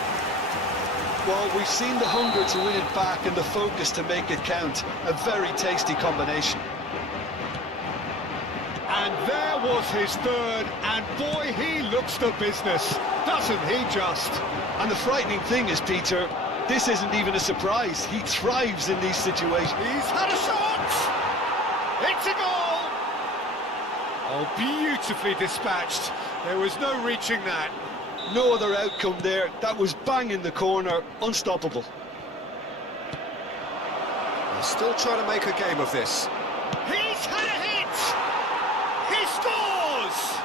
Well, we've seen the hunger to win it back and the focus to make it count. A very tasty combination. And there was his third, and boy, he looks the business, doesn't he just? And the frightening thing is, Peter, this isn't even a surprise. He thrives in these situations. He's had a shot! It's a goal! Oh, beautifully dispatched. There was no reaching that. No other outcome there. That was bang in the corner, unstoppable. They're still trying to make a game of this. He's had a hit! He scores!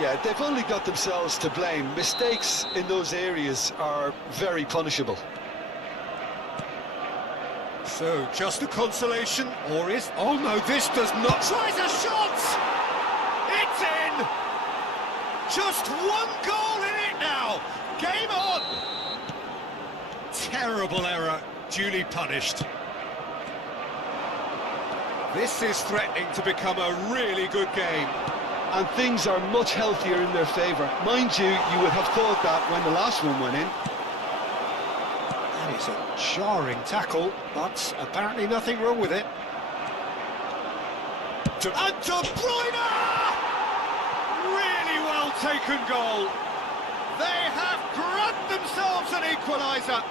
Yeah, they've only got themselves to blame. Mistakes in those areas are very punishable. So, just a consolation, or is... Oh no, this does not... Tries a shot! It's in! Just one goal in it now! Game on! Terrible error, duly punished. This is threatening to become a really good game. And things are much healthier in their favour. Mind you, you would have thought that when the last one went in. That is a jarring tackle, but apparently nothing wrong with it. And De Bruyne! Really well taken goal. They have grabbed themselves an equaliser.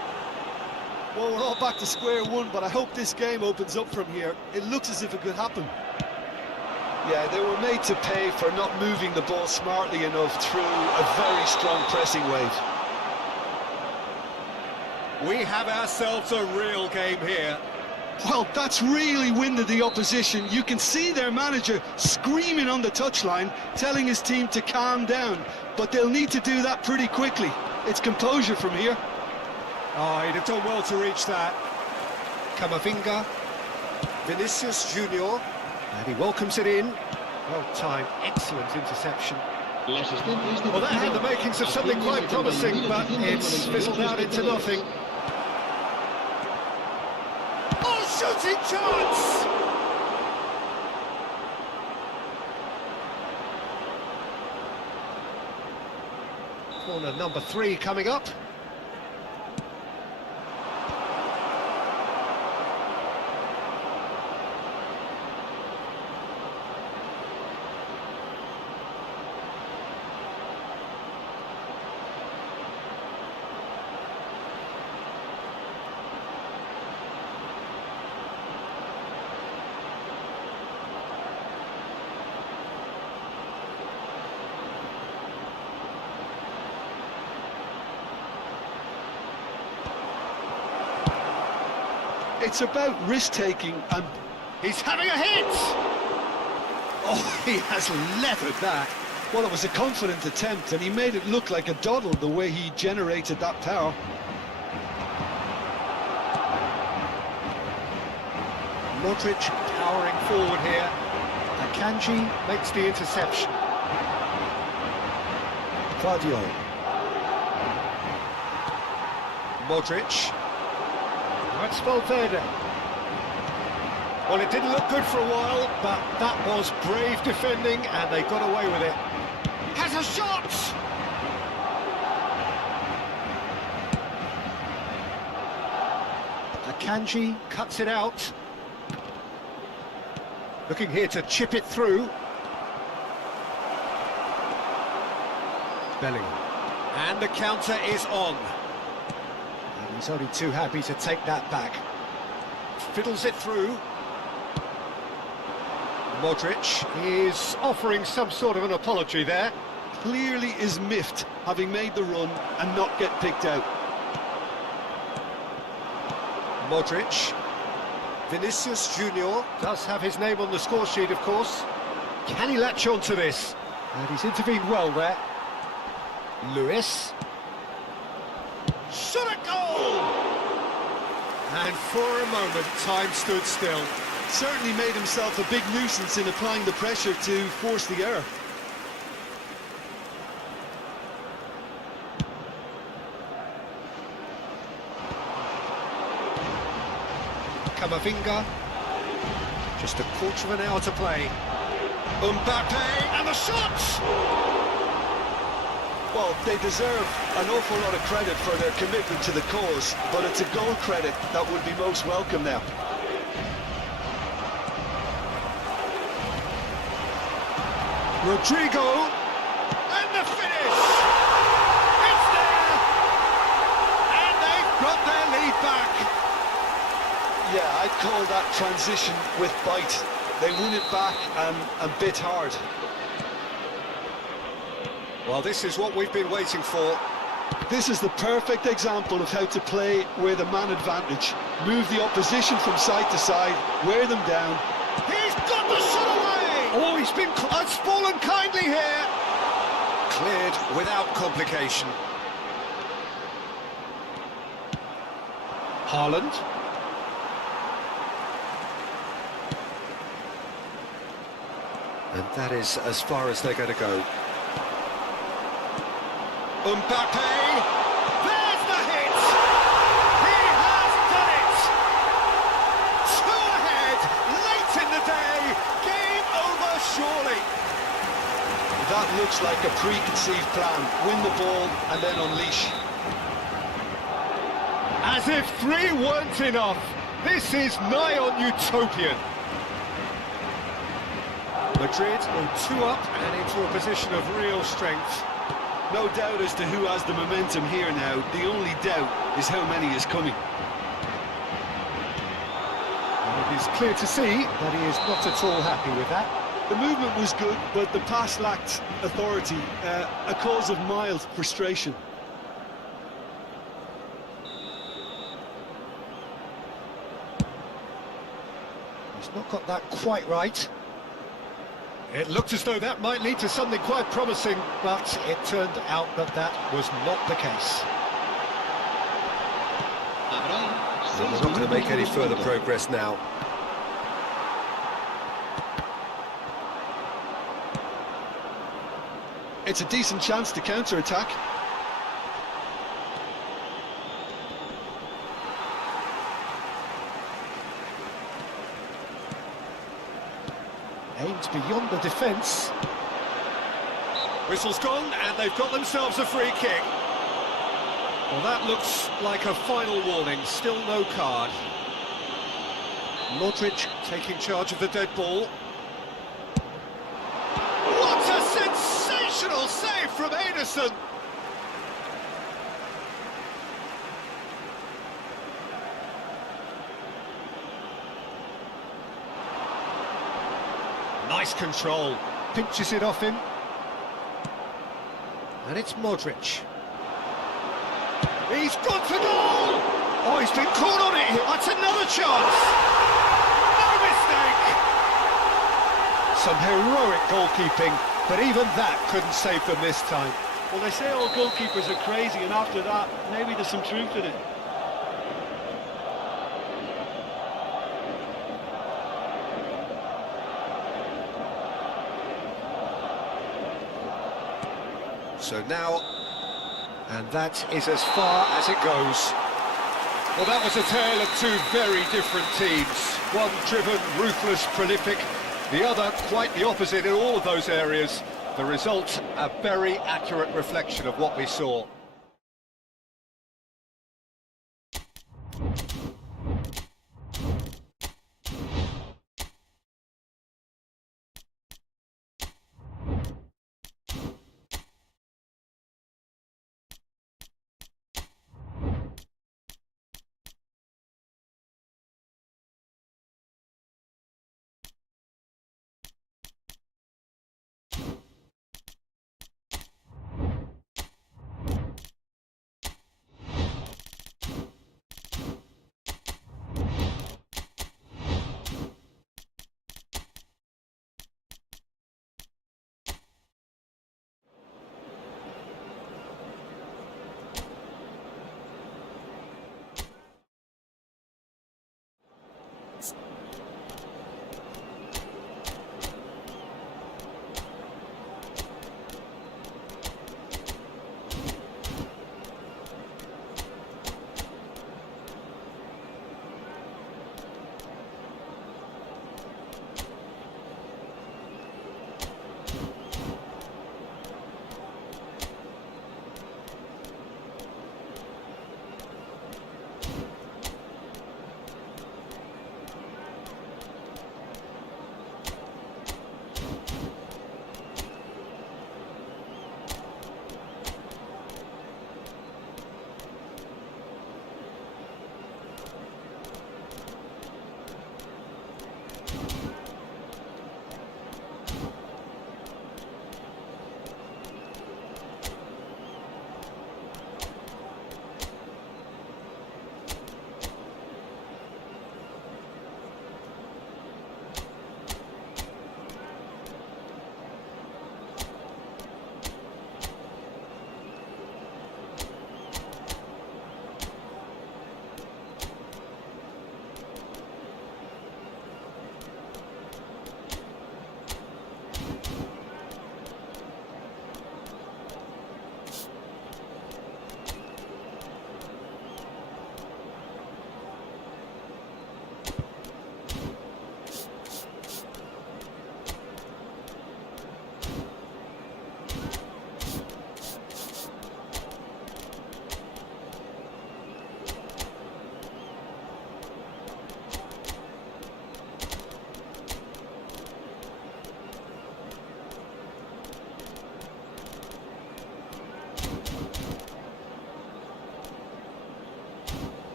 Well, we're all back to square one, but I hope this game opens up from here. It looks as if it could happen. Yeah, they were made to pay for not moving the ball smartly enough through a very strong pressing wave. We have ourselves a real game here. Well, that's really winded the opposition. You can see their manager screaming on the touchline, telling his team to calm down. But they'll need to do that pretty quickly. It's composure from here. Oh, he'd have done well to reach that. Camavinga. Vinicius Junior. And he welcomes it in. Well timed, excellent interception. La asistencia es de Well, that had the partido. makings of something quite promising, but it's fizzled out into nothing. Oh, shooting chance! Corner number 3 coming up. It's about risk-taking and... He's having a hit! Oh, he has levered that. Well, it was a confident attempt, and he made it look like a doddle the way he generated that power. Modric powering forward here. Akanji makes the interception. Claudio. Modric. That's Valverde. Well, it didn't look good for a while, but that was brave defending, and they got away with it. Has a shot! Akanji cuts it out. Looking here to chip it through. BELIIN. And the counter is on. And he's only too happy to take that back. Fiddles it through. Modric is offering some sort of an apology there. Clearly is miffed, having made the run and not get picked out. Modric. Vinicius Junior does have his name on the score sheet, of course. Can he latch on to this? And he's intervened well there. Lewis. Shot a goal! And for a moment, time stood still. Certainly made himself a big nuisance in applying the pressure to force the error. Camavinga. Just a quarter of an hour to play. Mbappe, and the shot! Well, they deserve an awful lot of credit for their commitment to the cause, but it's a goal credit that would be most welcome now. Rodrigo, and the finish! It's there! And they've got their lead back. Yeah, I'd call that transition with bite. They won it back and bit hard. Well, this is what we've been waiting for. This is the perfect example of how to play with a man advantage. Move the opposition from side to side, wear them down. He's got the shot away! Oh, it's fallen kindly here. Cleared without complication. Haaland. And that is as far as they're going to go. Mbappe! There's the hit! He has done it! 2 ahead, late in the day, game over surely. That looks like a preconceived plan. Win the ball and then unleash. As if 3 weren't enough, this is nigh on utopian. Madrid go 2 up and into a position of real strength. No doubt as to who has the momentum here now. The only doubt is how many is coming. And it is clear to see that he is not at all happy with that. The movement was good, but the pass lacked authority, a cause of mild frustration. He's not got that quite right. It looked as though that might lead to something quite promising, but it turned out that that was not the case. Habrá They're not going to make any further progress now. It's a decent chance to counter-attack. Aimed beyond the defence. Whistle's gone, and they've got themselves a free kick. Well, that looks like a final warning. Still no card. Modric taking charge of the dead ball. What a sensational save from Ederson! Nice control. Pinches it off him. And it's Modric. He's gone for goal! Oh, he's been caught on it here. That's another chance. No mistake. Some heroic goalkeeping, but even that couldn't save them this time. Well, they say all goalkeepers are crazy, and after that, maybe there's some truth in it. So now, and that is as far as it goes. Well, that was a tale of two very different teams. One driven, ruthless, prolific. The other quite the opposite in all of those areas. The result, a very accurate reflection of what we saw.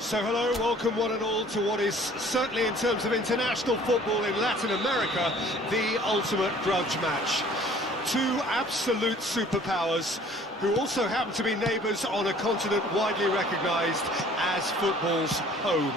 So hello, welcome one and all to what is certainly in terms of international football in Latin America, the ultimate grudge match. Two absolute superpowers who also happen to be neighbours on a continent widely recognised as football's home.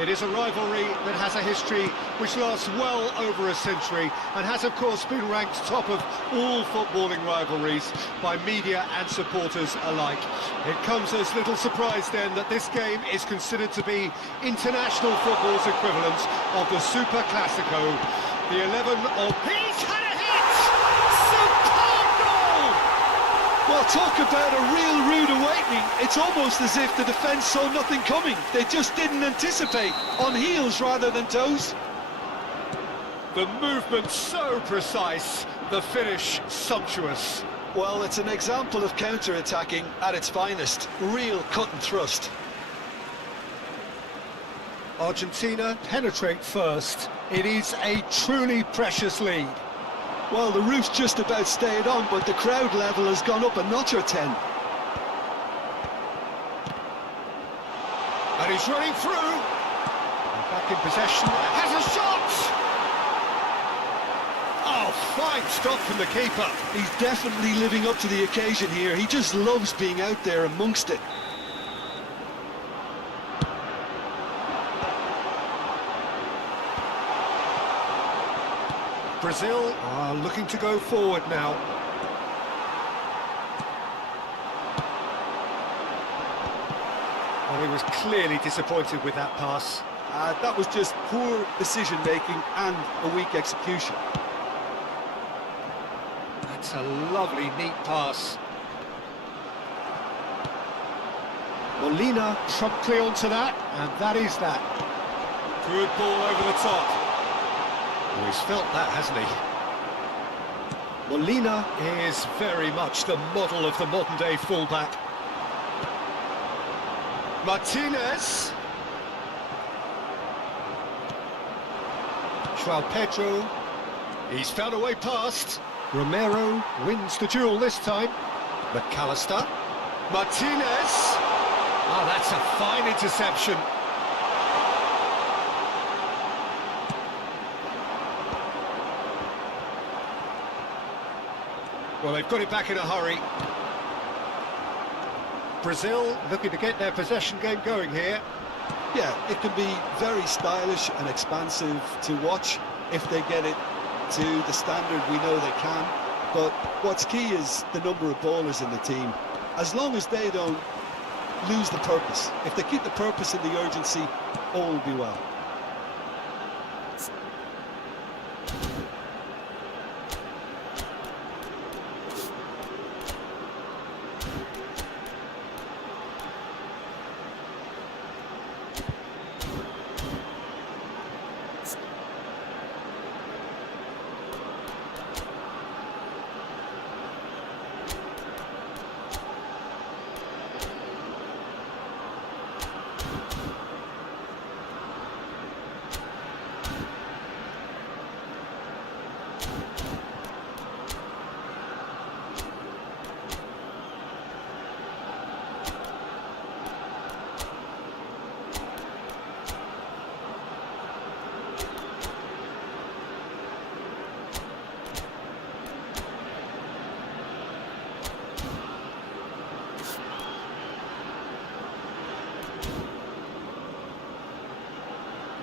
It is a rivalry that has a history which lasts well over a century and has, of course, been ranked top of all footballing rivalries by media and supporters alike. It comes as little surprise then that this game is considered to be international football's equivalent of the Super Classico. The 11 of... He's had a hit! Superb goal! Well, talk about a real rude awakening. It's almost as if the defence saw nothing coming. They just didn't anticipate, on heels rather than toes. The movement so precise, the finish sumptuous. Well, it's an example of counter-attacking at its finest. Real cut and thrust. Argentina penetrate first. It is a truly precious lead. Well, the roof's just about stayed on, but the crowd level has gone up a notch or 10. And he's running through. And back in possession. Has a shot! Oh, fine stop from the keeper. He's definitely living up to the occasion here. He just loves being out there amongst it. Brazil are looking to go forward now. Well, he was clearly disappointed with that pass. That was just poor decision-making and a weak execution. That's a lovely, neat pass. Molina promptly onto that, and that is that. Good ball over the top. Oh, he's felt that, hasn't he? Molina is very much the model of the modern-day fullback. Martinez. João Pedro. He's found a way past. Romero wins the duel this time. McAllister. Martinez. Oh, that's a fine interception. Well, they've got it back in a hurry. Brazil looking to get their possession game going here. Yeah, it can be very stylish and expansive to watch if they get it to the standard we know they can. But what's key is the number of ballers in the team. As long as they don't lose the purpose, if they keep the purpose and the urgency, all will be well.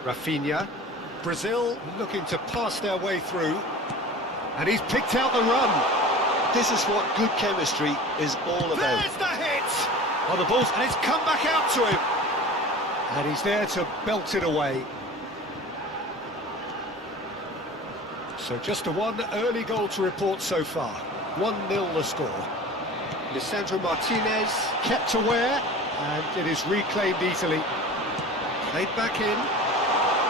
Rafinha. Brazil looking to pass their way through. And he's picked out the run. This is what good chemistry is all about. There's the hit! On the balls, and it's come back out to him. And he's there to belt it away. So just a one early goal to report so far. 1-0 the score. Lisandro Martinez kept aware, and it is reclaimed easily. Played back in.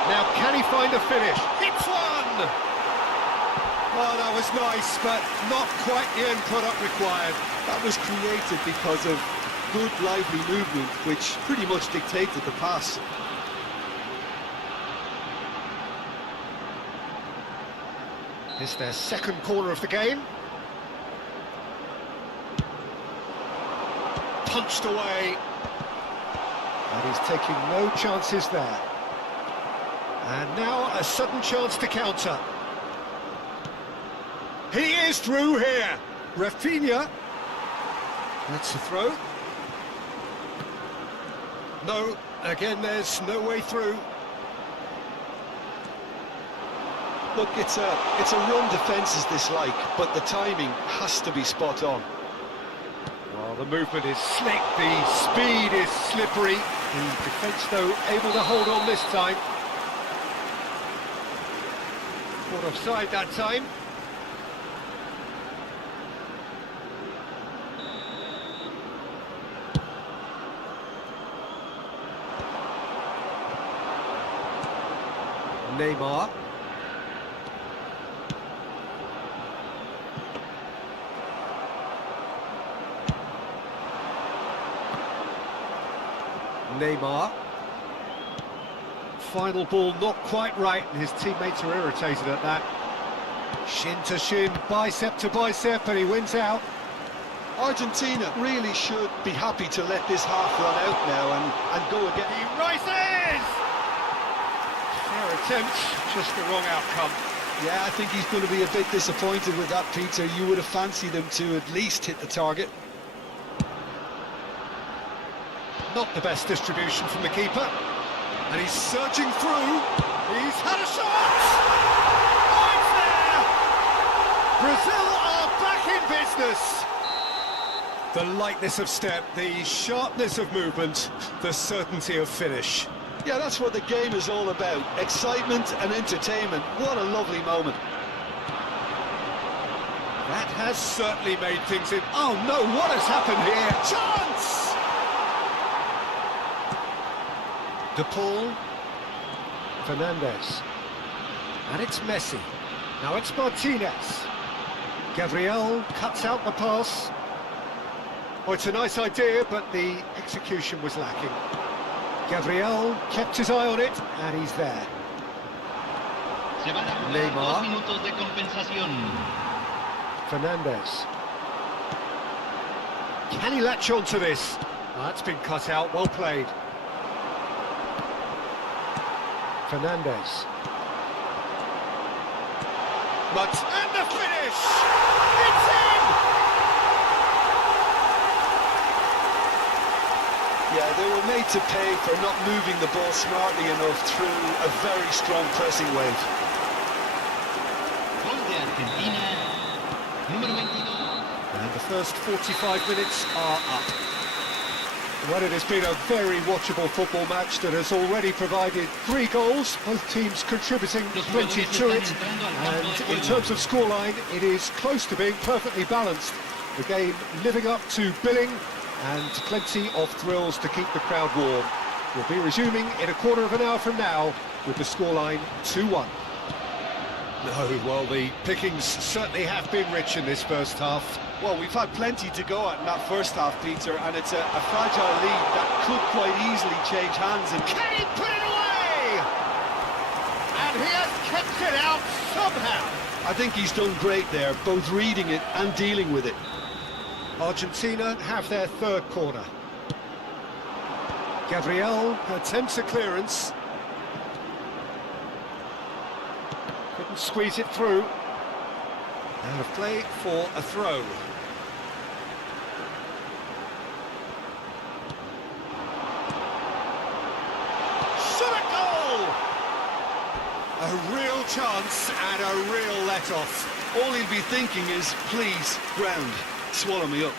Now can he find a finish? Hits one! Oh, that was nice, but not quite the end product required. That was created because of good, lively movement, which pretty much dictated the pass. It's their second corner of the game. Punched away. And he's taking no chances there. And now a sudden chance to counter. He is through here. Rafinha. That's the throw. No, again there's no way through. Look, it's a run defence is this like, but the timing has to be spot on. Well, the movement is slick, the speed is slippery. The defence, though, able to hold on this time. Caught offside that time. Neymar. Neymar. Final ball not quite right, and his teammates are irritated at that. Shin to shin, bicep to bicep, and he wins out. Argentina really should be happy to let this half run out now and go again. He rises! Fair attempt, just the wrong outcome. Yeah, I think he's going to be a bit disappointed with that, Peter. You would have fancied him to at least hit the target. Not the best distribution from the keeper. And he's surging through. He's had a shot! Oh, it's there! Brazil are back in business. The lightness of step, the sharpness of movement, the certainty of finish. Yeah, that's what the game is all about. Excitement and entertainment. What a lovely moment. That has certainly made things in... Oh no, what has happened here? Chance! De Paul. Fernandez. And it's Messi. Now it's Martinez. Gabriel cuts out the pass. Oh, it's a nice idea, but the execution was lacking. Gabriel kept his eye on it, and he's there. Se van a jugar Neymar. 2 minutos de compensación. Fernandez. Can he latch on to this? Oh, that's been cut out, well played. Fernandez. But and the finish! It's in! Yeah, they were made to pay for not moving the ball smartly enough through a very strong pressing wave. Gol de Argentina. Número 22. And the first 45 minutes are up. Well, it has been a very watchable football match that has already provided 3 goals, both teams contributing plenty to it. And in terms of scoreline, it is close to being perfectly balanced. The game living up to billing, and plenty of thrills to keep the crowd warm. We'll be resuming in a quarter of an hour from now with the scoreline 2-1. No, well, the pickings certainly have been rich in this first half. Well, we've had plenty to go at in that first half, Peter, and it's a fragile lead that could quite easily change hands. And Can he put it away? And he has kept it out somehow. I think he's done great there, both reading it and dealing with it. Argentina have their third corner. Gabriel attempts a clearance. Couldn't squeeze it through. And a play for a throw. Shot a goal! A real chance and a real let-off. All he'll be thinking is, please, ground, swallow me up.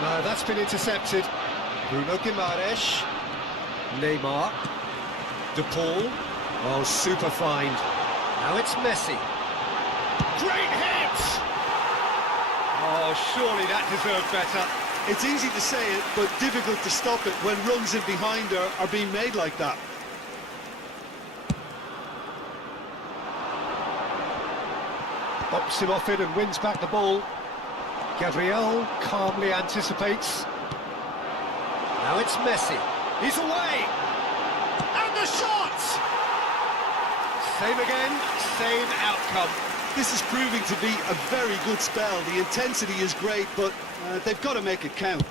No, that's been intercepted. Bruno Guimaraes. Neymar. De Paul. Oh, super find. Now it's Messi. Great hit! Oh, surely that deserved better. It's easy to say it, but difficult to stop it when runs in behind are being made like that. Bops him off it and wins back the ball. Gabriel calmly anticipates. Now it's Messi. He's away! And the shot! Same again, same outcome. This is proving to be a very good spell. The intensity is great, but they've got to make it count.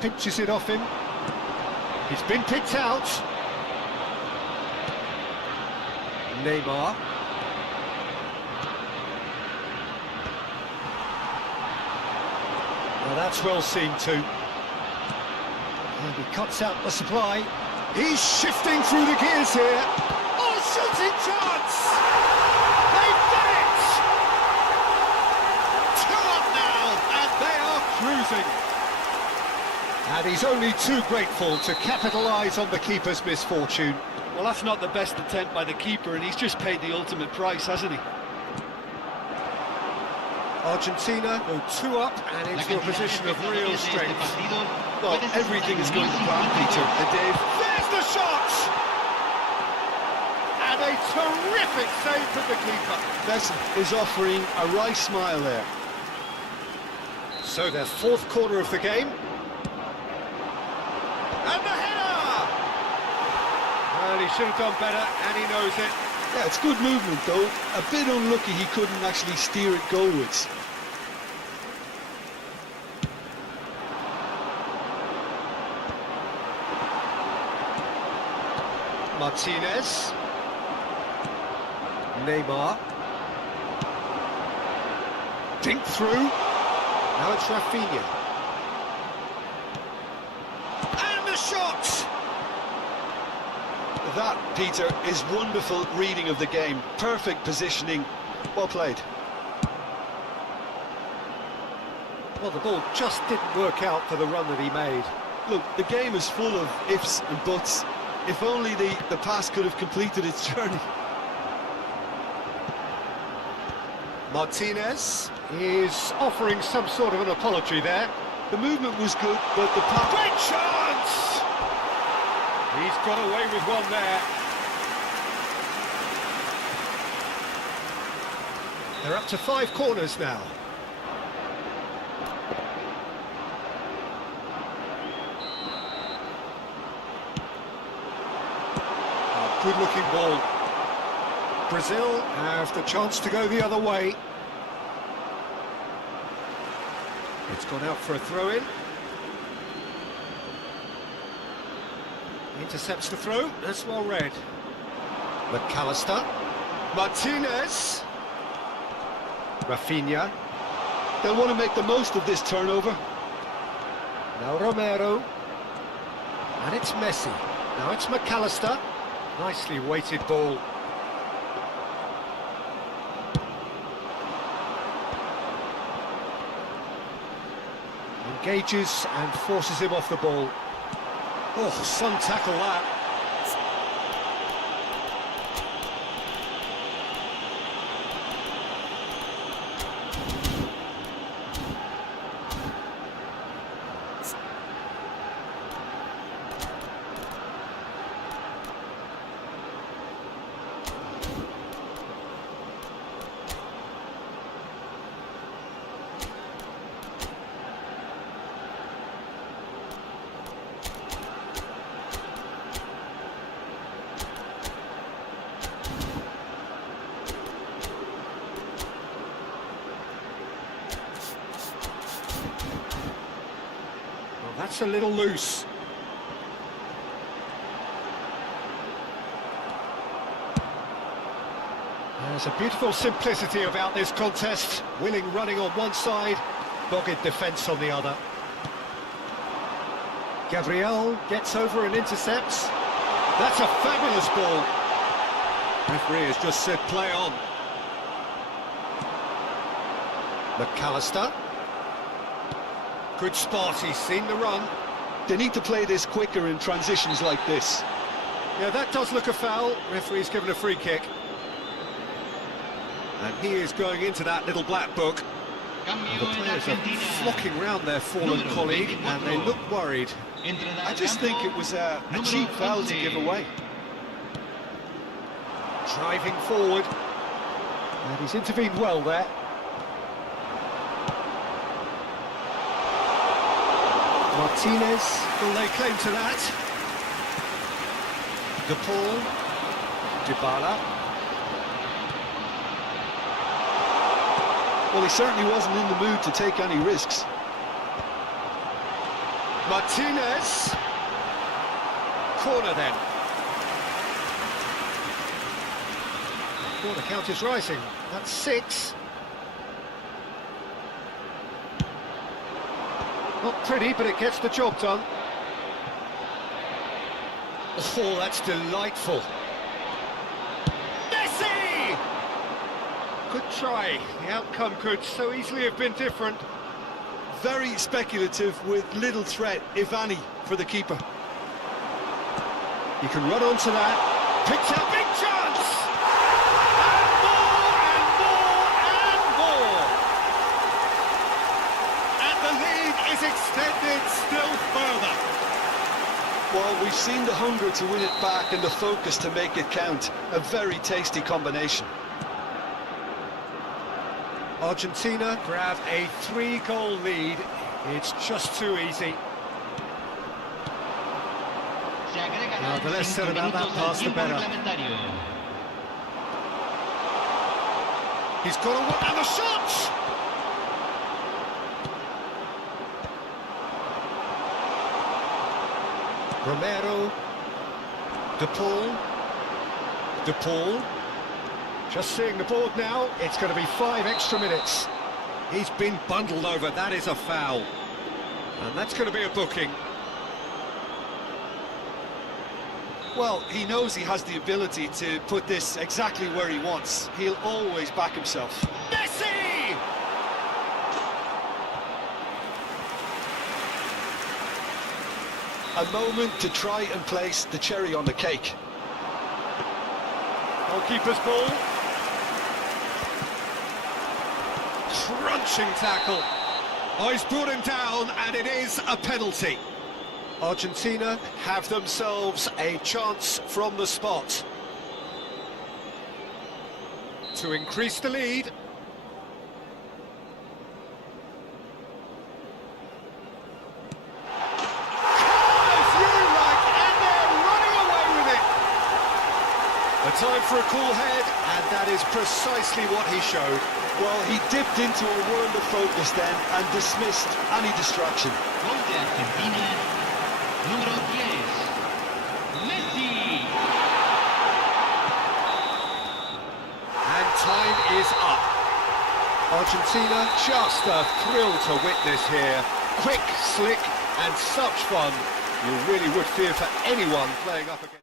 Pinches it off him. He's been picked out. Neymar. Well, that's well seen too. And he cuts out the supply. He's shifting through the gears here. Oh, shooting chance! They've done it! 2-up now, and they are cruising. And he's only too grateful to capitalise on the keeper's misfortune. Well, that's not the best attempt by the keeper, and he's just paid the ultimate price, hasn't he? Argentina go 2-up and into a position of real strength. Well, everything is going to plan, Peter and Dave. There's the shot! And a terrific save from the keeper. Besson is offering a wry smile there. So their fourth corner of the game. And the header! Well, he should have done better, and he knows it. Yeah, it's good movement, though. A bit unlucky he couldn't actually steer it goalwards. Martinez. Neymar. Dink through. Now it's Rafinha. And the shot! That, Peter, is wonderful reading of the game. Perfect positioning. Well played. Well, the ball just didn't work out for the run that he made. Look, the game is full of ifs and buts. If only the pass could have completed its journey. Martinez is offering some sort of an apology there. The movement was good, but the pass... Great chance! He's got away with one there. They're up to 5 corners now. Good-looking ball. Brazil have the chance to go the other way. It's gone out for a throw-in. Intercepts the throw, that's well read. McAllister. Martinez. Rafinha. They'll want to make the most of this turnover. Now Romero. And it's Messi. Now it's McAllister. Nicely weighted ball. Engages and forces him off the ball. Oh, some tackle that. That's a little loose. There's a beautiful simplicity about this contest. Willing running on one side, dogged defence on the other. Gabriel gets over and intercepts. That's a fabulous ball. Referee has just said play on. McAllister. Good spot, he's seen the run. They need to play this quicker in transitions like this. Yeah, that does look a foul. Referee's given a free kick. And he is going into that little black book. The players are flocking round their fallen colleague, and they look worried. I just think it was a cheap foul to give away. Driving forward. And he's intervened well there. Martinez will lay claim to that. De Paul. Dybala. Well, he certainly wasn't in the mood to take any risks. Martinez. Corner then. Corner count is rising. That's 6. Not pretty, but it gets the job done. Oh, that's delightful. Messi! Good try. The outcome could so easily have been different. Very speculative with little threat, if any, for the keeper. You can run onto that. Picks up big chance! And the lead is extended still further. Well, we've seen the hunger to win it back and the focus to make it count. A very tasty combination. Argentina grab a 3-goal lead. It's just too easy. Now, the less said about that pass, the better. He's got a... and the shot! Romero. De Paul. De Paul. Just seeing the board now, it's going to be 5 extra minutes. He's been bundled over, that is a foul. And that's going to be a booking. Well, he knows he has the ability to put this exactly where he wants. He'll always back himself. Messi! A moment to try and place the cherry on the cake. Goalkeeper's ball. Crunching tackle. Oh, he's brought him down, and it is a penalty. Argentina have themselves a chance from the spot to increase the lead. A time for a cool head, and that is precisely what he showed. Well, he dipped into a world of focus then and dismissed any distraction. Gol de Argentina, número 10, Messi. And time is up. Argentina, just a thrill to witness here. Quick, slick, and such fun. You really would fear for anyone playing up against.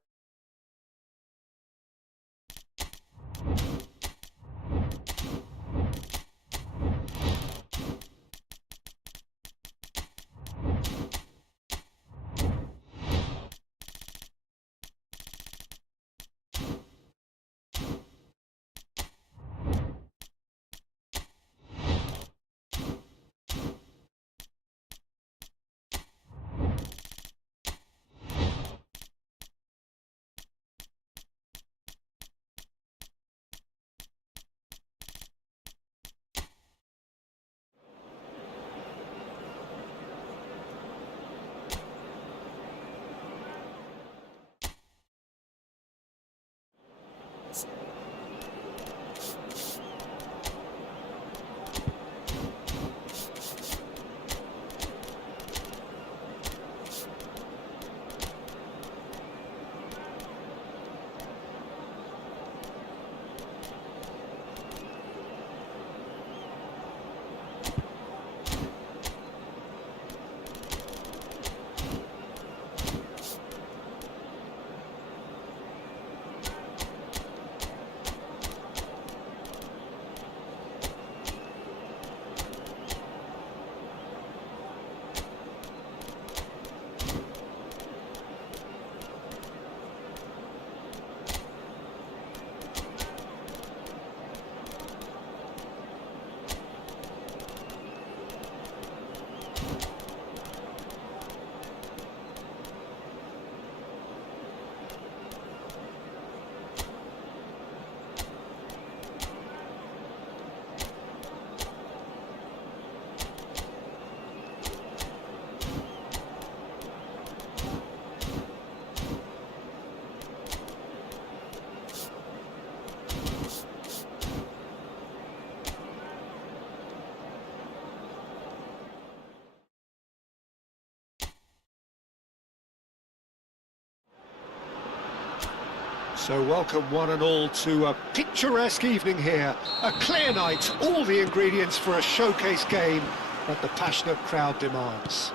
So welcome one and all to a picturesque evening here. A clear night, all the ingredients for a showcase game that the passionate crowd demands.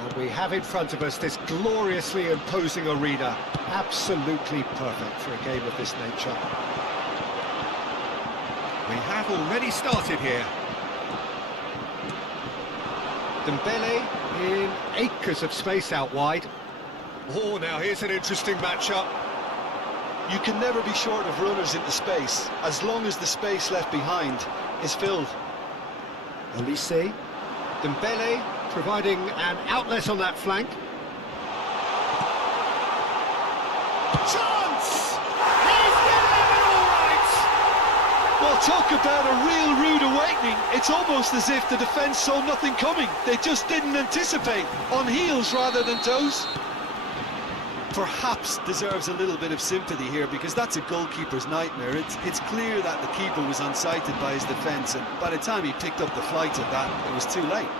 And we have in front of us this gloriously imposing arena. Absolutely perfect for a game of this nature. We have already started here. Dembele in acres of space out wide. Oh, now here's an interesting matchup. You can never be short of runners into space, as long as the space left behind is filled. Olise, Dembele providing an outlet on that flank. Chance! He's getting it all right! Well, talk about a real rude awakening. It's almost as if the defence saw nothing coming. They just didn't anticipate, on heels rather than toes. Perhaps deserves a little bit of sympathy here, because that's a goalkeeper's nightmare. It's clear that the keeper was unsighted by his defence, and by the time he picked up the flight of that, it was too late.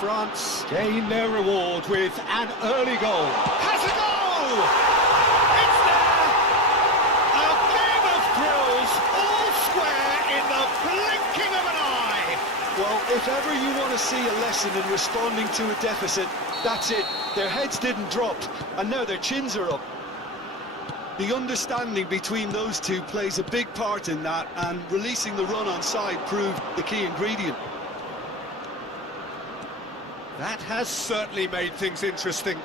France gain their reward with an early goal. Has a goal! It's there! A game of thrills, all square in the blinking of an eye! Well, if ever you want to see a lesson in responding to a deficit, that's it. Their heads didn't drop, and now their chins are up. The understanding between those two plays a big part in that, and releasing the run on side proved the key ingredient. That has certainly made things interesting.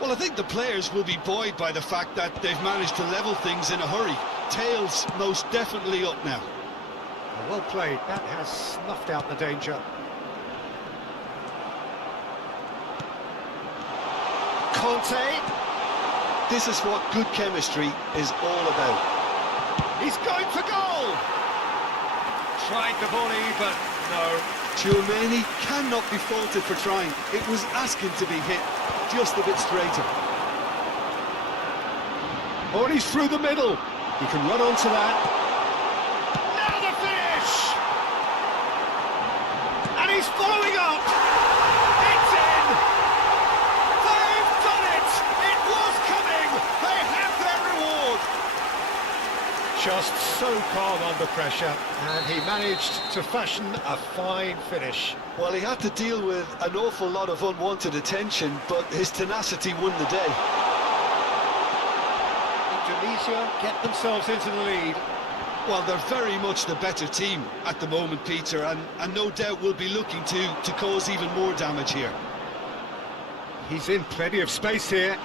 Well, I think the players will be buoyed by the fact that they've managed to level things in a hurry. Tails most definitely up now. Well played, that has snuffed out the danger. Conte. This is what good chemistry is all about. He's going for goal. Tried the volley, but no. Tchouaméni cannot be faulted for trying. It was asking to be hit just a bit straighter. Oh, and he's through the middle. He can run onto that. Now the finish! And he's following up. It's in! They've done it! It was coming! They have their reward! Just so calm under pressure, and he managed to fashion a fine finish. Well, he had to deal with an awful lot of unwanted attention, but his tenacity won the day. Indonesia get themselves into the lead. Well, they're very much the better team at the moment, Peter, and no doubt will be looking to cause even more damage here. He's in plenty of space here.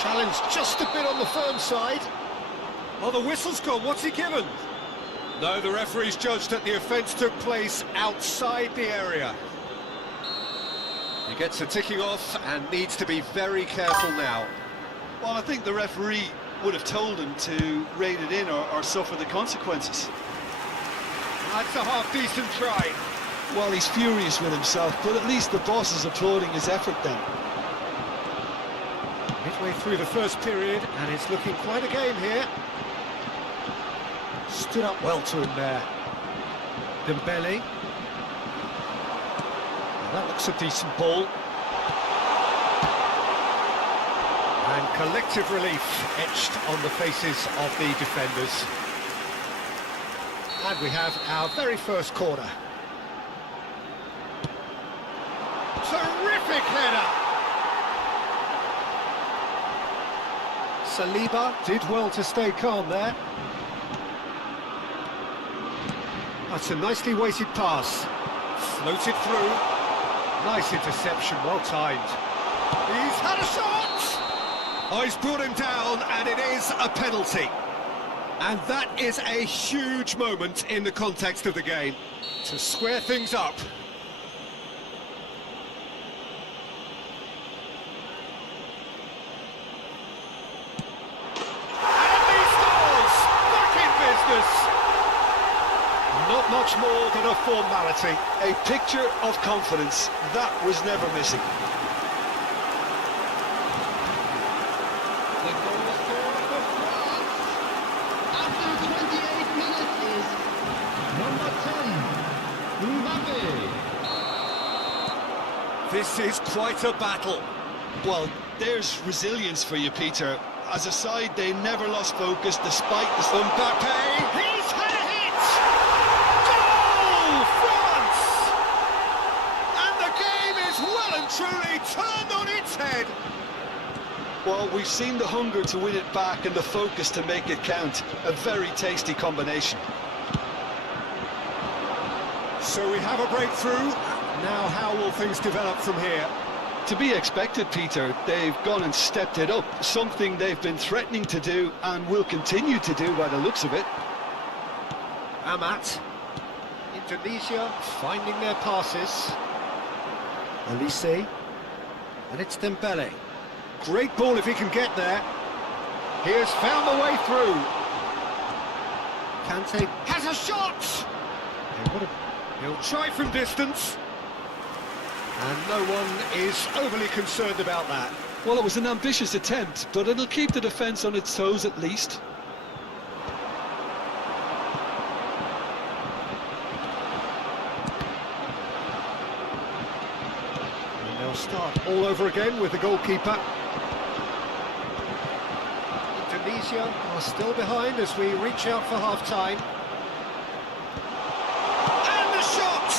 Challenged just a bit on the firm side. Oh, the whistle's gone. What's he given? No, the referee's judged that the offence took place outside the area. He gets a ticking off and needs to be very careful now. Well, I think the referee would have told him to rate it in or suffer the consequences. That's a half-decent try. Well, he's furious with himself, but at least the boss is applauding his effort then. Midway through the first period, and it's looking quite a game here. Stood up well to him there. Dembele. That looks a decent ball. And collective relief etched on the faces of the defenders. And we have our very first corner. Terrific header! Saliba did well to stay calm there. That's a nicely weighted pass. Floated through. Nice interception, well timed. He's had a shot! Oh, he's brought him down, and it is a penalty. And that is a huge moment in the context of the game. To square things up. And he scores! Back in business! Not much more than a formality. A picture of confidence. That was never missing. The goal scorer for France after 28 minutes is number 10, Mbappe. This is quite a battle. Well, there's resilience for you, Peter. As a side, they never lost focus despite the... Mbappe, he's had a hit! Goal, France! And the game is well and truly turned on its head. Well, we've seen the hunger to win it back and the focus to make it count. A very tasty combination. So we have a breakthrough. Now how will things develop from here? To be expected, Peter. They've gone and stepped it up, something they've been threatening to do and will continue to do by the looks of it. Amat. Indonesia finding their passes. Elise. And it's Dembele. Great ball if he can get there. He has found the way through. Kante has a shot! He'll try from distance. And no one is overly concerned about that. Well, it was an ambitious attempt, but it'll keep the defence on its toes at least. And they'll start all over again with the goalkeeper. Indonesia are still behind as we reach out for half-time. And the shot!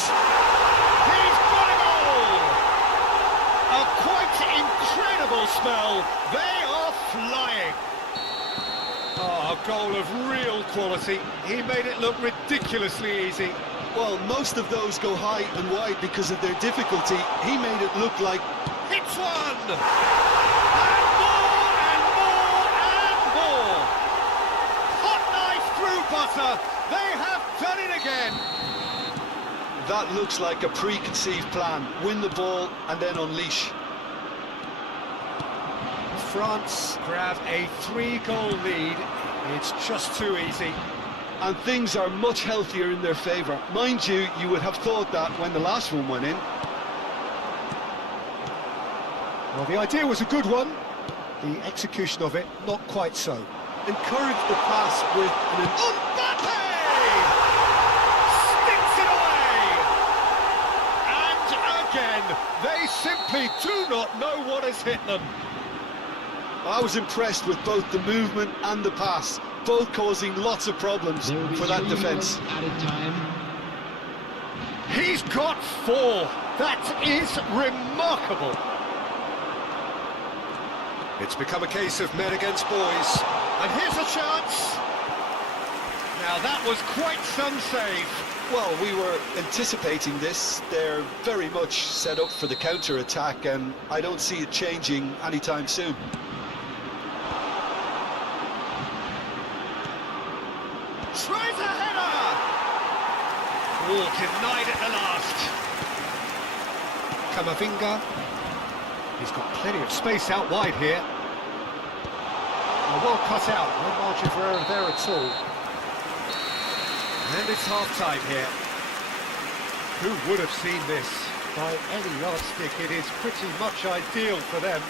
He's got a goal! A quite incredible spell. They are flying. Oh, a goal of real quality. He made it look ridiculously easy. Well, most of those go high and wide because of their difficulty. He made it look like... Hits one! And more and more and more! Hot knife through butter! They have done it again! That looks like a preconceived plan. Win the ball and then unleash. France grab a 3-goal lead. It's just too easy. And things are much healthier in their favour. Mind you, you would have thought that when the last one went in. Well, the idea was a good one. The execution of it, not quite so. Encourage the pass with an... Mbappe! Sticks it away! And again, they simply do not know what has hit them. I was impressed with both the movement and the pass, both causing lots of problems for that defence. Added time. He's got 4. That is remarkable. It's become a case of men against boys. And here's a chance. Now that was quite some save. Well, we were anticipating this. They're very much set up for the counter-attack, and I don't see it changing anytime soon. Tries a header! Oh, denied at the last. Kamavinga. He's got plenty of space out wide here. Well cut out, no margin for error there at all. And it's half-time here. Who would have seen this? By any yardstick, it is pretty much ideal for them.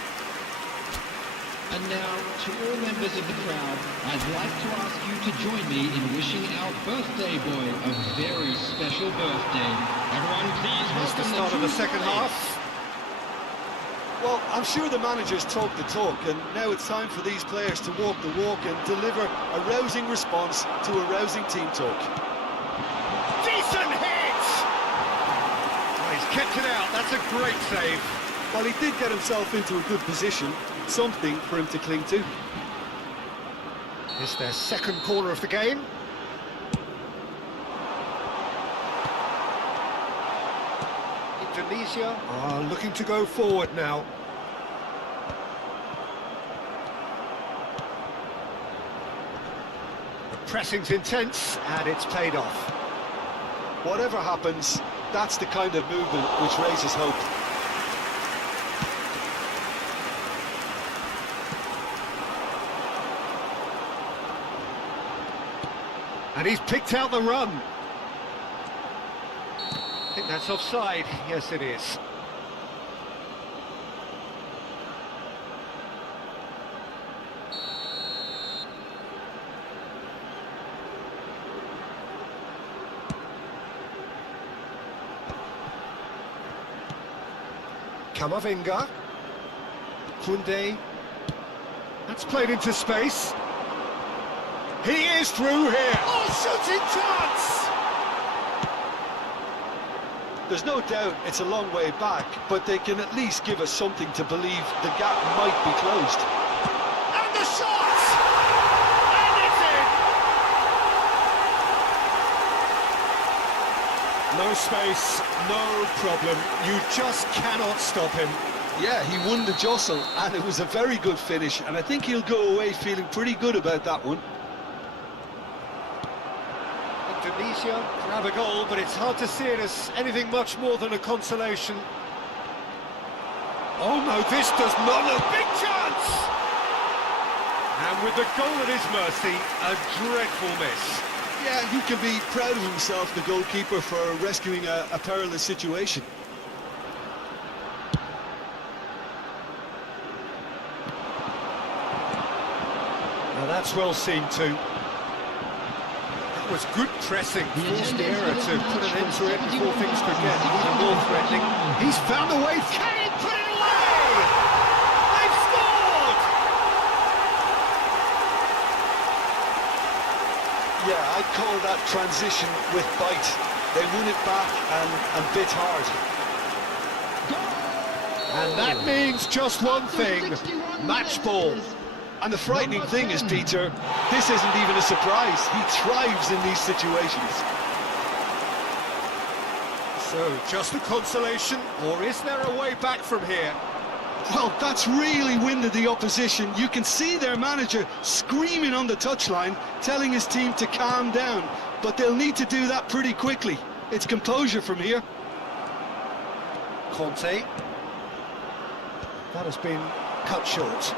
And now, to all members of the crowd, I'd like to ask you to join me in wishing our birthday boy a very special birthday. Everyone, please That's the welcome start of the true second players. half. Well, I'm sure the managers talk the talk, and now it's time for these players to walk the walk and deliver a rousing response to a rousing team talk. Decent hit! Oh, he's kept it out, that's a great save. While he did get himself into a good position, something for him to cling to. It's their second corner of the game. Indonesia are looking to go forward now. The pressing's intense and it's paid off. Whatever happens, that's the kind of movement which raises hope. And he's picked out the run. I think that's offside. Yes, it is. Kamavinga. Koundé. That's played into space. He is through here. Oh, shooting chance! There's no doubt it's a long way back, but they can at least give us something to believe the gap might be closed. And the shot! And it's in! No space, no problem. You just cannot stop him. Yeah, he won the jostle, and it was a very good finish, and I think he'll go away feeling pretty good about that one. Indonesia grab a goal, but it's hard to see it as anything much more than a consolation. Oh no, this does not look... Big chance! And with the goal at his mercy, a dreadful miss. Yeah, he can be proud of himself, the goalkeeper, for rescuing a perilous situation. Now that's well seen too. That was good pressing, forced the error to put an end to it before things could get even more threatening. He's found a way, can he put it away? They've scored! Yeah, I'd call that transition with bite. They won it back and bit hard. And that means just one thing, match ball. And the frightening thing is, Peter, this isn't even a surprise. He thrives in these situations. So, just a consolation, or is there a way back from here? Well, that's really winded the opposition. You can see their manager screaming on the touchline, telling his team to calm down. But they'll need to do that pretty quickly. It's composure from here. Conte. That has been cut short.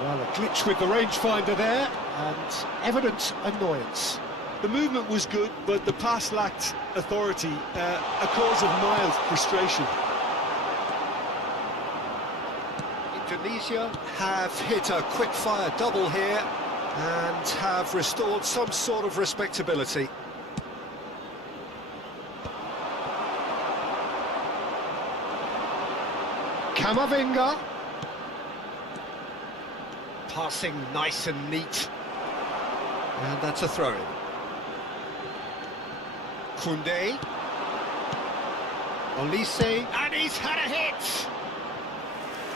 Well, a glitch with the rangefinder there, and evident annoyance. The movement was good, but the pass lacked authority, a cause of mild frustration. Indonesia have hit a quick-fire double here and have restored some sort of respectability. Camavinga. Passing nice and neat. And that's a throw-in. Koundé. Olise. And he's had a hit!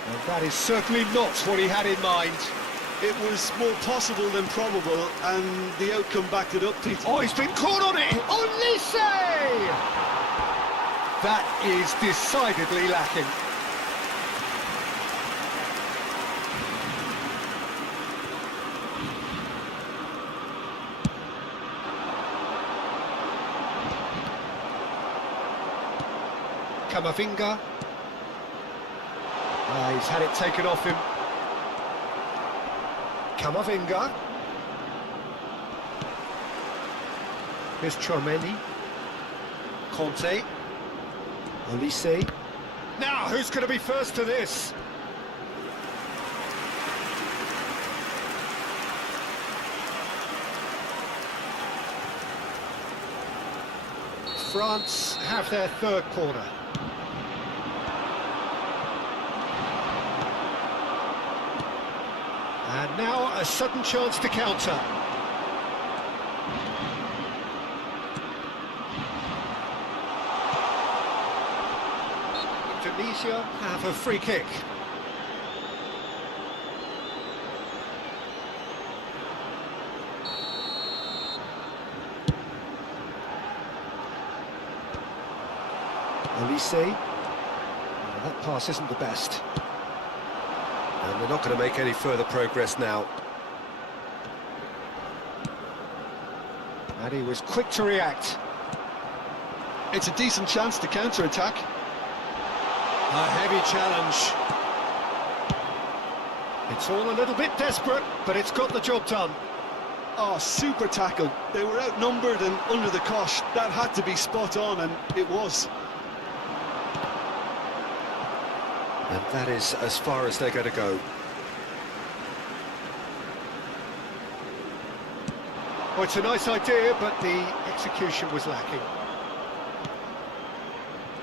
And that is certainly not what he had in mind. It was more possible than probable, and the outcome backed it up, Peter. Oh, he's been caught on it! Olise! That is decidedly lacking. Camavinga. He's had it taken off him. Camavinga. Here's Chouameni. Conte. Olise. Now, who's going to be first to this? France have their third corner. And now a sudden chance to counter. Indonesia have a free kick. Olise. Well, that pass isn't the best. And they're not going to make any further progress now. And he was quick to react. It's a decent chance to counter-attack. A heavy challenge. It's all a little bit desperate, but it's got the job done. Oh, super tackle. They were outnumbered and under the cosh. That had to be spot on, and it was. And that is as far as they're going to go. Well, it's a nice idea, but the execution was lacking.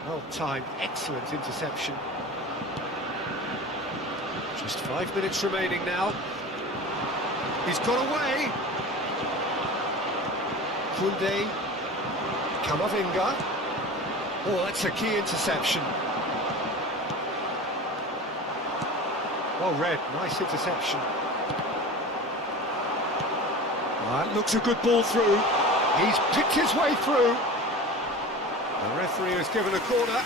Well timed, excellent interception. Just 5 minutes remaining now. He's got away. Kunde. Kamavinga. Oh, that's a key interception. Well read, nice interception. That looks a good ball through. He's picked his way through. The referee has given a corner.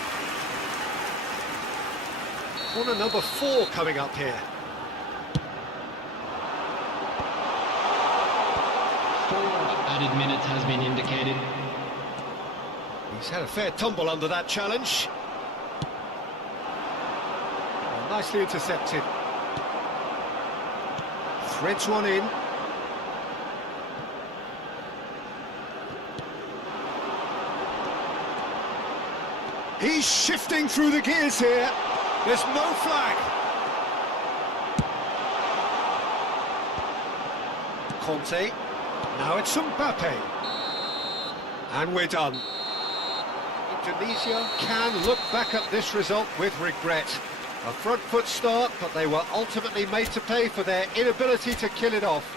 Corner number 4 coming up here. Added minutes has been indicated. He's had a fair tumble under that challenge. Well, nicely intercepted. Threads one in. He's shifting through the gears here. There's no flag. Conte. Now it's Mbappe. And we're done. Indonesia can look back at this result with regret. A front foot start, but they were ultimately made to pay for their inability to kill it off.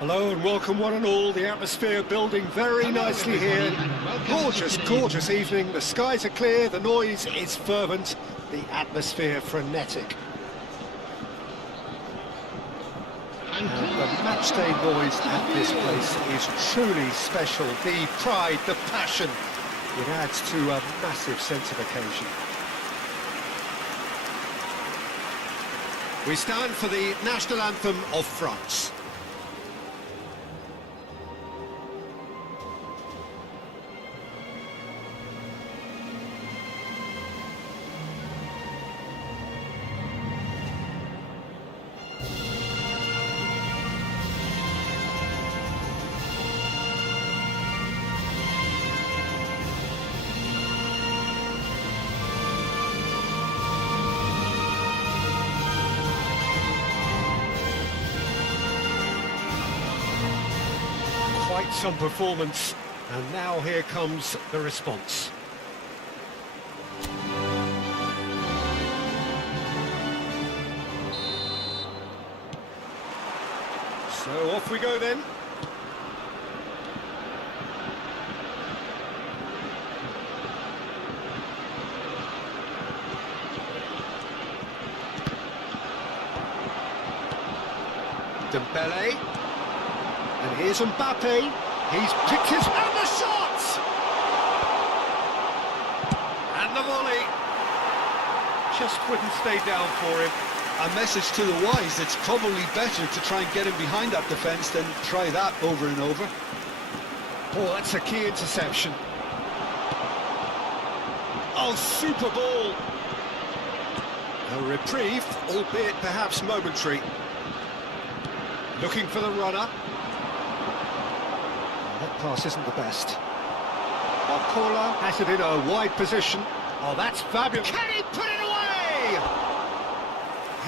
Hello and welcome one and all, the atmosphere building very nicely here. Gorgeous, gorgeous evening, the skies are clear, the noise is fervent, the atmosphere frenetic. And the matchday noise at this place is truly special. The pride, the passion, it adds to a massive sense of occasion. We stand for the national anthem of France. Quite some performance, and now here comes the response. So off we go then. Dembele. And here's Mbappe. He's picked his... And the shot! And the volley. Just wouldn't stay down for him. A message to the wise, it's probably better to try and get him behind that defence than try that over and over. Oh, that's a key interception. Oh, super ball. A reprieve, albeit perhaps momentary. Looking for the runner. That pass isn't the best. Okola has it in a wide position. Oh, that's fabulous. Can he put it away?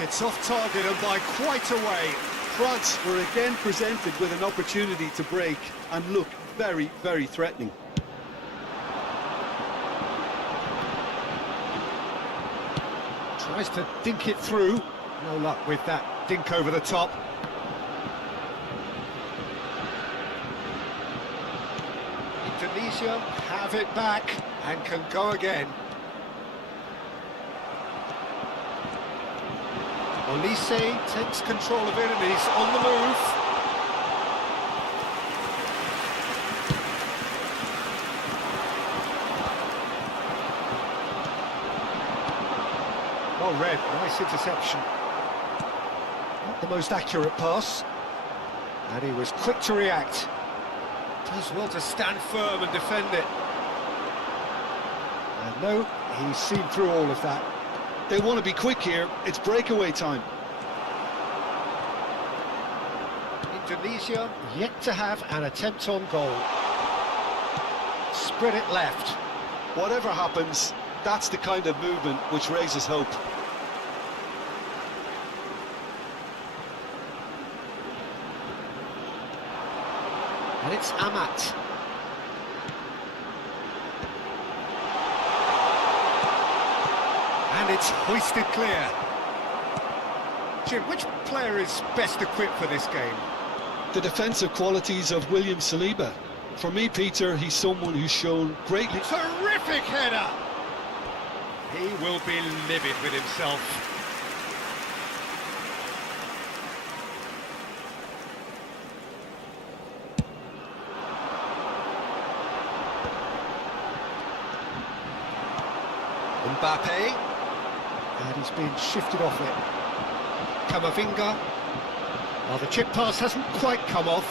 It's off target and by quite a way. France were again presented with an opportunity to break and look very, very threatening. Tries to dink it through. No luck with that dink over the top. Indonesia have it back and can go again. Olise takes control of it and he's on the move. Well read, nice interception. Not the most accurate pass. And he was quick to react. Does well to stand firm and defend it. And no, he's seen through all of that. They want to be quick here. It's breakaway time. Indonesia yet to have an attempt on goal. Spread it left. Whatever happens, that's the kind of movement which raises hope. And it's Amat. And it's hoisted clear. Jim, which player is best equipped for this game? The defensive qualities of William Saliba. For me, Peter, he's someone who's shown greatly. Terrific header! He will be livid with himself. Mbappe. And he's been shifted off it. Camavinga. Well, the chip pass hasn't quite come off.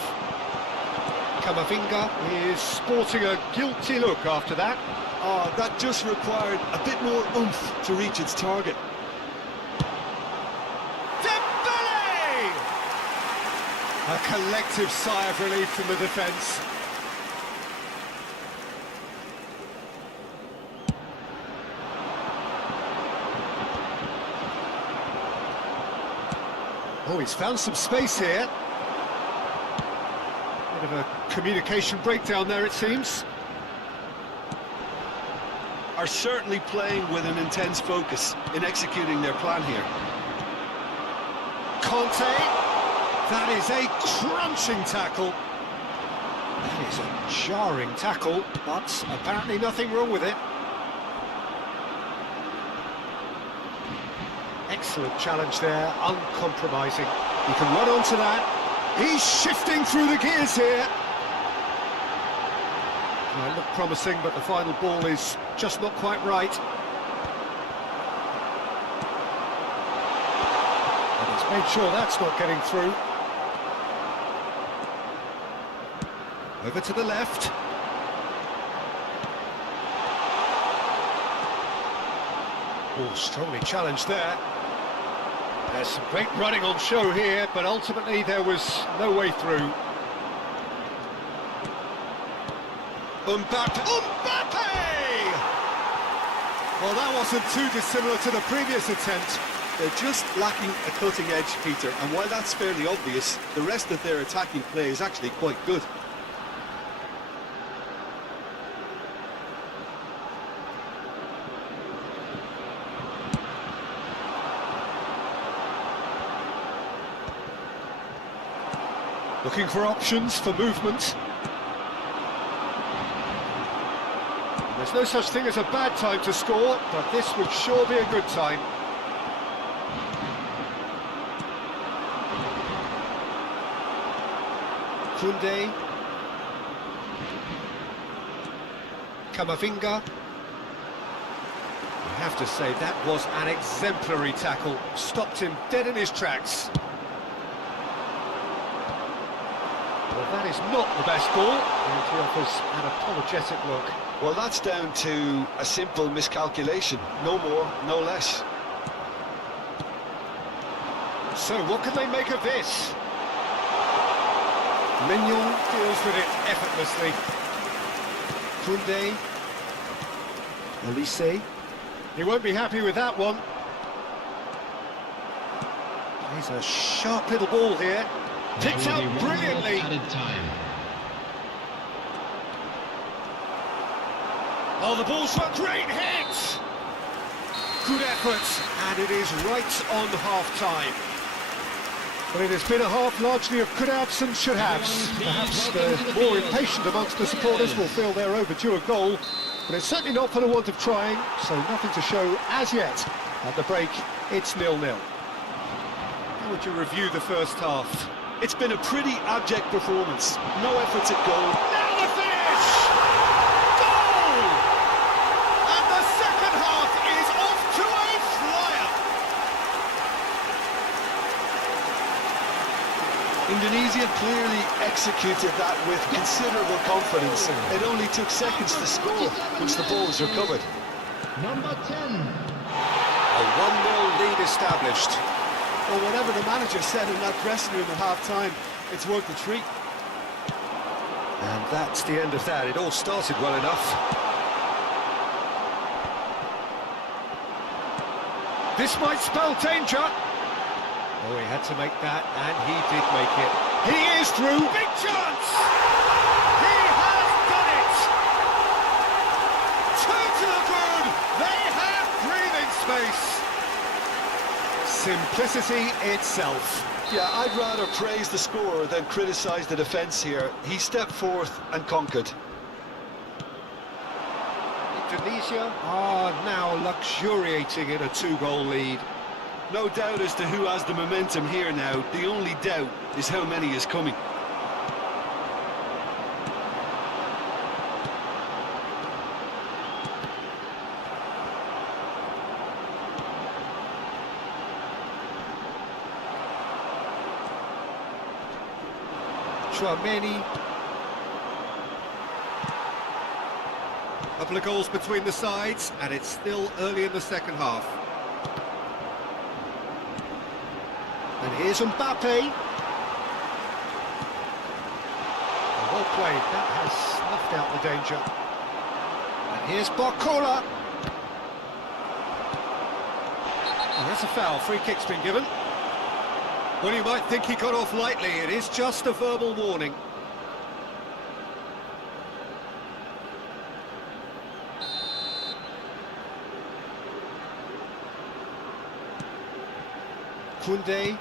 Camavinga is sporting a guilty look after that. Oh, that just required a bit more oomph to reach its target. Dembele! A collective sigh of relief from the defence. Oh, he's found some space here. Bit of a communication breakdown there, it seems. Are certainly playing with an intense focus in executing their plan here. Conte. That is a crunching tackle. That is a jarring tackle, but apparently nothing wrong with it. Excellent challenge there, uncompromising. He can run onto that. He's shifting through the gears here. Well, it looked promising, but the final ball is just not quite right. And he's made sure that's not getting through. Over to the left. Oh, strongly challenged there. There's some great running on show here, but ultimately there was no way through. Mbappe! Well, that wasn't too dissimilar to the previous attempt. They're just lacking a cutting edge, Peter, and while that's fairly obvious, the rest of their attacking play is actually quite good. Looking for options for movement. There's no such thing as a bad time to score, but this would sure be a good time. Koundé. Camavinga. I have to say, that was an exemplary tackle. Stopped him dead in his tracks. Well, that is not the best ball, and he offers an apologetic look. Well, that's down to a simple miscalculation. No more, no less. So, what can they make of this? Mignon deals with it effortlessly. Koundé. Elise. He won't be happy with that one. He's a sharp little ball here. Picked up brilliantly. Added time. Oh, the ball's a great hit! Good effort, and it is right on half-time. But it has been a half largely of could-haves and should-haves. Perhaps the more impatient amongst the supporters will feel they're overdue a goal, but it's certainly not for the want of trying, so nothing to show as yet. At the break, it's 0-0. How would you review the first half? It's been a pretty abject performance. No efforts at goal. Now the finish! Goal! And the second half is off to a flyer! Indonesia Tunisia clearly executed that with considerable confidence. It only took seconds to score once the ball was recovered. Number 10. A 1-0 lead established. Well, whatever the manager said in that dressing room at half-time, it's worth the treat. And that's the end of that. It all started well enough. This might spell danger. Oh, he had to make that, and he did make it. He is through. Big chance! He has done it! Two to the good. They have breathing space. Simplicity itself. Yeah, I'd rather praise the scorer than criticise the defence here. He stepped forth and conquered. Indonesia are now luxuriating in a 2-goal lead. No doubt as to who has the momentum here now. The only doubt is how many is coming. Many. Couple of goals between the sides, and it's still early in the second half. And here's Mbappe. Well played, that has snuffed out the danger. And here's Barcola. And that's a foul, free kick's been given. Well, you might think he got off lightly, it is just a verbal warning. Koundé,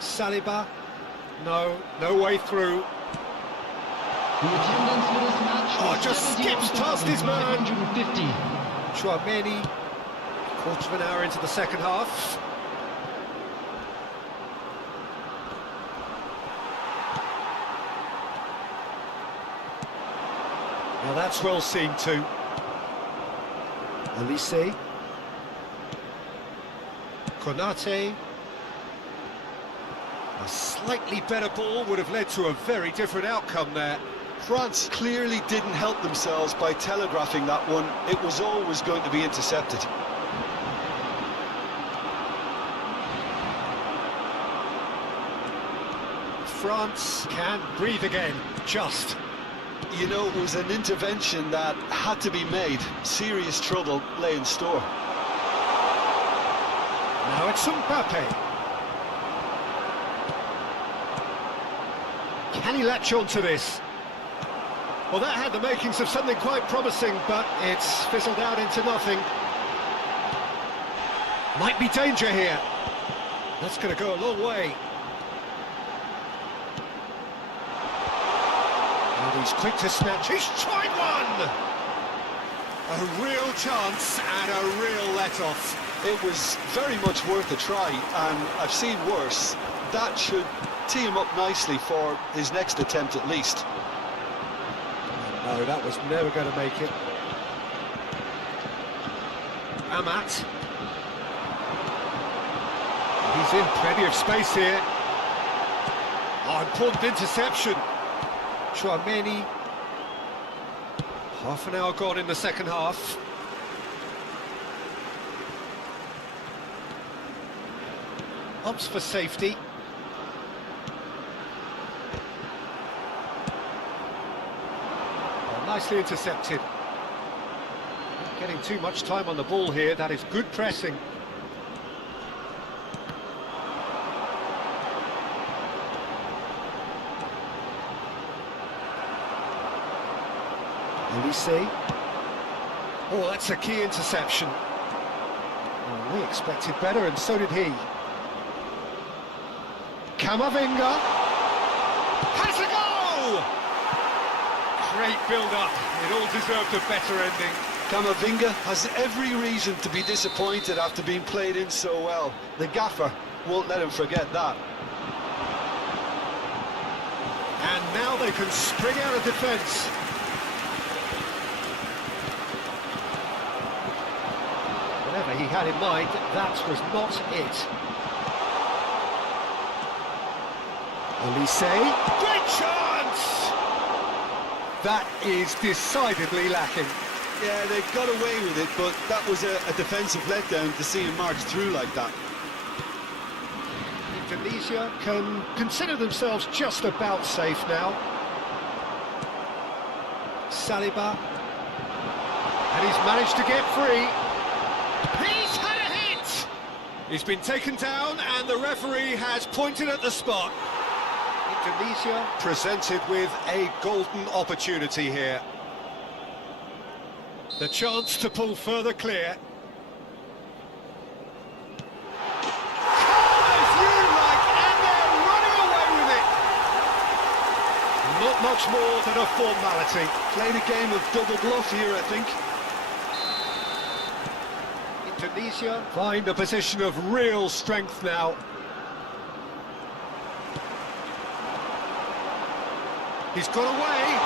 Saliba, no way through. The attendance for this match Oh, just skips past his man. 550. Chouameni, quarter of an hour into the second half. Now that's well seen too. Elise. Konate. A slightly better ball would have led to a very different outcome there. France clearly didn't help themselves by telegraphing that one. It was always going to be intercepted. France can breathe again, just. You know, it was an intervention that had to be made. Serious trouble lay in store. Now it's Mbappe. Can he latch on to this? Well, that had the makings of something quite promising, but it's fizzled out into nothing. Might be danger here. That's going to go a long way. And he's quick to snatch. He's tried one! A real chance and a real let-off. It was very much worth a try, and I've seen worse. That should tee him up nicely for his next attempt at least. No, that was never going to make it. Amat. He's in plenty of space here. Oh, important interception. Chouameni. Half an hour gone in the second half. Opts for safety. Oh, nicely intercepted. Not getting too much time on the ball here. That is good pressing. Elise. Oh, that's a key interception. Well, we expected better, and so did he. Camavinga has a goal! Great build-up. It all deserved a better ending. Camavinga has every reason to be disappointed after being played in so well. The gaffer won't let him forget that. And now they can spring out of defence. Whatever he had in mind, that was not it. Olise, great chance! That is decidedly lacking. Yeah, they got away with it, but that was a defensive letdown to see him march through like that. Indonesia can consider themselves just about safe now. Saliba, and he's managed to get free. He's had a hit! He's been taken down and the referee has pointed at the spot. Indonesia presented with a golden opportunity here. The chance to pull further clear. Calm as you like, and they're running away with it. Not much more than a formality. Played a game of double bluff here, I think. Indonesia find a position of real strength now. He's got away.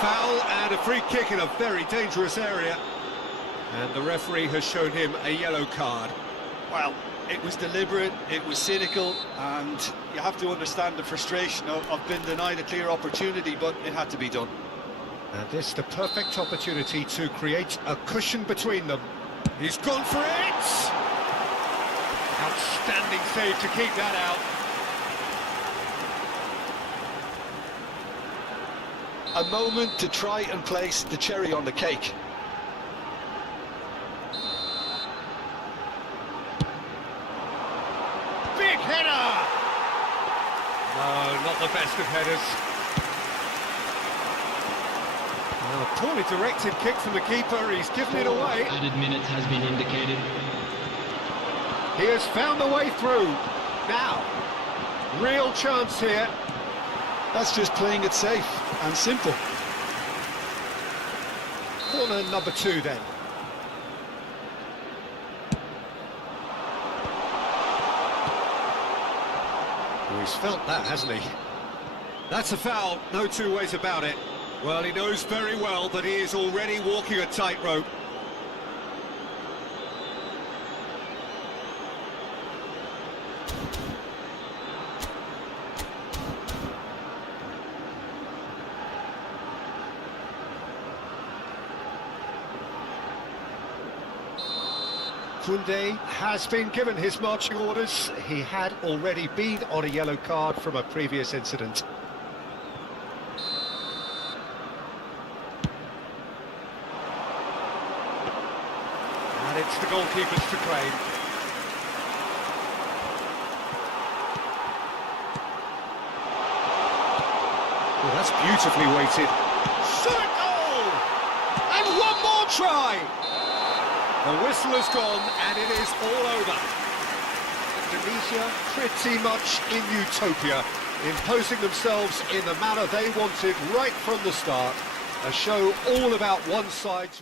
Foul and a free kick in a very dangerous area. And the referee has shown him a yellow card. Well, it was deliberate, it was cynical, and you have to understand the frustration of being denied a clear opportunity, but it had to be done. And this is the perfect opportunity to create a cushion between them. He's gone for it! Outstanding save to keep that out. A moment to try and place the cherry on the cake. Big header! No, not the best of headers. Well, a poorly directed kick from the keeper, he's given it away. Added minutes has been indicated. He has found the way through. Now, real chance here. That's just playing it safe and simple. Corner number 2 then. Oh, he's felt that, hasn't he? That's a foul, no two ways about it. Well, he knows very well that he is already walking a tightrope. Koundé has been given his marching orders. He had already been on a yellow card from a previous incident. And it's the goalkeepers to claim. Well, that's beautifully weighted. Shot goal! And one more try! The whistle has gone, and it is all over. Indonesia pretty much in utopia, imposing themselves in the manner they wanted right from the start. A show all about one side's...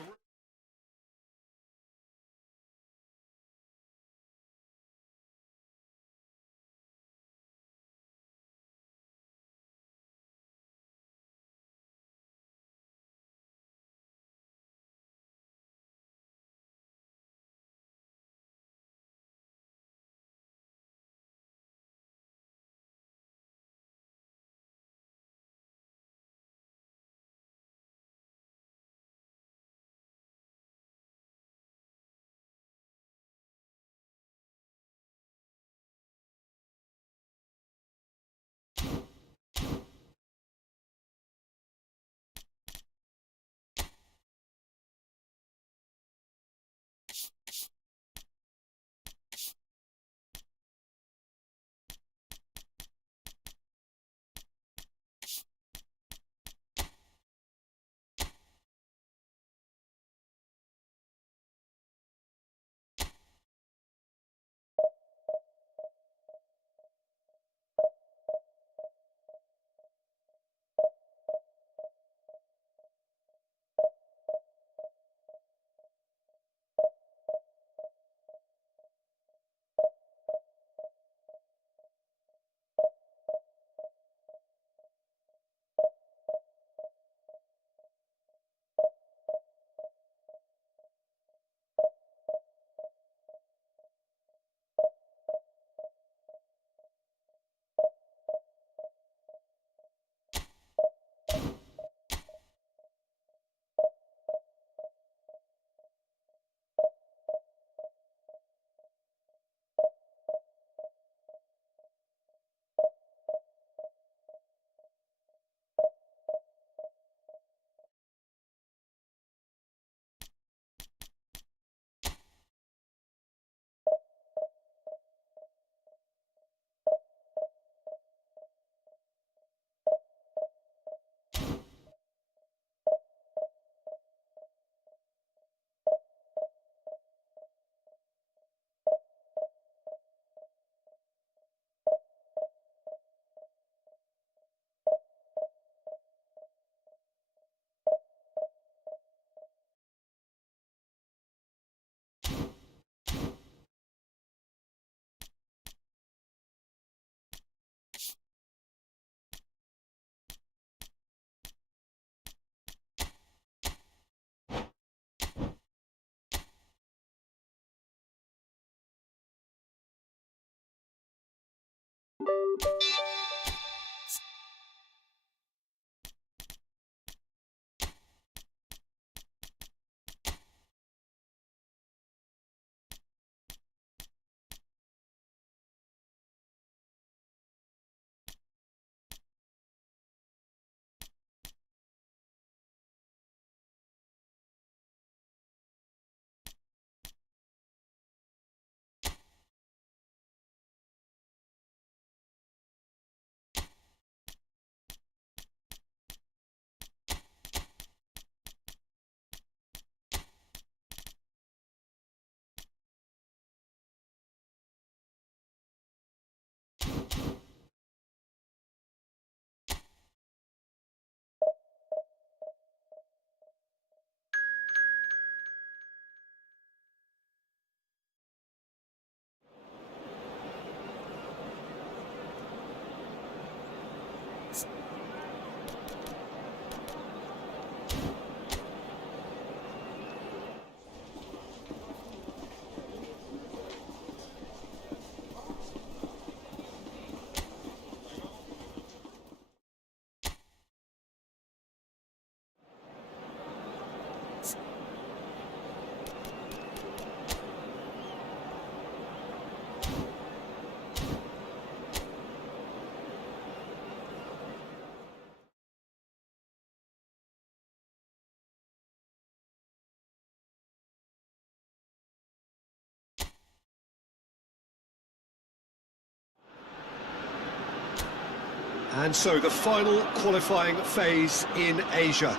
And so the final qualifying phase in Asia.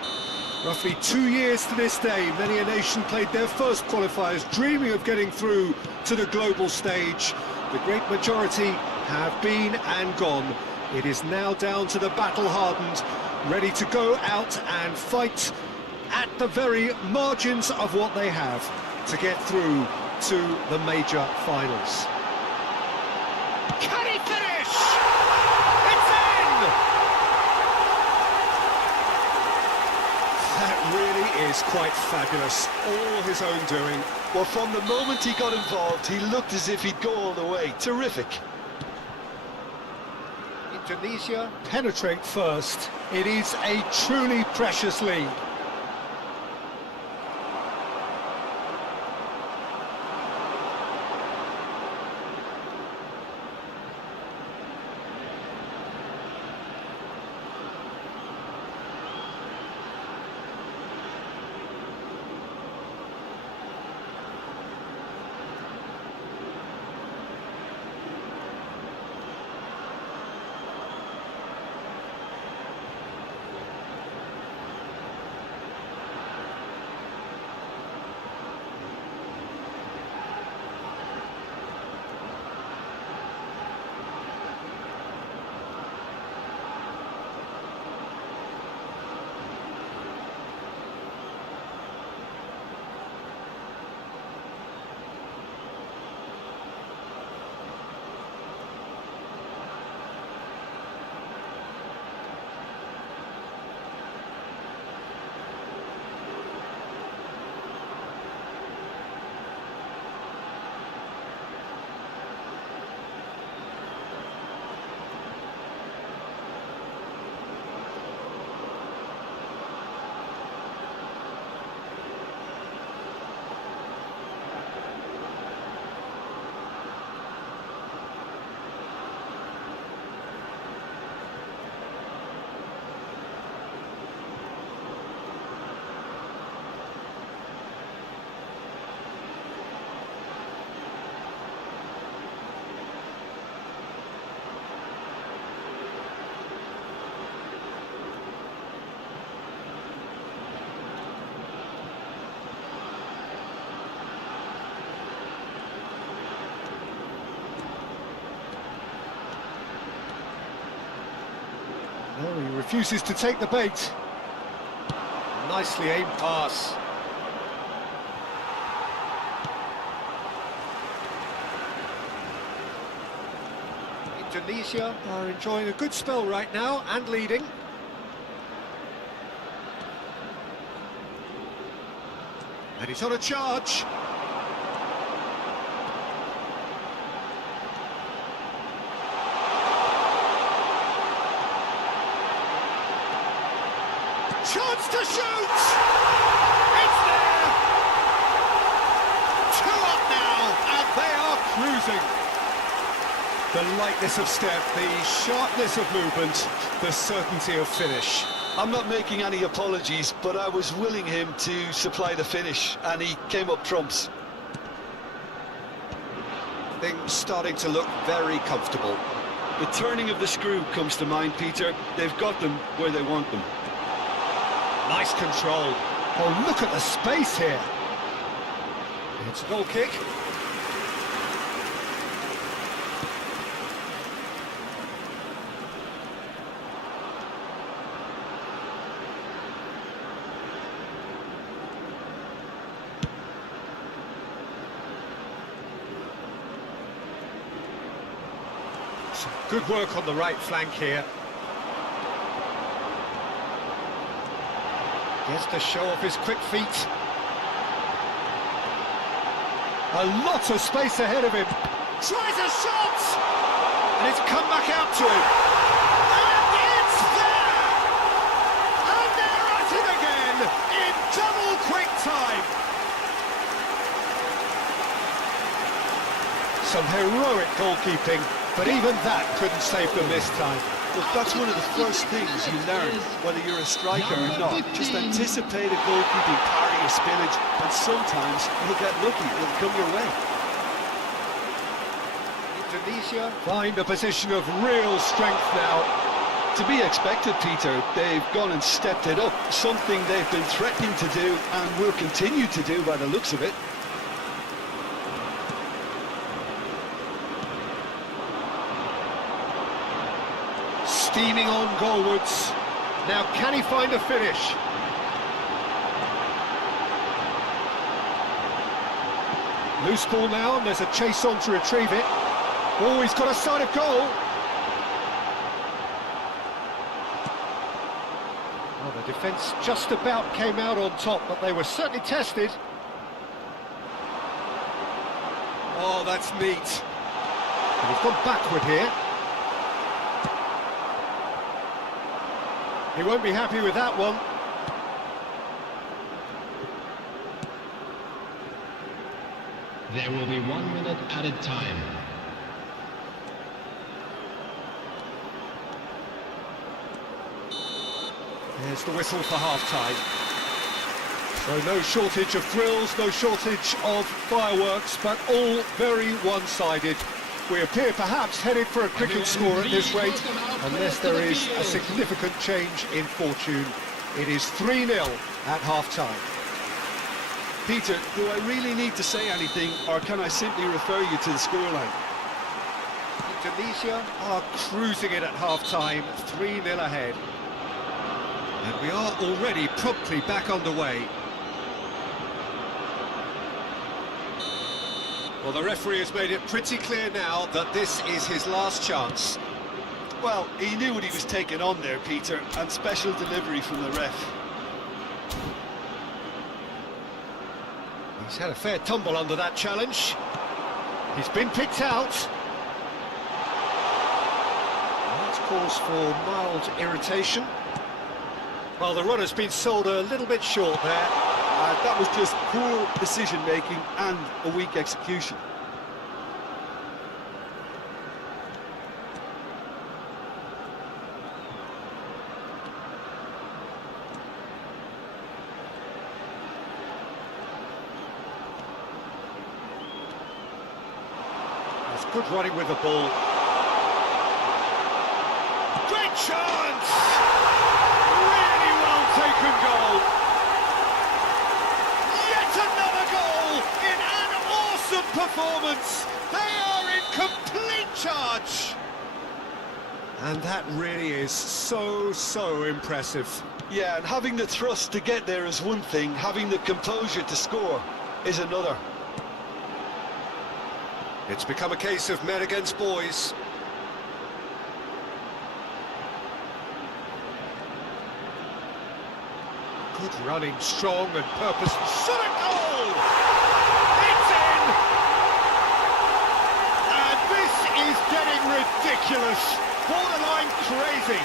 Roughly 2 years to this day, many a nation played their first qualifiers, dreaming of getting through to the global stage. The great majority have been and gone. It is now down to the battle-hardened, ready to go out and fight at the very margins of what they have to get through to the major finals. Can he finish? It's in! That really is quite fabulous, all his own doing. Well, from the moment he got involved, he looked as if he'd go all the way. Terrific. Indonesia penetrate first. It is a truly precious lead. No, he refuses to take the bait. Nicely aimed pass. Indonesia are enjoying a good spell right now and leading. And he's on a charge. Chance to shoot! It's there! 2 up now, and they are cruising. The lightness of step, the sharpness of movement, the certainty of finish. I'm not making any apologies, but I was willing him to supply the finish, and he came up trumps. Things starting to look very comfortable. The turning of the screw comes to mind, Peter. They've got them where they want them. Nice control. Oh, look at the space here. It's a goal kick. Some good work on the right flank here. Gets to show off his quick feet. A lot of space ahead of him. Tries a shot! And it's come back out to him. And it's there! And they're at it again in double quick time. Some heroic goalkeeping, but even that couldn't save them this time. Look, that's one of the first things you learn, whether you're a striker or not. Just anticipate a goalkeeping parry or spillage, and sometimes you'll get lucky, it'll come your way. Indonesia find a position of real strength now to to be expected, Peter. They've gone and stepped it up, something they've been threatening to do and will continue to do by the looks of it. Steaming on goalwards. Now can he find a finish? Loose ball now, and there's a chase on to retrieve it. Oh, he's got a sight of goal. Well, the defence just about came out on top, but they were certainly tested. Oh, that's neat. And he's gone backward here. He won't be happy with that one. There will be 1 minute added time. There's the whistle for half-time. So no shortage of thrills, no shortage of fireworks, but all very one-sided. We appear perhaps headed for a cricket score at this rate, unless there is a significant change in fortune. It is 3-0 at half-time. Peter, do I really need to say anything, or can I simply refer you to the scoreline? Indonesia are cruising it at half-time, 3-0 ahead. And we are already promptly back underway. Well, the referee has made it pretty clear now that this is his last chance. Well, he knew what he was taking on there, Peter, and special delivery from the ref. He's had a fair tumble under that challenge. He's been picked out. That's cause for mild irritation. Well, the runner's been sold a little bit short there. That was just poor decision-making and a weak execution. That's good running with the ball. Great chance! Really well taken goal. Yet another goal in an awesome performance. They are in complete charge. And that really is so impressive. Yeah, and having the thrust to get there is one thing, having the composure to score is another. It's become a case of men against boys. Good running, strong and purpose. Shot a goal! It's in! And this is getting ridiculous. Borderline crazy.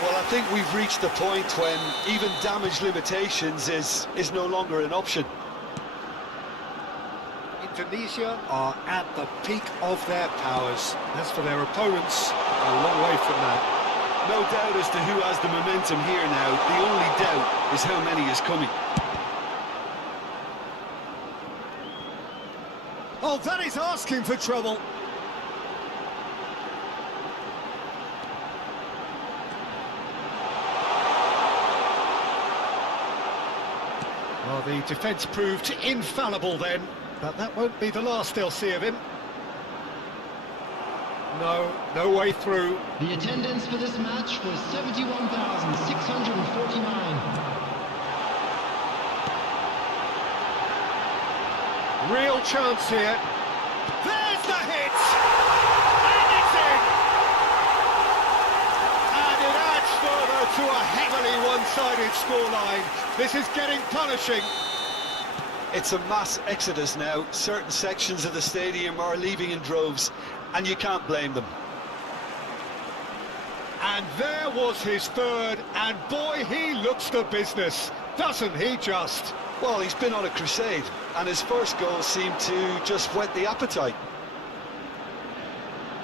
Well, I think we've reached the point when even damage limitations is no longer an option. Indonesia are at the peak of their powers. As for their opponents, a long way from that. No doubt as to who has the momentum here now. The only doubt is how many is coming. Oh, that is asking for trouble. Well, the defence proved infallible then, but that won't be the last they'll see of him. No way through. The attendance for this match was 71,649. Real chance here. There's the hit! And it's in! And it adds further to a heavily one-sided scoreline. This is getting punishing. It's a mass exodus now. Certain sections of the stadium are leaving in droves, and you can't blame them. And there was his third, and boy, he looks the business, doesn't he just? Well, he's been on a crusade, and his first goal seemed to just whet the appetite.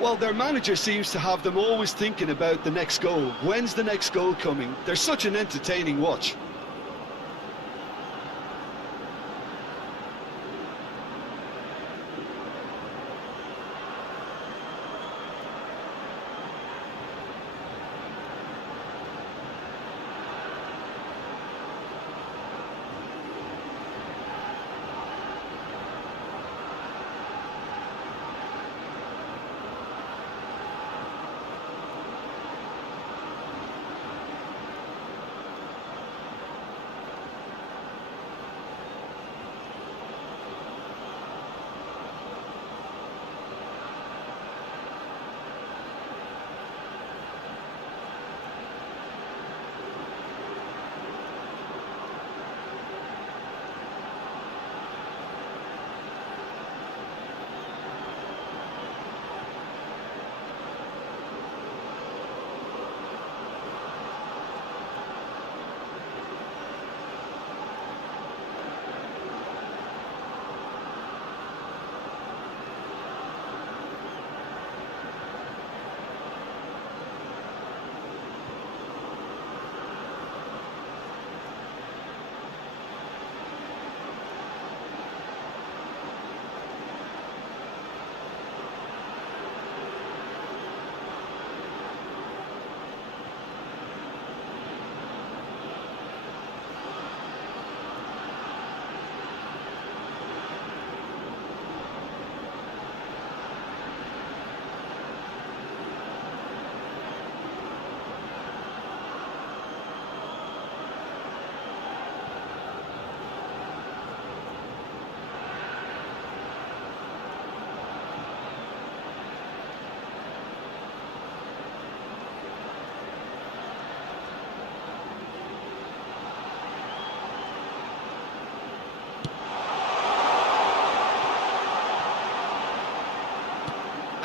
Well, their manager seems to have them always thinking about the next goal. When's the next goal coming? They're such an entertaining watch.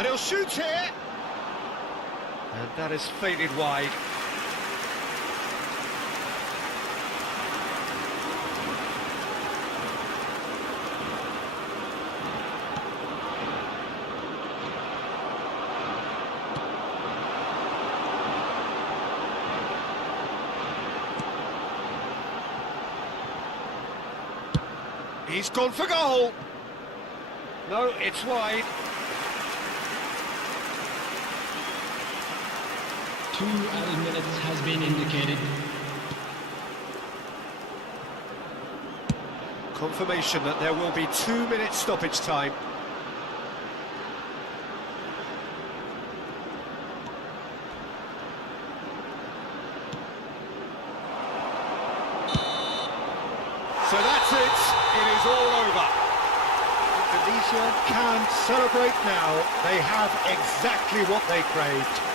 And he'll shoot here. And that is faded wide. He's gone for goal. No, it's wide. 2 added minutes has been indicated. Confirmation that there will be 2 minutes stoppage time. So that's it. It is all over. Indonesia can celebrate now. They have exactly what they craved.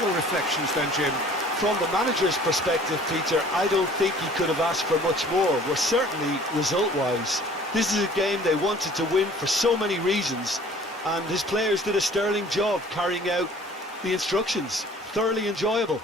Your reflections then, Jim? From the manager's perspective, Peter, I don't think he could have asked for much more. Well, certainly result-wise. This is a game they wanted to win for so many reasons, and his players did a sterling job carrying out the instructions. Thoroughly enjoyable.